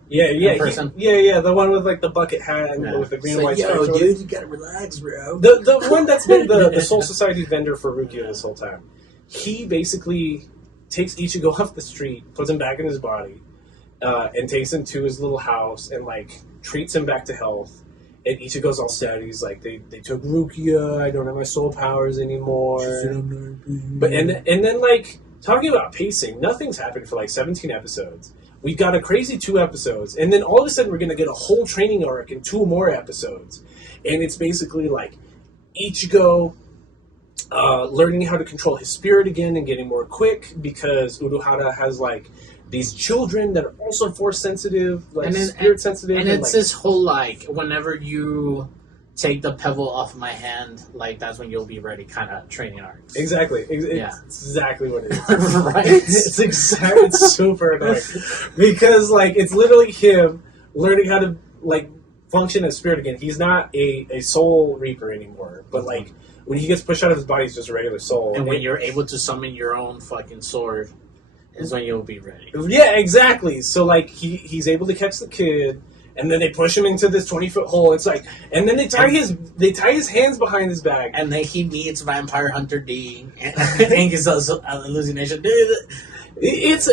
person? The one with, like, the bucket hat and with the green and white stripes. Yo, dude, you gotta relax, bro. The one that's been the Soul Society vendor for Rukia this whole time. He basically takes Ichigo off the street, puts him back in his body, and takes him to his little house and, like, treats him back to health. And Ichigo's all sad. He's like, they took Rukia. I don't have my soul powers anymore. But and then, like, talking about pacing, nothing's happened for like 17 episodes. We got a crazy 2 episodes, and then all of a sudden we're gonna get a whole training arc in 2 more episodes, and it's basically like Ichigo learning how to control his spirit again and getting more quick because Uruhara has, like, these children that are also force sensitive, like, spirit sensitive. And it's, like, this whole, like, whenever you take the pebble off my hand, like, that's when you'll be ready kind of training arcs. Exactly. It's exactly what it is. Right? It's super annoying. Because, like, it's literally him learning how to, like, function as spirit again. He's not a soul reaper anymore, but, like, when he gets pushed out of his body, he's just a regular soul. And when you're able to summon your own fucking sword is when you'll be ready. Yeah, exactly. So, like, he's able to catch the kid, and then they push him into this 20-foot hole. It's like, and then they tie his hands behind his back, and then he meets Vampire Hunter D, and he's also an hallucination. It's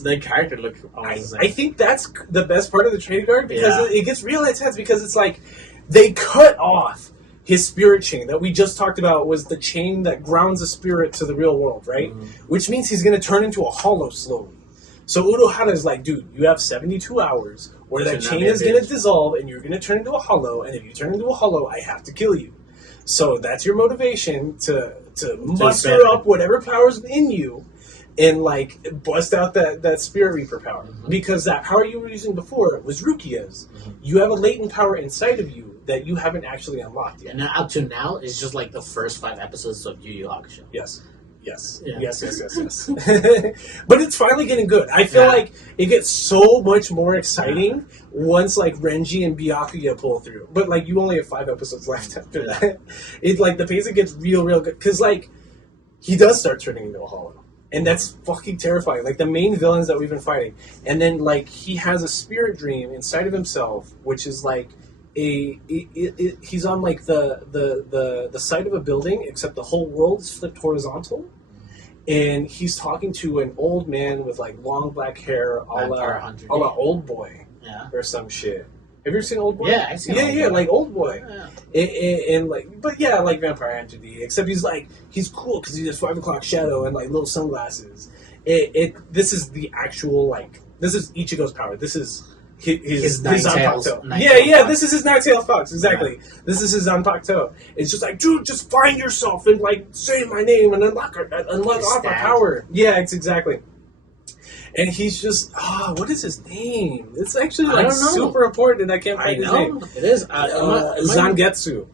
the character look. I think that's the best part of the training arc because it gets real intense because it's like they cut off his spirit chain that we just talked about was the chain that grounds a spirit to the real world, right? Mm-hmm. Which means he's going to turn into a hollow slowly. So Uruhara is like, dude, you have 72 hours where that chain is going to dissolve and you're going to turn into a hollow, and if you turn into a hollow, I have to kill you. So that's your motivation to muster up whatever power's in you and, like, bust out that Spirit Reaper power. Mm-hmm. Because that power you were using before was Rukia's. Mm-hmm. You have a latent power inside of you that you haven't actually unlocked yet. And up to now, it's just like the first 5 episodes of Yu Yu Hakusho. Yes. But it's finally getting good. I feel like it gets so much more exciting once, like, Renji and Byakuya pull through. But, like, you only have 5 episodes left after that. It's like the pacing gets real good. Because, like, he does start turning into a hollow. And that's fucking terrifying. Like, the main villains that we've been fighting. And then, like, he has a spirit dream inside of himself, which is, like, he's on, like, the side of a building, except the whole world is flipped horizontal. And he's talking to an old man with, like, long black hair, a la Old Boy. Yeah. Or some shit. Have you ever seen Old Boy? Yeah, I've seen Old Boy. Like Old Boy. Yeah. And like, but yeah, like Vampire Hunter D. Except he's cool because he has 5 o'clock shadow and, like, little sunglasses. This is the actual, like, this is Ichigo's power. This is his Zanpakuto. Yeah, this is his nine-tailed fox, exactly. Yeah. This is his Zanpakuto. It's just like, dude, just find yourself and, like, say my name and unlock my power. Yeah, it's exactly. And he's just, what is his name? It's actually, like, super important, and I can't find his name. It is. Zangetsu.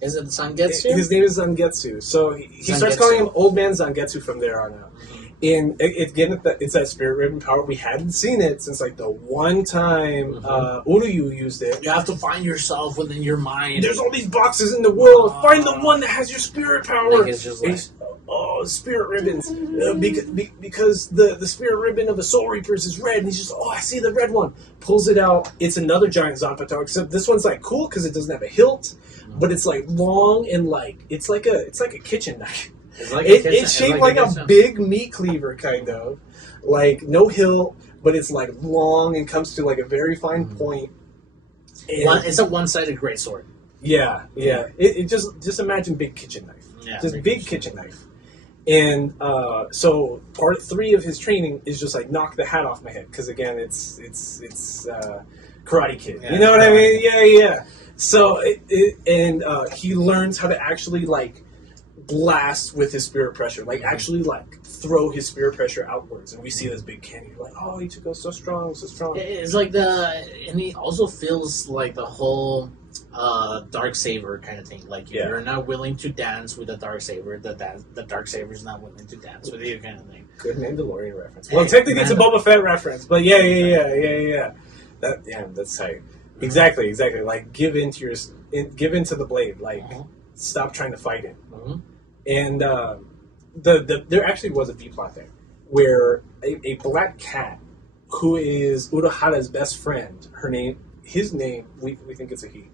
Is it Zangetsu? His name is Zangetsu. So he starts calling him Old Man Zangetsu from there on out. Mm-hmm. And again, it's that spirit ribbon power. We hadn't seen it since like the one time Uryu used it. You have to find yourself within your mind. There's all these boxes in the world. Find the one that has your spirit power. It's just like, spirit ribbons. Because the spirit ribbon of the Soul Reapers is red. And he's just, I see the red one. Pulls it out. It's another giant Zanpakuto. Except this one's like cool because it doesn't have a hilt, but it's like long and like it's like a kitchen knife. It's shaped like a big meat cleaver, kind of. Like, no hilt, but it's like long and comes to like a very fine point. It's a one-sided greatsword. Yeah. It just imagine big kitchen knife. Yeah, just big kitchen knife. And so part 3 of his training is just like knock the hat off my head, because again, it's Karate Kid. Yeah, you know what I mean? Yeah. So he learns how to actually like blast with his spirit pressure, like actually like throw his spirit pressure outwards, and we see this big cannon. Like, Ichigo's so strong. It's like and he also feels like the whole dark saber kind of thing. Like, you're not willing to dance with the dark saber, the dark saber is not willing to dance with you, kind of thing. Good Mandalorian reference. Well, technically it's a Boba Fett reference, but yeah. That's tight. Exactly. Like, give into the blade. Like, stop trying to fight it. And there actually was a B plot there where a black cat who is Urahara's best friend, his name, we think it's a he.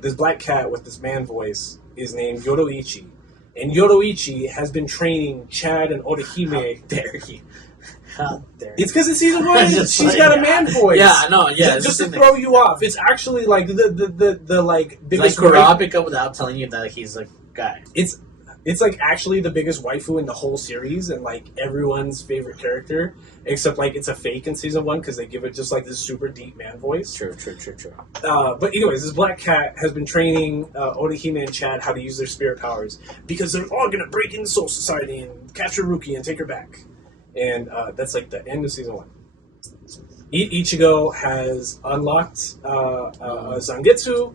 This black cat with this man voice is named Yoroichi. And Yoroichi has been training Chad and Orihime. How dare you? It's because in season 1, she's got a man voice. Yeah, I know. Yeah, just to throw you off. It's actually like the like biggest. Like Kurapika without telling you that he's a guy. It's like actually the biggest waifu in the whole series, and like everyone's favorite character, except like it's a fake in season 1 because they give it just like this super deep man voice. True. But anyways, this black cat has been training Orihime and Chad how to use their spirit powers, because they're all gonna break into Soul Society and capture Ruki and take her back. And that's like the end of season 1. Ichigo has unlocked Zangetsu.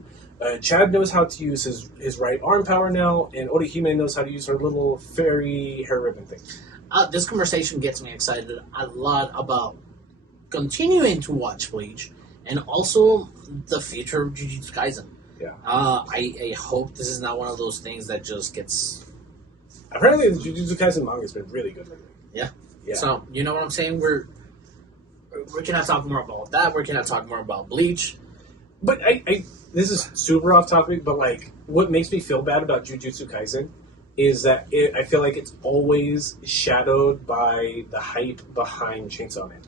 Chad knows how to use his right arm power now, and Orihime knows how to use her little fairy hair ribbon thing. This conversation gets me excited a lot about continuing to watch Bleach, and also the future of Jujutsu Kaisen. Yeah. I hope this is not one of those things that just gets... Apparently the Jujutsu Kaisen manga has been really good lately. Yeah. So, you know what I'm saying? We cannot talk more about that. We cannot talk more about Bleach. But this is super off topic, but like what makes me feel bad about Jujutsu Kaisen is that I feel like it's always shadowed by the hype behind Chainsaw Man,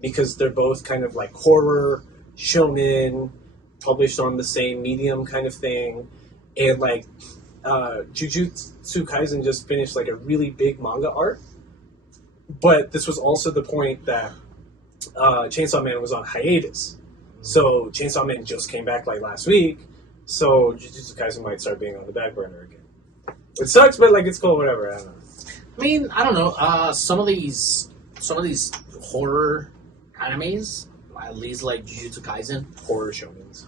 because they're both kind of like horror, shonen, published on the same medium kind of thing, and like Jujutsu Kaisen just finished like a really big manga arc, but this was also the point that Chainsaw Man was on hiatus. So Chainsaw Man just came back like last week, so Jujutsu Kaisen might start being on the back burner again. It sucks, but like it's cool, whatever. I don't know. I mean, I don't know. Some of these horror animes, at least like Jujutsu Kaisen, horror shonens.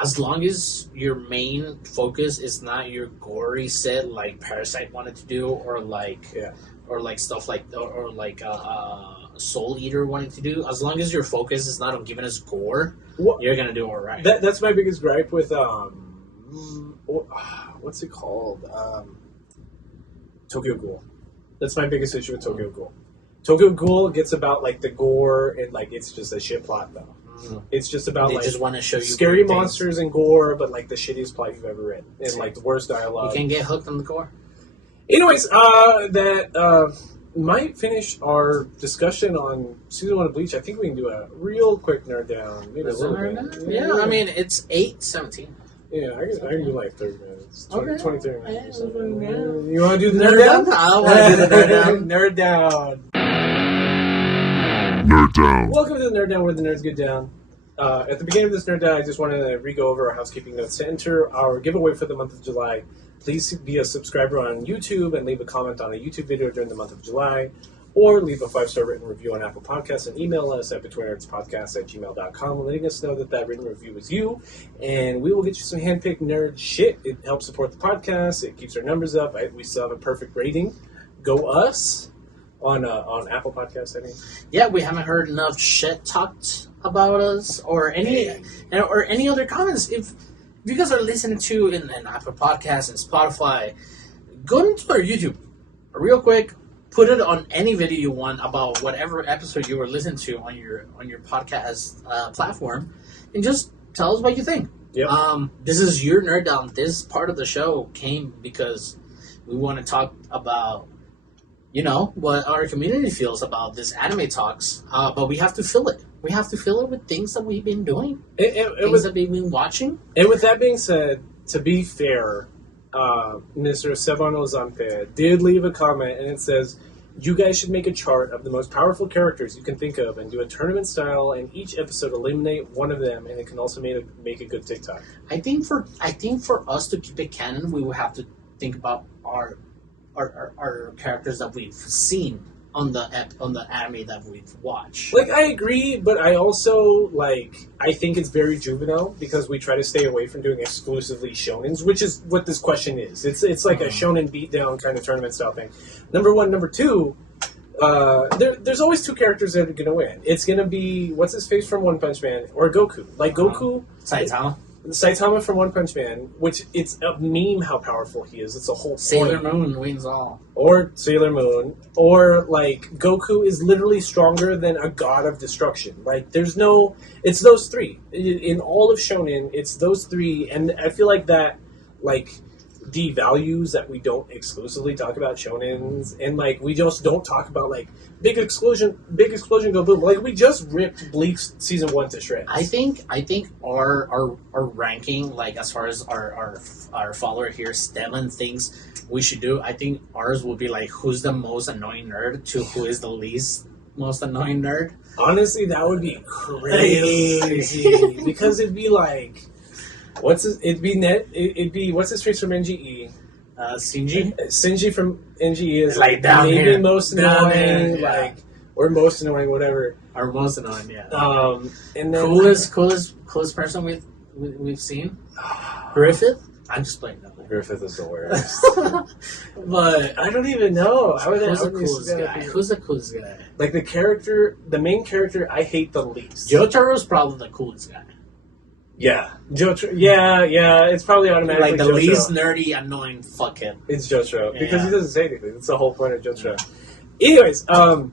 As long as your main focus is not your gory set like Parasite wanted to do, or like stuff like Soul Eater wanting to do, as long as your focus is not on giving us gore, you're gonna do all right. That's my biggest gripe with what's it called? Tokyo Ghoul. That's my biggest issue with Tokyo Ghoul. Tokyo Ghoul gets about like the gore, and like it's just a shit plot though. It's just about they just want to show you scary monsters and gore, but like the shittiest plot you've ever read, and like the worst dialogue. You can get hooked on the gore. Anyways, that might finish our discussion on season 1 of Bleach. I think we can do a real quick nerd down. Yeah, I mean, it's 8:17. Yeah, I can do like 30 minutes. 20, 30 minutes. Yeah. You want to do the nerd down? I want to do the nerd down. Nerd down. Nerd down. Welcome to the Nerd Down, where the nerds get down. At the beginning of this Nerd Down, I just wanted to re-go over our housekeeping notes. To enter our giveaway for the month of July, please be a subscriber on YouTube and leave a comment on a YouTube video during the month of July, or leave a 5-star written review on Apple Podcasts and email us at betweennerdspodcast@gmail.com, letting us know that written review was you, and we will get you some handpicked nerd shit. It helps support the podcast. It keeps our numbers up. We still have a perfect rating. Go Us on Apple Podcasts, I think. Yeah, we haven't heard enough shit talked about us or any other comments. If you guys are listening to in Apple Podcasts and Spotify, go into our YouTube real quick. Put it on any video you want about whatever episode you were listening to on your podcast platform, and just tell us what you think. Yep. This is your Nerd Down. This part of the show came because we want to talk about, what our community feels about this anime talks. But we have to fill it. We have to fill it with things that we've been doing, things that we've been watching. And with that being said, to be fair, Mr. Sevan Ozampe did leave a comment, and it says, you guys should make a chart of the most powerful characters you can think of and do a tournament style, and each episode eliminate one of them, and it can also make a good TikTok. I think for us to keep it canon, we will have to think about our characters that we've seen on the anime that we've watched. Like, I agree, but I also, I think it's very juvenile because we try to stay away from doing exclusively shonens, which is what this question is. It's like a shonen beatdown kind of tournament style thing. Number one. Number two, there's always two characters that are going to win. It's going to be, what's his face from One Punch Man, or Goku. Like, Goku... Saitama from One Punch Man, which it's a meme how powerful he is. It's a whole Sailor Moon wins all. Or Sailor Moon. Or, Goku is literally stronger than a god of destruction. It's those three. In all of Shonen, it's those three. And I feel like that, devalues that we don't exclusively talk about shonens, and we just don't talk about big explosion go boom. We just ripped Bleach season 1 to shreds. I think our ranking, as far as our follower here Stellan thinks we should do, I think ours will be who's the most annoying nerd to who is the least most annoying nerd. Honestly, that would be crazy because it'd be what's his face from NGE? Shinji? Shinji from NGE is down maybe here. most annoying, or most annoying, whatever. Or most annoying, yeah. And then coolest person we've seen? Griffith? I'm just playing that. Griffith is the worst. But I don't even know. Who's the coolest guy? The main character I hate the least. Jotaro's probably the coolest guy. Yeah, yeah, it's probably automatically the Jotaro. least nerdy, annoying fuckhead. It's Jotaro because he doesn't say anything. That's the whole point of Jotaro. Anyways, I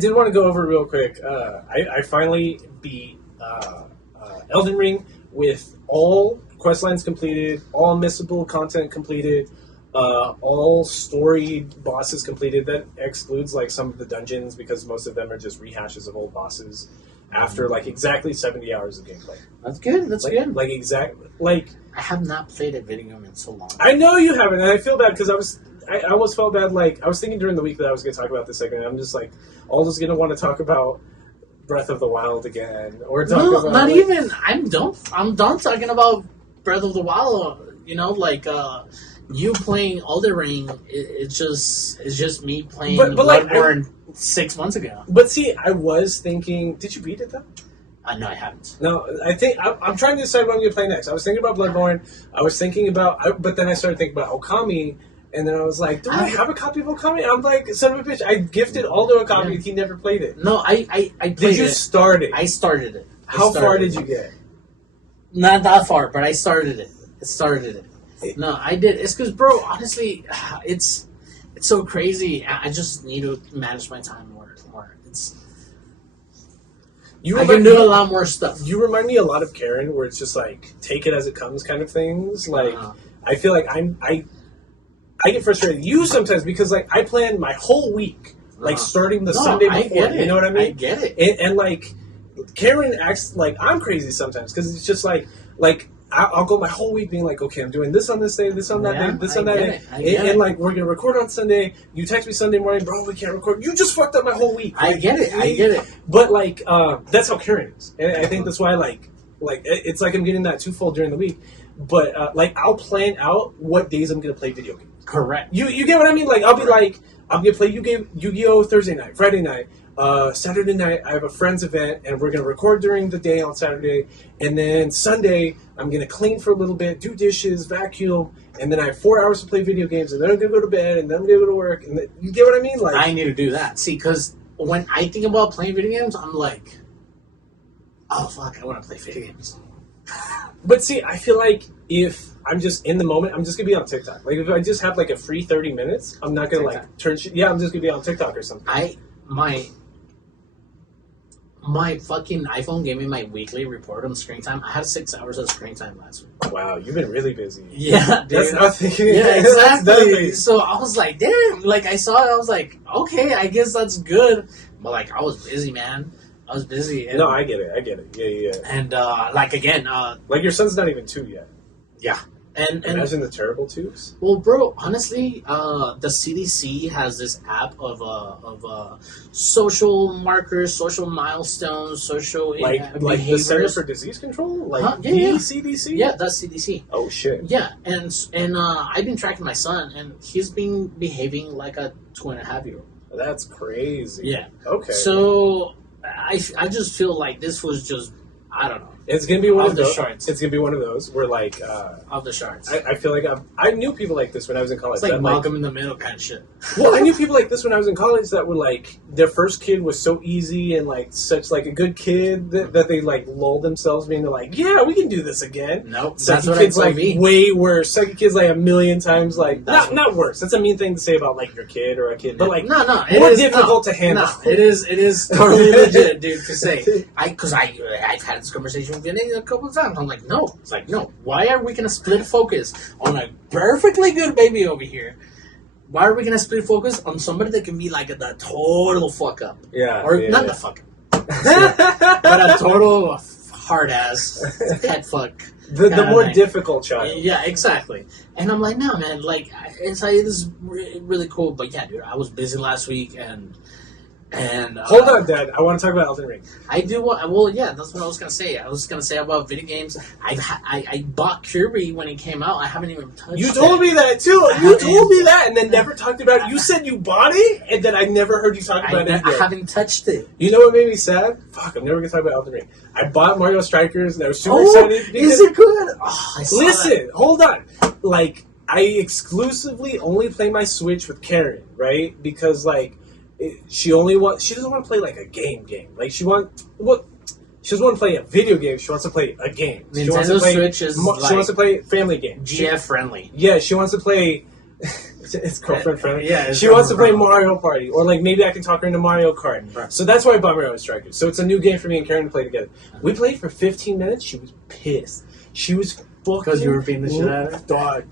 did want to go over real quick. I finally beat Elden Ring with all quest lines completed, all missable content completed, all story bosses completed. That excludes some of the dungeons because most of them are just rehashes of old bosses. After exactly 70 hours of gameplay. That's good. That's good. I have not played a video game in so long. I know you haven't, and I feel bad because I almost felt bad. I was thinking during the week that I was going to talk about this segment. I'm just alwa's going to want to talk about Breath of the Wild again, or talk about not even. I'm done talking about Breath of the Wild. You playing Elden Ring. It's just me playing Bloodborne 6 months ago. But see, I was thinking, did you beat it though? No, I haven't. No, I think I'm trying to decide what I'm going to play next. I was thinking about Bloodborne. I was thinking about, but then I started thinking about Okami, and then I was like, do I have a copy of Okami? I'm like, son of a bitch, I gifted Aldo a copy, and he never played it. No, I played it. Did you start it? I started it. How far did you get? Not that far, but I started it. No, I did. It's because, bro, honestly, it's so crazy. I just need to manage my time more. I can do a lot more stuff. You remind me a lot of Karen, where it's just take it as it comes kind of things. I feel like I get frustrated. You sometimes because I plan my whole week starting the Sunday before. You know what I mean? I get it. And Karen acts like I'm crazy sometimes because it's just I'll go my whole week being okay, I'm doing this on this day, this on that day, this on that day. And we're going to record on Sunday. You text me Sunday morning, bro, we can't record. You just fucked up my whole week. I get it. But, that's how Karen is. And I think that's why, it's I'm getting that twofold during the week. But, I'll plan out what days I'm going to play video games. Correct. You get what I mean? I'll be I'm going to play Yu-Gi-Oh! Thursday night, Friday night. Saturday night, I have a friend's event, and we're going to record during the day on Saturday. And then Sunday, I'm going to clean for a little bit, do dishes, vacuum, and then I have 4 hours to play video games, and then I'm going to go to bed, and then I'm going to go to work. And then, you get what I mean? Like, I need to do that. See, because when I think about playing video games, I'm like, oh, fuck, I want to play video games. But see, I feel like if I'm just in the moment, I'm just going to be on TikTok. Like, if I just have, like, a free 30 minutes, I'm not going to, like, turn shit. Yeah, I'm just going to be on TikTok or something. My fucking iPhone gave me my weekly report on screen time. I had 6 hours of screen time last week. Wow, you've been really busy. Yeah, dude. That's nothing. Yeah, exactly. That's nothing. So I was like, damn. Like, I saw it. I was like, okay, I guess that's good. But, like, I was busy, man. I was busy. And, no, I get it. Yeah. And, like, again... like, your son's not even 2 yet. Yeah. And imagine the terrible twos. Well, bro, honestly, the CDC has this app of social markers, social milestones, social like the Center for Disease Control, like CDC. Yeah, that's CDC. Oh shit. Yeah, and I've been tracking my son, and he's been behaving like a 2.5-year-old. That's crazy. Yeah. Okay. So I just feel like this was just, I don't know. It's gonna be one of those. Charts. It's gonna be one of those where, like, off the charts. I feel like I knew people like this when I was in college. It's like Malcolm in the Middle kind of shit. Well, I knew people like this when I was in college that were like, their first kid was so easy and like such like a good kid that they like lulled themselves being like, yeah, we can do this again. Nope. Second kid's like way worse. Second kid's like a million times like not worse. That's a mean thing to say about like your kid or a kid, but like no, more difficult to handle. No, it is totally legit, dude. To say because I've had this conversation with Vinny a couple of times. I'm like, no. It's like, no. Why are we gonna split focus on a perfectly good baby over here? Why are we gonna split focus on somebody that can be like the total fuck up? Yeah. Or not the fuck up, but a total hard ass head fuck. The more difficult child. Yeah, exactly. And I'm like, no, man. Like, it's like, this is really cool. But yeah, dude, I was busy last week and. Hold on, Dad. I want to talk about Elden Ring. I do want. Well, yeah, that's what I was gonna say. I was gonna say about video games. I bought Kirby when it came out. I haven't even touched it. You told me that too. You told me that, and then never talked about it. You said you bought it, and then I never heard you talk about it. I haven't touched it. You know what made me sad? Fuck, I'm never gonna talk about Elden Ring. I bought Mario Strikers, and I was super excited. Is it good? Oh, listen, hold on. Like, I exclusively only play my Switch with Karen, right? Because like. She doesn't want to play like a game. Like she doesn't want to play a video game. She wants to play a game. Nintendo Switch is she wants to play family games. GF friendly. Yeah, she wants to play. It's girlfriend friendly. Yeah, she wants to play Mario Party, or like maybe I can talk her into Mario Kart. Right. So that's why I bought Mario Strikers. So it's a new game for me and Karen to play together. We played for 15 minutes. She was pissed. She was. Because you were beating the shit out of her? Dog.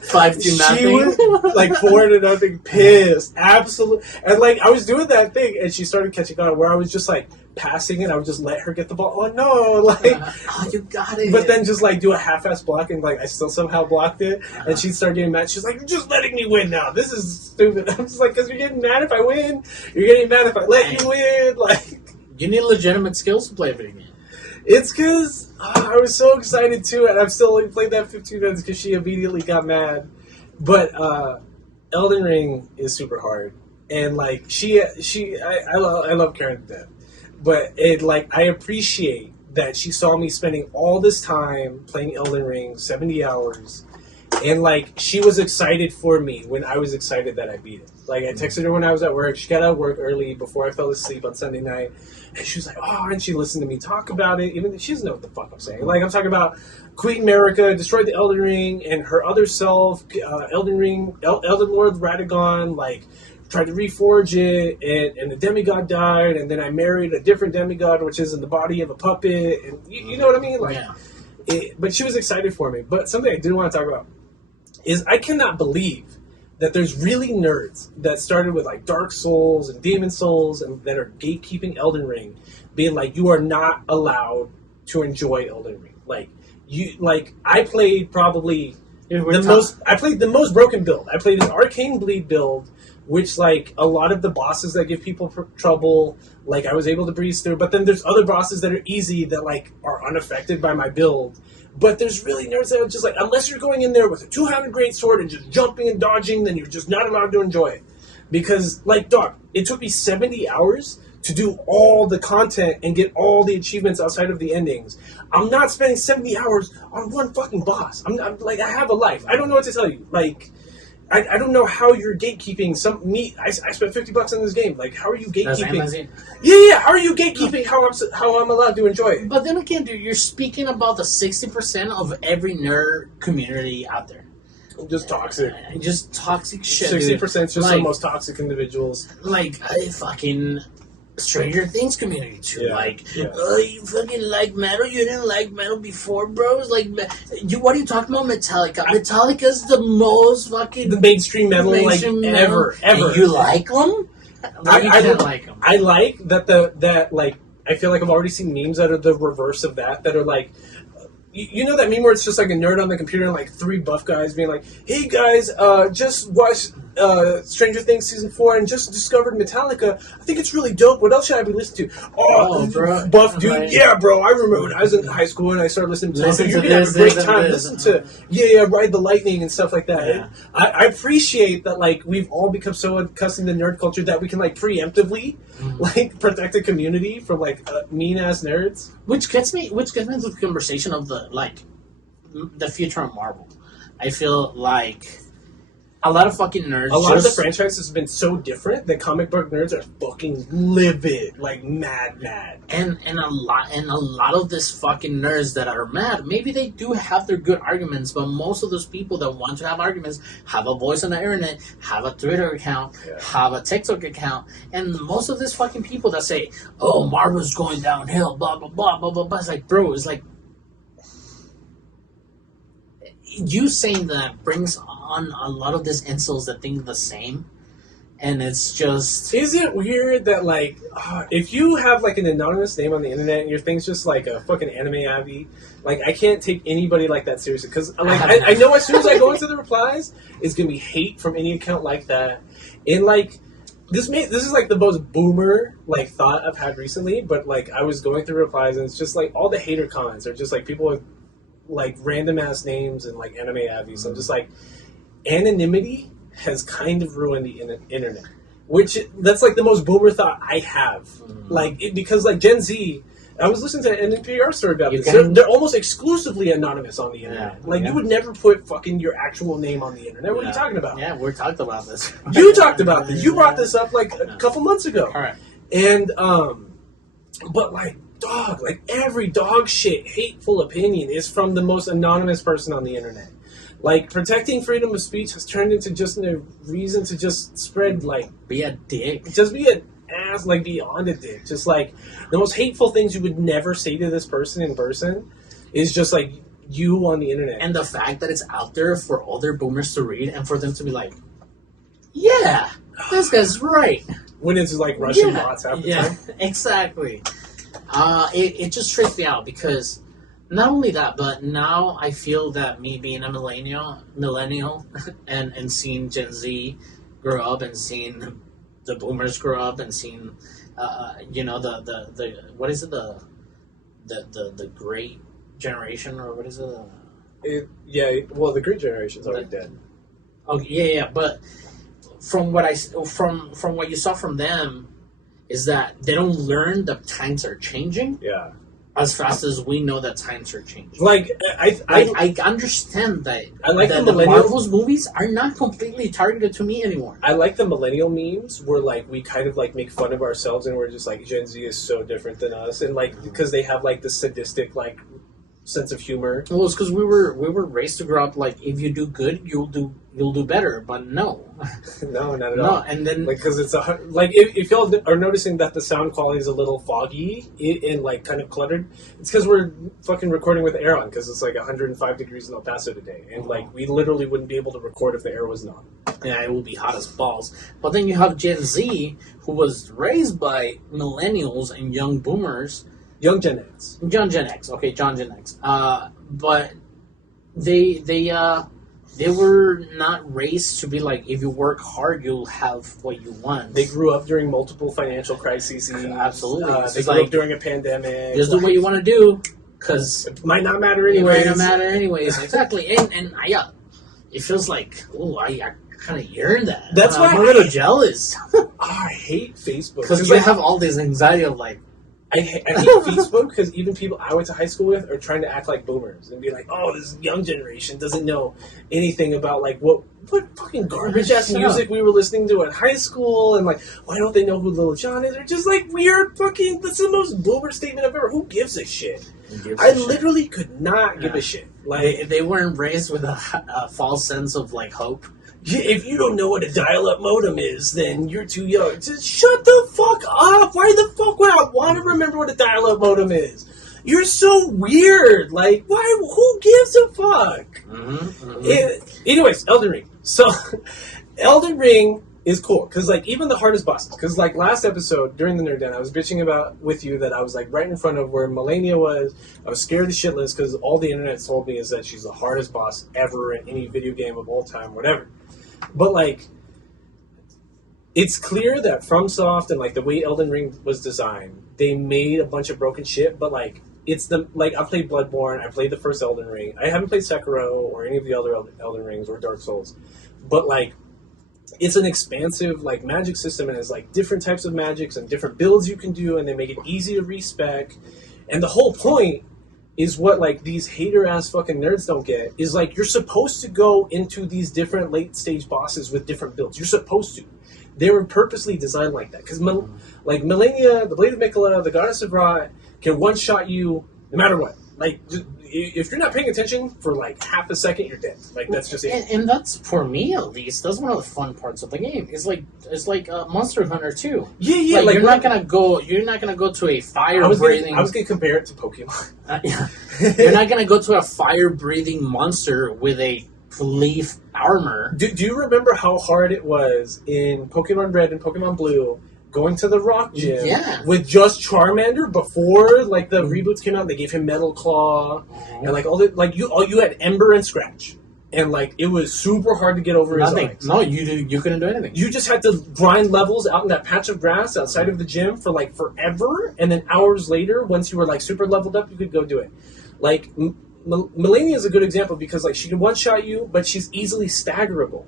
5-2 She was like 4-0, pissed. Absolutely. And like, I was doing that thing, and she started catching on where I was just like passing it. I would just let her get the ball. Oh no. Like, you got it. But then just like do a half-ass block, and like I still somehow blocked it. And she'd start getting mad. She's like, you're just letting me win now. This is stupid. I'm just like, because you're getting mad if I win. You're getting mad if I let you win. Like, you need legitimate skills to play a video game. It's because I was so excited too, and I've still only played that 15 minutes because she immediately got mad. But Elden Ring is super hard, and like I love Karen to death, but I appreciate that she saw me spending all this time playing Elden Ring, 70 hours, and like she was excited for me when I was excited that I beat it. Like I texted her when I was at work. She got out of work early before I fell asleep on Sunday night. And she was like, oh, and she listened to me talk about it, even though she doesn't know what the fuck I'm saying. Like, I'm talking about Queen America destroyed the Elden Ring, and her other self, Elden Lord Radagon, like, tried to reforge it, and the demigod died, and then I married a different demigod, which is in the body of a puppet, and you know what I mean? Like, yeah. But she was excited for me. But something I did want to talk about is I cannot believe that there's really nerds that started with like Dark Souls and Demon Souls and that are gatekeeping Elden Ring, being like, you are not allowed to enjoy Elden Ring. I played probably I played the most broken build. I played an Arcane Bleed build, which like a lot of the bosses that give people trouble, like I was able to breeze through. But then there's other bosses that are easy that like are unaffected by my build. But there's really nerds that are just like, unless you're going in there with a two-handed greatsword and just jumping and dodging, then you're just not allowed to enjoy it. Because, like, dog, it took me 70 hours to do all the content and get all the achievements outside of the endings. I'm not spending 70 hours on one fucking boss. I'm like, I have a life. I don't know what to tell you. Like, I don't know how you're gatekeeping I spent $50 on this game. Like, how are you gatekeeping? Yeah. How are you gatekeeping how I'm allowed to enjoy it? But then again, dude, you're speaking about the 60% of every nerd community out there. Just toxic. Just toxic shit. 60% is just the most toxic individuals. Like, I fucking Stranger Things community too. Yeah, like, oh, you fucking like metal? You didn't like metal before, bro? It's like, what are you talking about? Metallica. Metallica's the most fucking the mainstream metal ever. And you like them? I don't like them. I like that like I feel like I've already seen memes that are the reverse of that are like. You know that meme where it's just like a nerd on the computer and like three buff guys being like, "Hey guys, just watched Stranger Things season 4 and just discovered Metallica. I think it's really dope. What else should I be listening to?" Oh, bro, buff dude, right. Yeah, bro. I remember when I was in high school and I started listening to Metallica. You're gonna have a great time. Listen to Ride the Lightning and stuff like that. Yeah. I appreciate that. Like we've all become so accustomed to nerd culture that we can like preemptively like protect the community from like mean ass nerds. Which gets me into the conversation of the future of Marvel. I feel like a lot of fucking nerds. A lot of the franchises have been so different that comic book nerds are fucking livid, like mad. And a lot of this fucking nerds that are mad, maybe they do have their good arguments, but most of those people that want to have arguments have a voice on the internet, have a Twitter account, have a TikTok account, and most of these fucking people that say, "Oh, Marvel's going downhill," blah blah blah blah blah blah. It's like, bro, it's like. You saying that brings on a lot of these incels that think the same, and it's just... Is it weird that, like, if you have, like, an anonymous name on the internet and your thing's just, like, a fucking anime Abby, like, I can't take anybody like that seriously, because, like, I know as soon as I go into the replies, it's gonna be hate from any account like that, and, like... This is, like, the most boomer, like, thought I've had recently, but, like, I was going through replies, and it's just, like, all the hater comments are just, like, people with like random ass names and like anime abbies. I'm just like, anonymity has kind of ruined the internet, which that's like the most boomer thought I have. Like because like Gen Z, I was listening to an NPR story about this. They're almost exclusively anonymous on the internet. You would never put fucking your actual name on the internet. What are you talking about? Yeah, we talked about this. You talked about this. You brought this up like a couple months ago. All right. And but like. Dog, like every dog shit, hateful opinion is from the most anonymous person on the internet. Like protecting freedom of speech has turned into just a reason to just spread like be a dick, just be an ass, like beyond a dick. Just like the most hateful things you would never say to this person in person is just like you on the internet. And the fact that it's out there for other boomers to read and for them to be like, yeah, this guy's right. When it's like Russian bots half the time. Yeah, exactly. It just trips me out because not only that, but now I feel that me being a millennial and seeing Gen Z grow up and seeing the boomers grow up and seeing the what is it the great generation or what is it? The great generation's already dead. Oh yeah, but from what you saw from them. Is that they don't learn that times are changing as fast as we know that times are changing. Like, I understand that, that the Marvel's movies are not completely targeted to me anymore. I like the millennial memes where, like, we kind of, like, make fun of ourselves and we're just, like, Gen Z is so different than us. And, like, because they have, like, the sadistic, like, sense of humor. Well, it's because we were raised to grow up like if you do good, you'll do better. But no, no, not at all. No, and then because it's if y'all are noticing that the sound quality is a little foggy and like kind of cluttered, it's because we're fucking recording with air on because it's like 105 degrees in El Paso today, and like we literally wouldn't be able to record if the air wasn't on. Yeah, it will be hot as balls. But then you have Gen Z who was raised by millennials and young boomers. Young Gen X. John Gen X. Okay, John Gen X. But they were not raised to be like, if you work hard, you'll have what you want. They grew up during multiple financial crises. Absolutely. They grew up during a pandemic. Just do what you want to do, because it might not matter anyways. Exactly. And yeah, it feels like, I kind of yearn that. That's why I'm a little jealous. I hate Facebook because you have all this anxiety of like. I hate Facebook because even people I went to high school with are trying to act like boomers and be like, "Oh, this young generation doesn't know anything about like what fucking garbage ass music we were listening to at high school, and like why don't they know who Lil Jon is?" Or just like weird fucking. That's the most boomer statement I've ever. Who gives a shit? I literally could not give a shit. Like they weren't raised with a false sense of like hope. If you don't know what a dial-up modem is, then you're too young. Just shut the fuck up. Why the fuck would I want to remember what a dial-up modem is? You're so weird. Like, why? Who gives a fuck? Anyways, Elden Ring. So, Elden Ring is cool because like even the hardest bosses. Because like last episode during the Nerd Den, I was bitching about with you that I was like right in front of where Melania was. I was scared to shitless because all the internet told me is that she's the hardest boss ever in any video game of all time, whatever. But, like, it's clear that FromSoft and, like, the way Elden Ring was designed, they made a bunch of broken shit, but, like, it's the... Like, I played Bloodborne, I played the first Elden Ring. I haven't played Sekiro or any of the other Elden Rings or Dark Souls. But, like, it's an expansive, like, magic system, and it's, like, different types of magics and different builds you can do, and they make it easy to respec. And the whole point is what, like, these hater-ass fucking nerds don't get, is, like, you're supposed to go into these different late-stage bosses with different builds. You're supposed to. They were purposely designed like that. Because, like, Melania, the Blade of Mikola, the Goddess of Ra, can one-shot you no matter what. Like, if you're not paying attention for, like, half a second, you're dead. Like, that's just it. And that's, for me at least, that's one of the fun parts of the game. It's like Monster Hunter 2. Yeah. Like you're not gonna go to a fire-breathing... I was gonna compare it to Pokemon. You're not gonna go to a fire-breathing monster with a leaf armor. Do you remember how hard it was in Pokemon Red and Pokemon Blue going to the rock gym with just Charmander before like the reboots came out? They gave him Metal Claw and like all you had Ember and Scratch, and like it was super hard to get over his eyes. No, you couldn't do anything. You just had to grind levels out in that patch of grass outside of the gym for like forever, and then hours later, once you were like super leveled up, you could go do it. Like Melania is a good example because like she can one shot you, but she's easily staggerable.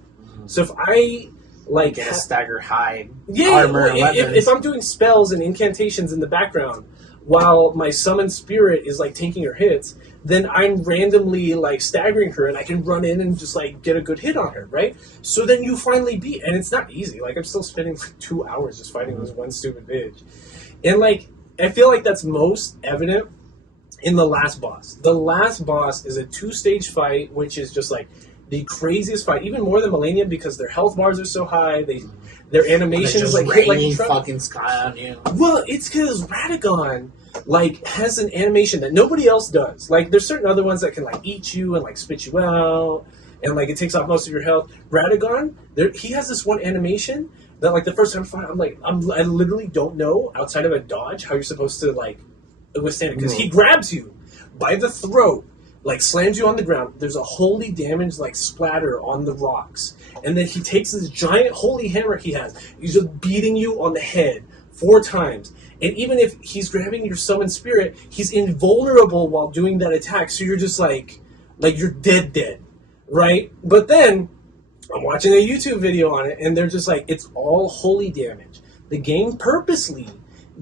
So if I like get a stagger high armor, if I'm doing spells and incantations in the background while my summoned spirit is like taking her hits, then I'm randomly like staggering her and I can run in and just like get a good hit on her, right? So then you finally beat, and it's not easy. Like I'm still spending like 2 hours just fighting this one stupid bitch. And like I feel like that's most evident in the last boss. The last boss is a 2-stage fight, which is just like the craziest fight, even more than Melania, because their health bars are so high. Their animations like raining fucking sky on you. Well, it's because Radagon like has an animation that nobody else does. Like there's certain other ones that can like eat you and like spit you out, and like it takes off most of your health. Radagon, he has this one animation that like the first time I fight, I literally don't know outside of a dodge how you're supposed to like withstand it, because he grabs you by the throat, like slams you on the ground. There's a holy damage like splatter on the rocks, and then he takes this giant holy hammer he has. He's just beating you on the head 4 times, and even if he's grabbing your summoned spirit, he's invulnerable while doing that attack. So you're just like you're dead, right? But then I'm watching a YouTube video on it, and they're just like, it's all holy damage. The game purposely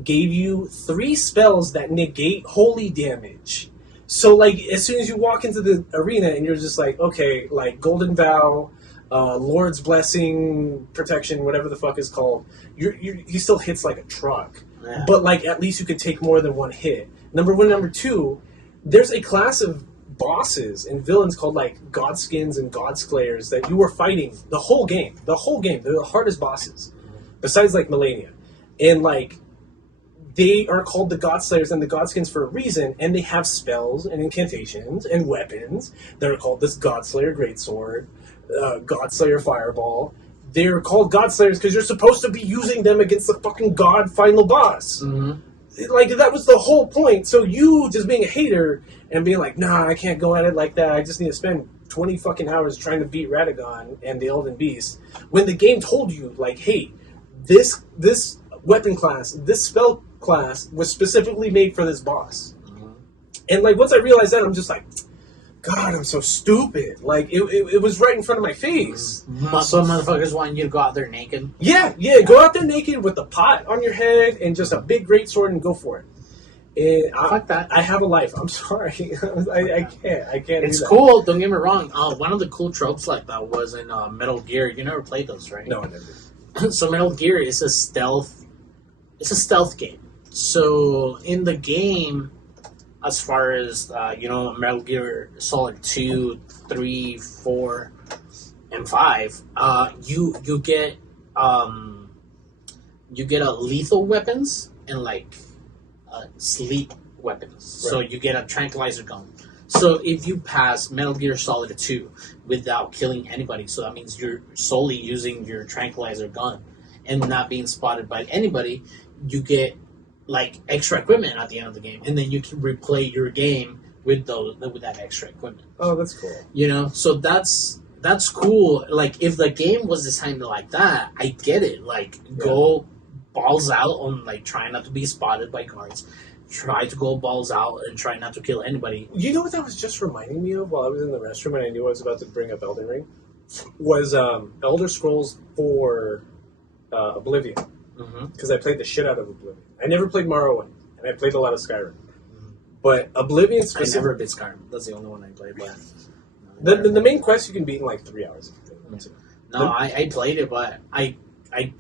gave you 3 spells that negate holy damage. So, like, as soon as you walk into the arena and you're just like, okay, like, Golden Vow, Lord's Blessing, Protection, whatever the fuck is called, he still hits like a truck. Yeah. But, like, at least you could take more than 1 hit. Number 1. Number 2, there's a class of bosses and villains called, like, Godskins and Godslayers that you were fighting the whole game. They're the hardest bosses, besides, like, Melania. And, like, they are called the Godslayers and the Godskins for a reason, and they have spells and incantations and weapons that are called this Godslayer Greatsword, Godslayer Fireball. They're called Godslayers because you're supposed to be using them against the fucking God final boss. Like, that was the whole point. So you just being a hater and being like, nah, I can't go at it like that. I just need to spend 20 fucking hours trying to beat Radagon and the Elden Beast. When the game told you, like, hey, this weapon class, this spell class was specifically made for this boss. And like once I realized that, I'm just like, God, I'm so stupid. Like, it was right in front of my face. Some motherfuckers want you to go out there naked. Yeah, go out there naked with a pot on your head and just a big greatsword and go for it. And Fuck that. I have a life. I'm sorry. I can't. It's cool. Don't get me wrong. One of the cool tropes like that was in Metal Gear. You never played those, right? No, I never did. So Metal Gear is a stealth. It's a stealth game. So in the game, as far as Metal Gear Solid 2, 3, 4, and 5, you get lethal weapons and like sleep weapons. Right. So you get a tranquilizer gun. So if you pass Metal Gear Solid 2 without killing anybody, so that means you're solely using your tranquilizer gun and not being spotted by anybody, you get like extra equipment at the end of the game, and then you can replay your game with that extra equipment. Oh, that's cool. So that's cool. Like if the game was designed like that, I get it. Like go balls out on like trying not to be spotted by guards. Try to go balls out and try not to kill anybody. You know what that was just reminding me of while I was in the restroom and I knew I was about to bring up Elden Ring? Was Elder Scrolls 4 Oblivion. Because I played the shit out of Oblivion. I never played Morrowind, and I played a lot of Skyrim. But Oblivion specifically... I never beat Skyrim. That's the only one I played. But the main quest you can beat in like 3 hours. No, I played it, but I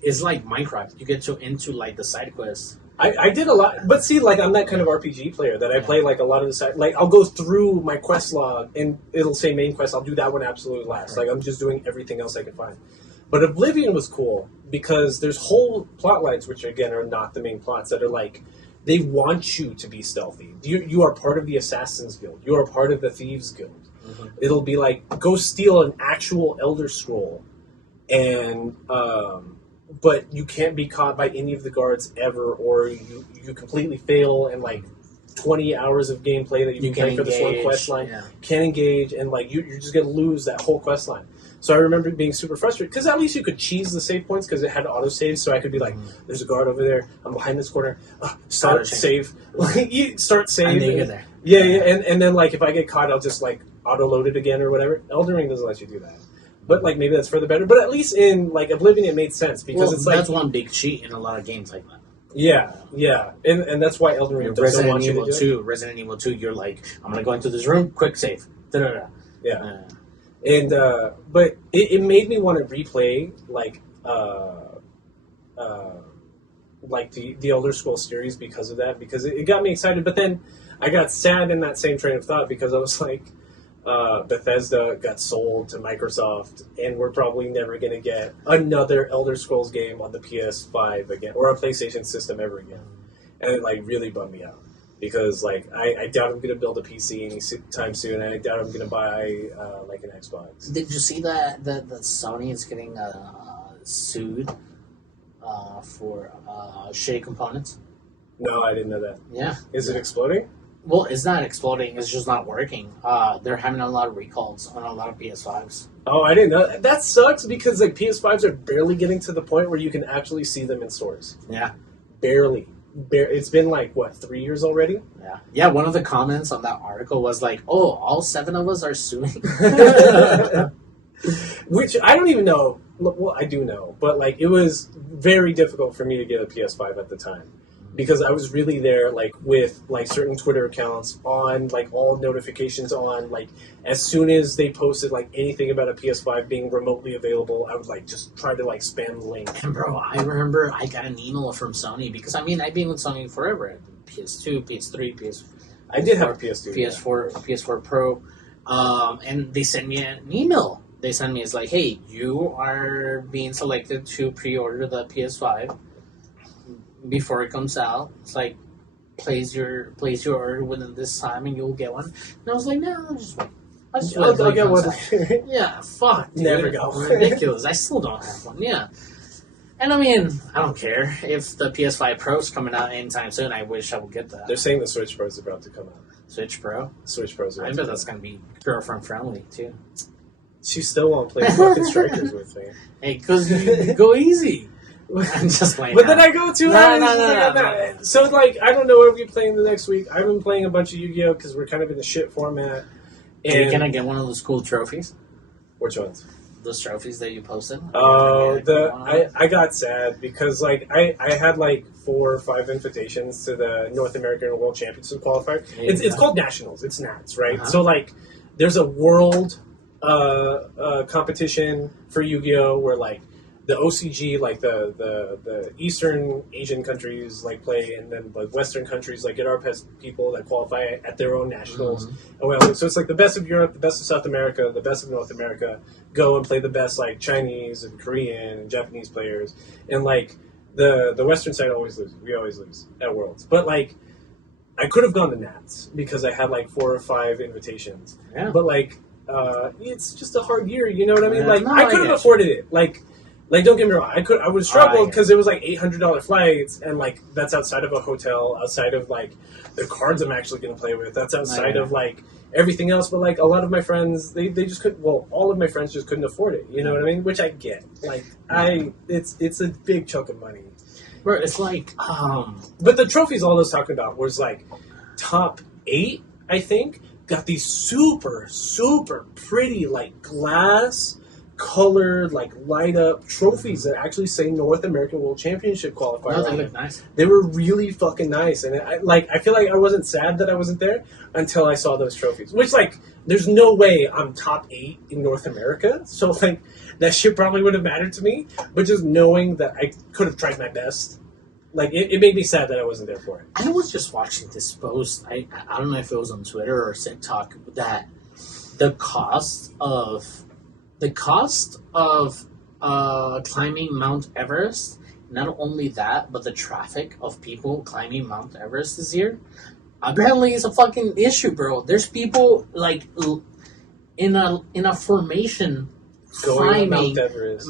it's like Minecraft. You get into like the side quests. I did a lot, but see, like I'm that kind of RPG player that I play like a lot of the side. Like I'll go through my quest log and it'll say main quest. I'll do that one absolutely last. Right. Like I'm just doing everything else I can find. But Oblivion was cool because there's whole plot lines which again are not the main plots that are like they want you to be stealthy. You are part of the Assassins Guild. You are part of the Thieves Guild. Mm-hmm. It'll be like go steal an actual Elder Scroll, and but you can't be caught by any of the guards ever, or you completely fail and like 20 hours of gameplay that you can play for this one quest line can't engage, and like you're just gonna lose that whole quest line. So I remember being super frustrated because at least you could cheese the save points because it had autosave, so I could be like, "There's a guard over there. I'm behind this corner. Start save. You start save. And then you get there. Yeah, and then like if I get caught, I'll just like auto load it again or whatever. Elden Ring doesn't let you do that, but like maybe that's further better. But at least in like Oblivion, it made sense because it's like that's one big cheat in a lot of games like that. Yeah, and that's why Elden Ring doesn't want you to do it. Resident Evil 2, you're like, I'm gonna go into this room, quick save. Da-da-da. Yeah. And but it made me want to replay like the Elder Scrolls series because of that, because it got me excited. But then I got sad in that same train of thought because I was like, Bethesda got sold to Microsoft, and we're probably never going to get another Elder Scrolls game on the PS5 again or a PlayStation system ever again, and it like really bummed me out. Because like I doubt I'm going to build a PC anytime soon, and I doubt I'm going to buy like an Xbox. Did you see that Sony is getting sued for shitty components? No, I didn't know that. Yeah. Is it exploding? Well, it's not exploding. It's just not working. They're having a lot of recalls on a lot of PS5s. Oh, I didn't know. That sucks because like PS5s are barely getting to the point where you can actually see them in stores. Yeah. Barely. It's been like, what, 3 years already? Yeah, one of the comments on that article was like, oh, all 7 of us are suing. Which I don't even know. Well, I do know. But like, it was very difficult for me to get a PS5 at the time. Because I was really there, like, with, like, certain Twitter accounts on, like, all notifications on, like, as soon as they posted, like, anything about a PS5 being remotely available, I would, like, just try to, like, spam the link. And, bro, I remember I got an email from Sony, because, I mean, I've been with Sony forever. PS2, PS3, PS4. I did have a PS2. PS4 Pro. And they sent me an email. They sent me, it's like, hey, you are being selected to pre-order the PS5. Before it comes out, it's like place your order within this time and you'll get one. And I was like, no, I'll just wait. I'll get one. Yeah, fuck, dude. Never go. Ridiculous. I still don't have one. Yeah, and I mean, I don't care if the PS5 Pro's coming out anytime soon. I wish I would get that. They're saying the Switch Pro is about to come out. Switch Pro. Switch Pro's. I bet that's gonna be girlfriend friendly too. She still won't play fucking Strikers with me. Hey, cause you go easy. I'm just playing. But then I go too hard. No. So, like, I don't know what we're playing the next week. I've been playing a bunch of Yu-Gi-Oh! Because we're kind of in the shit format. Can I get one of those cool trophies? Which ones? Those trophies that you posted? Oh, I got sad because like I had like 4 or 5 invitations to the North American World Championship qualifier. It's called Nationals. It's Nats, right? Uh-huh. So like there's a world competition for Yu-Gi-Oh! Where like the OCG, like the Eastern Asian countries like play, and then like Western countries like get our people that qualify at their own nationals. Mm-hmm. So it's like the best of Europe, the best of South America, the best of North America go and play the best like Chinese and Korean and Japanese players, and like the Western side always loses. We always lose at Worlds, but like I could have gone to Nats because I had like 4 or 5 invitations. Yeah. But like it's just a hard year, you know what I mean? Yeah, like I could have afforded it, like. Like, don't get me wrong, I would struggle because it was like $800 flights, and like that's outside of a hotel, outside of like the cards I'm actually going to play with. That's outside of like everything else. But like a lot of my friends, they just couldn't. Well, all of my friends just couldn't afford it. You know what I mean? Which I get. Like it's a big chunk of money. Bro, it's like But the trophies all I was talking about was like top 8, I think, got these super pretty like glass colored, like light up trophies that actually say North American World Championship qualifier. No, they look nice. They were really fucking nice, and I feel like I wasn't sad that I wasn't there until I saw those trophies. Which like, there's no way I'm top 8 in North America, so like that shit probably would have mattered to me. But just knowing that I could have tried my best, like it made me sad that I wasn't there for it. I was just watching this post. I don't know if it was on Twitter or TikTok that the cost of climbing Mount Everest, not only that, but the traffic of people climbing Mount Everest this year, apparently is a fucking issue, bro. There's people, like, in a formation climbing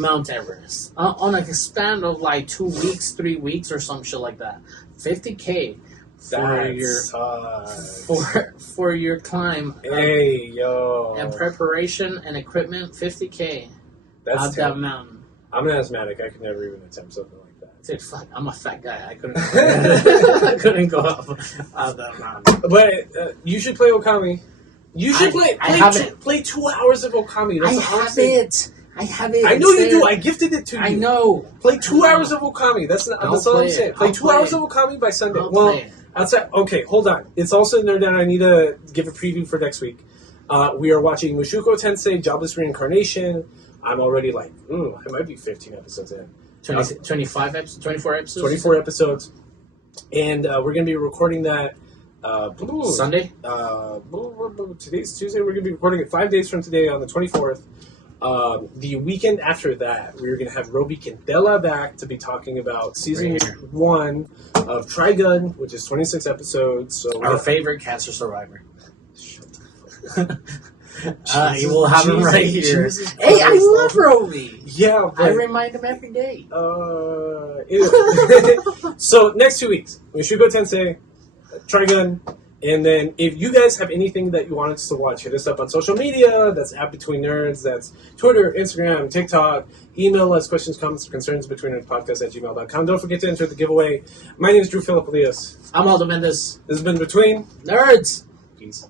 Mount Everest. On a span of, like, 2 weeks, 3 weeks, or some shit like that. $50K. For your climb, hey yo, and preparation and equipment, $50K. That's that mountain. I'm an asthmatic. I could never even attempt something like that. Dude, fuck, I'm a fat guy. I couldn't go up that mountain. But you should play Okami. You should play 2 hours of Okami. I have it. I know you do. I gifted it to you. I know. Play 2 hours of Okami. That's all I'm saying. Play 2 hours of Okami by Sunday. Okay, hold on. It's also there that I need to give a preview for next week. We are watching Mushoku Tensei, Jobless Reincarnation. I'm already like, I might be 15 episodes in. 25 episodes? 24 episodes? 24 episodes. And we're going to be recording that Sunday? Today's Tuesday. We're going to be recording it 5 days from today on the 24th. The weekend after that, we're going to have Roby Candela back to be talking about season 1 of Trigun, which is 26 episodes. So our favorite cancer survivor. You will have him right here. Hey, I love Roby. Yeah, but, I remind him every day. So next 2 weeks, Mushoku Tensei, Trigun. And then if you guys have anything that you want us to watch, hit us up on social media. That's at Between Nerds. That's Twitter, Instagram, TikTok. Email us questions, comments, or concerns betweennerdspodcast@gmail.com. Don't forget to enter the giveaway. My name is Drew Philip Elias. I'm Aldo Mendez. This has been Between Nerds. Peace.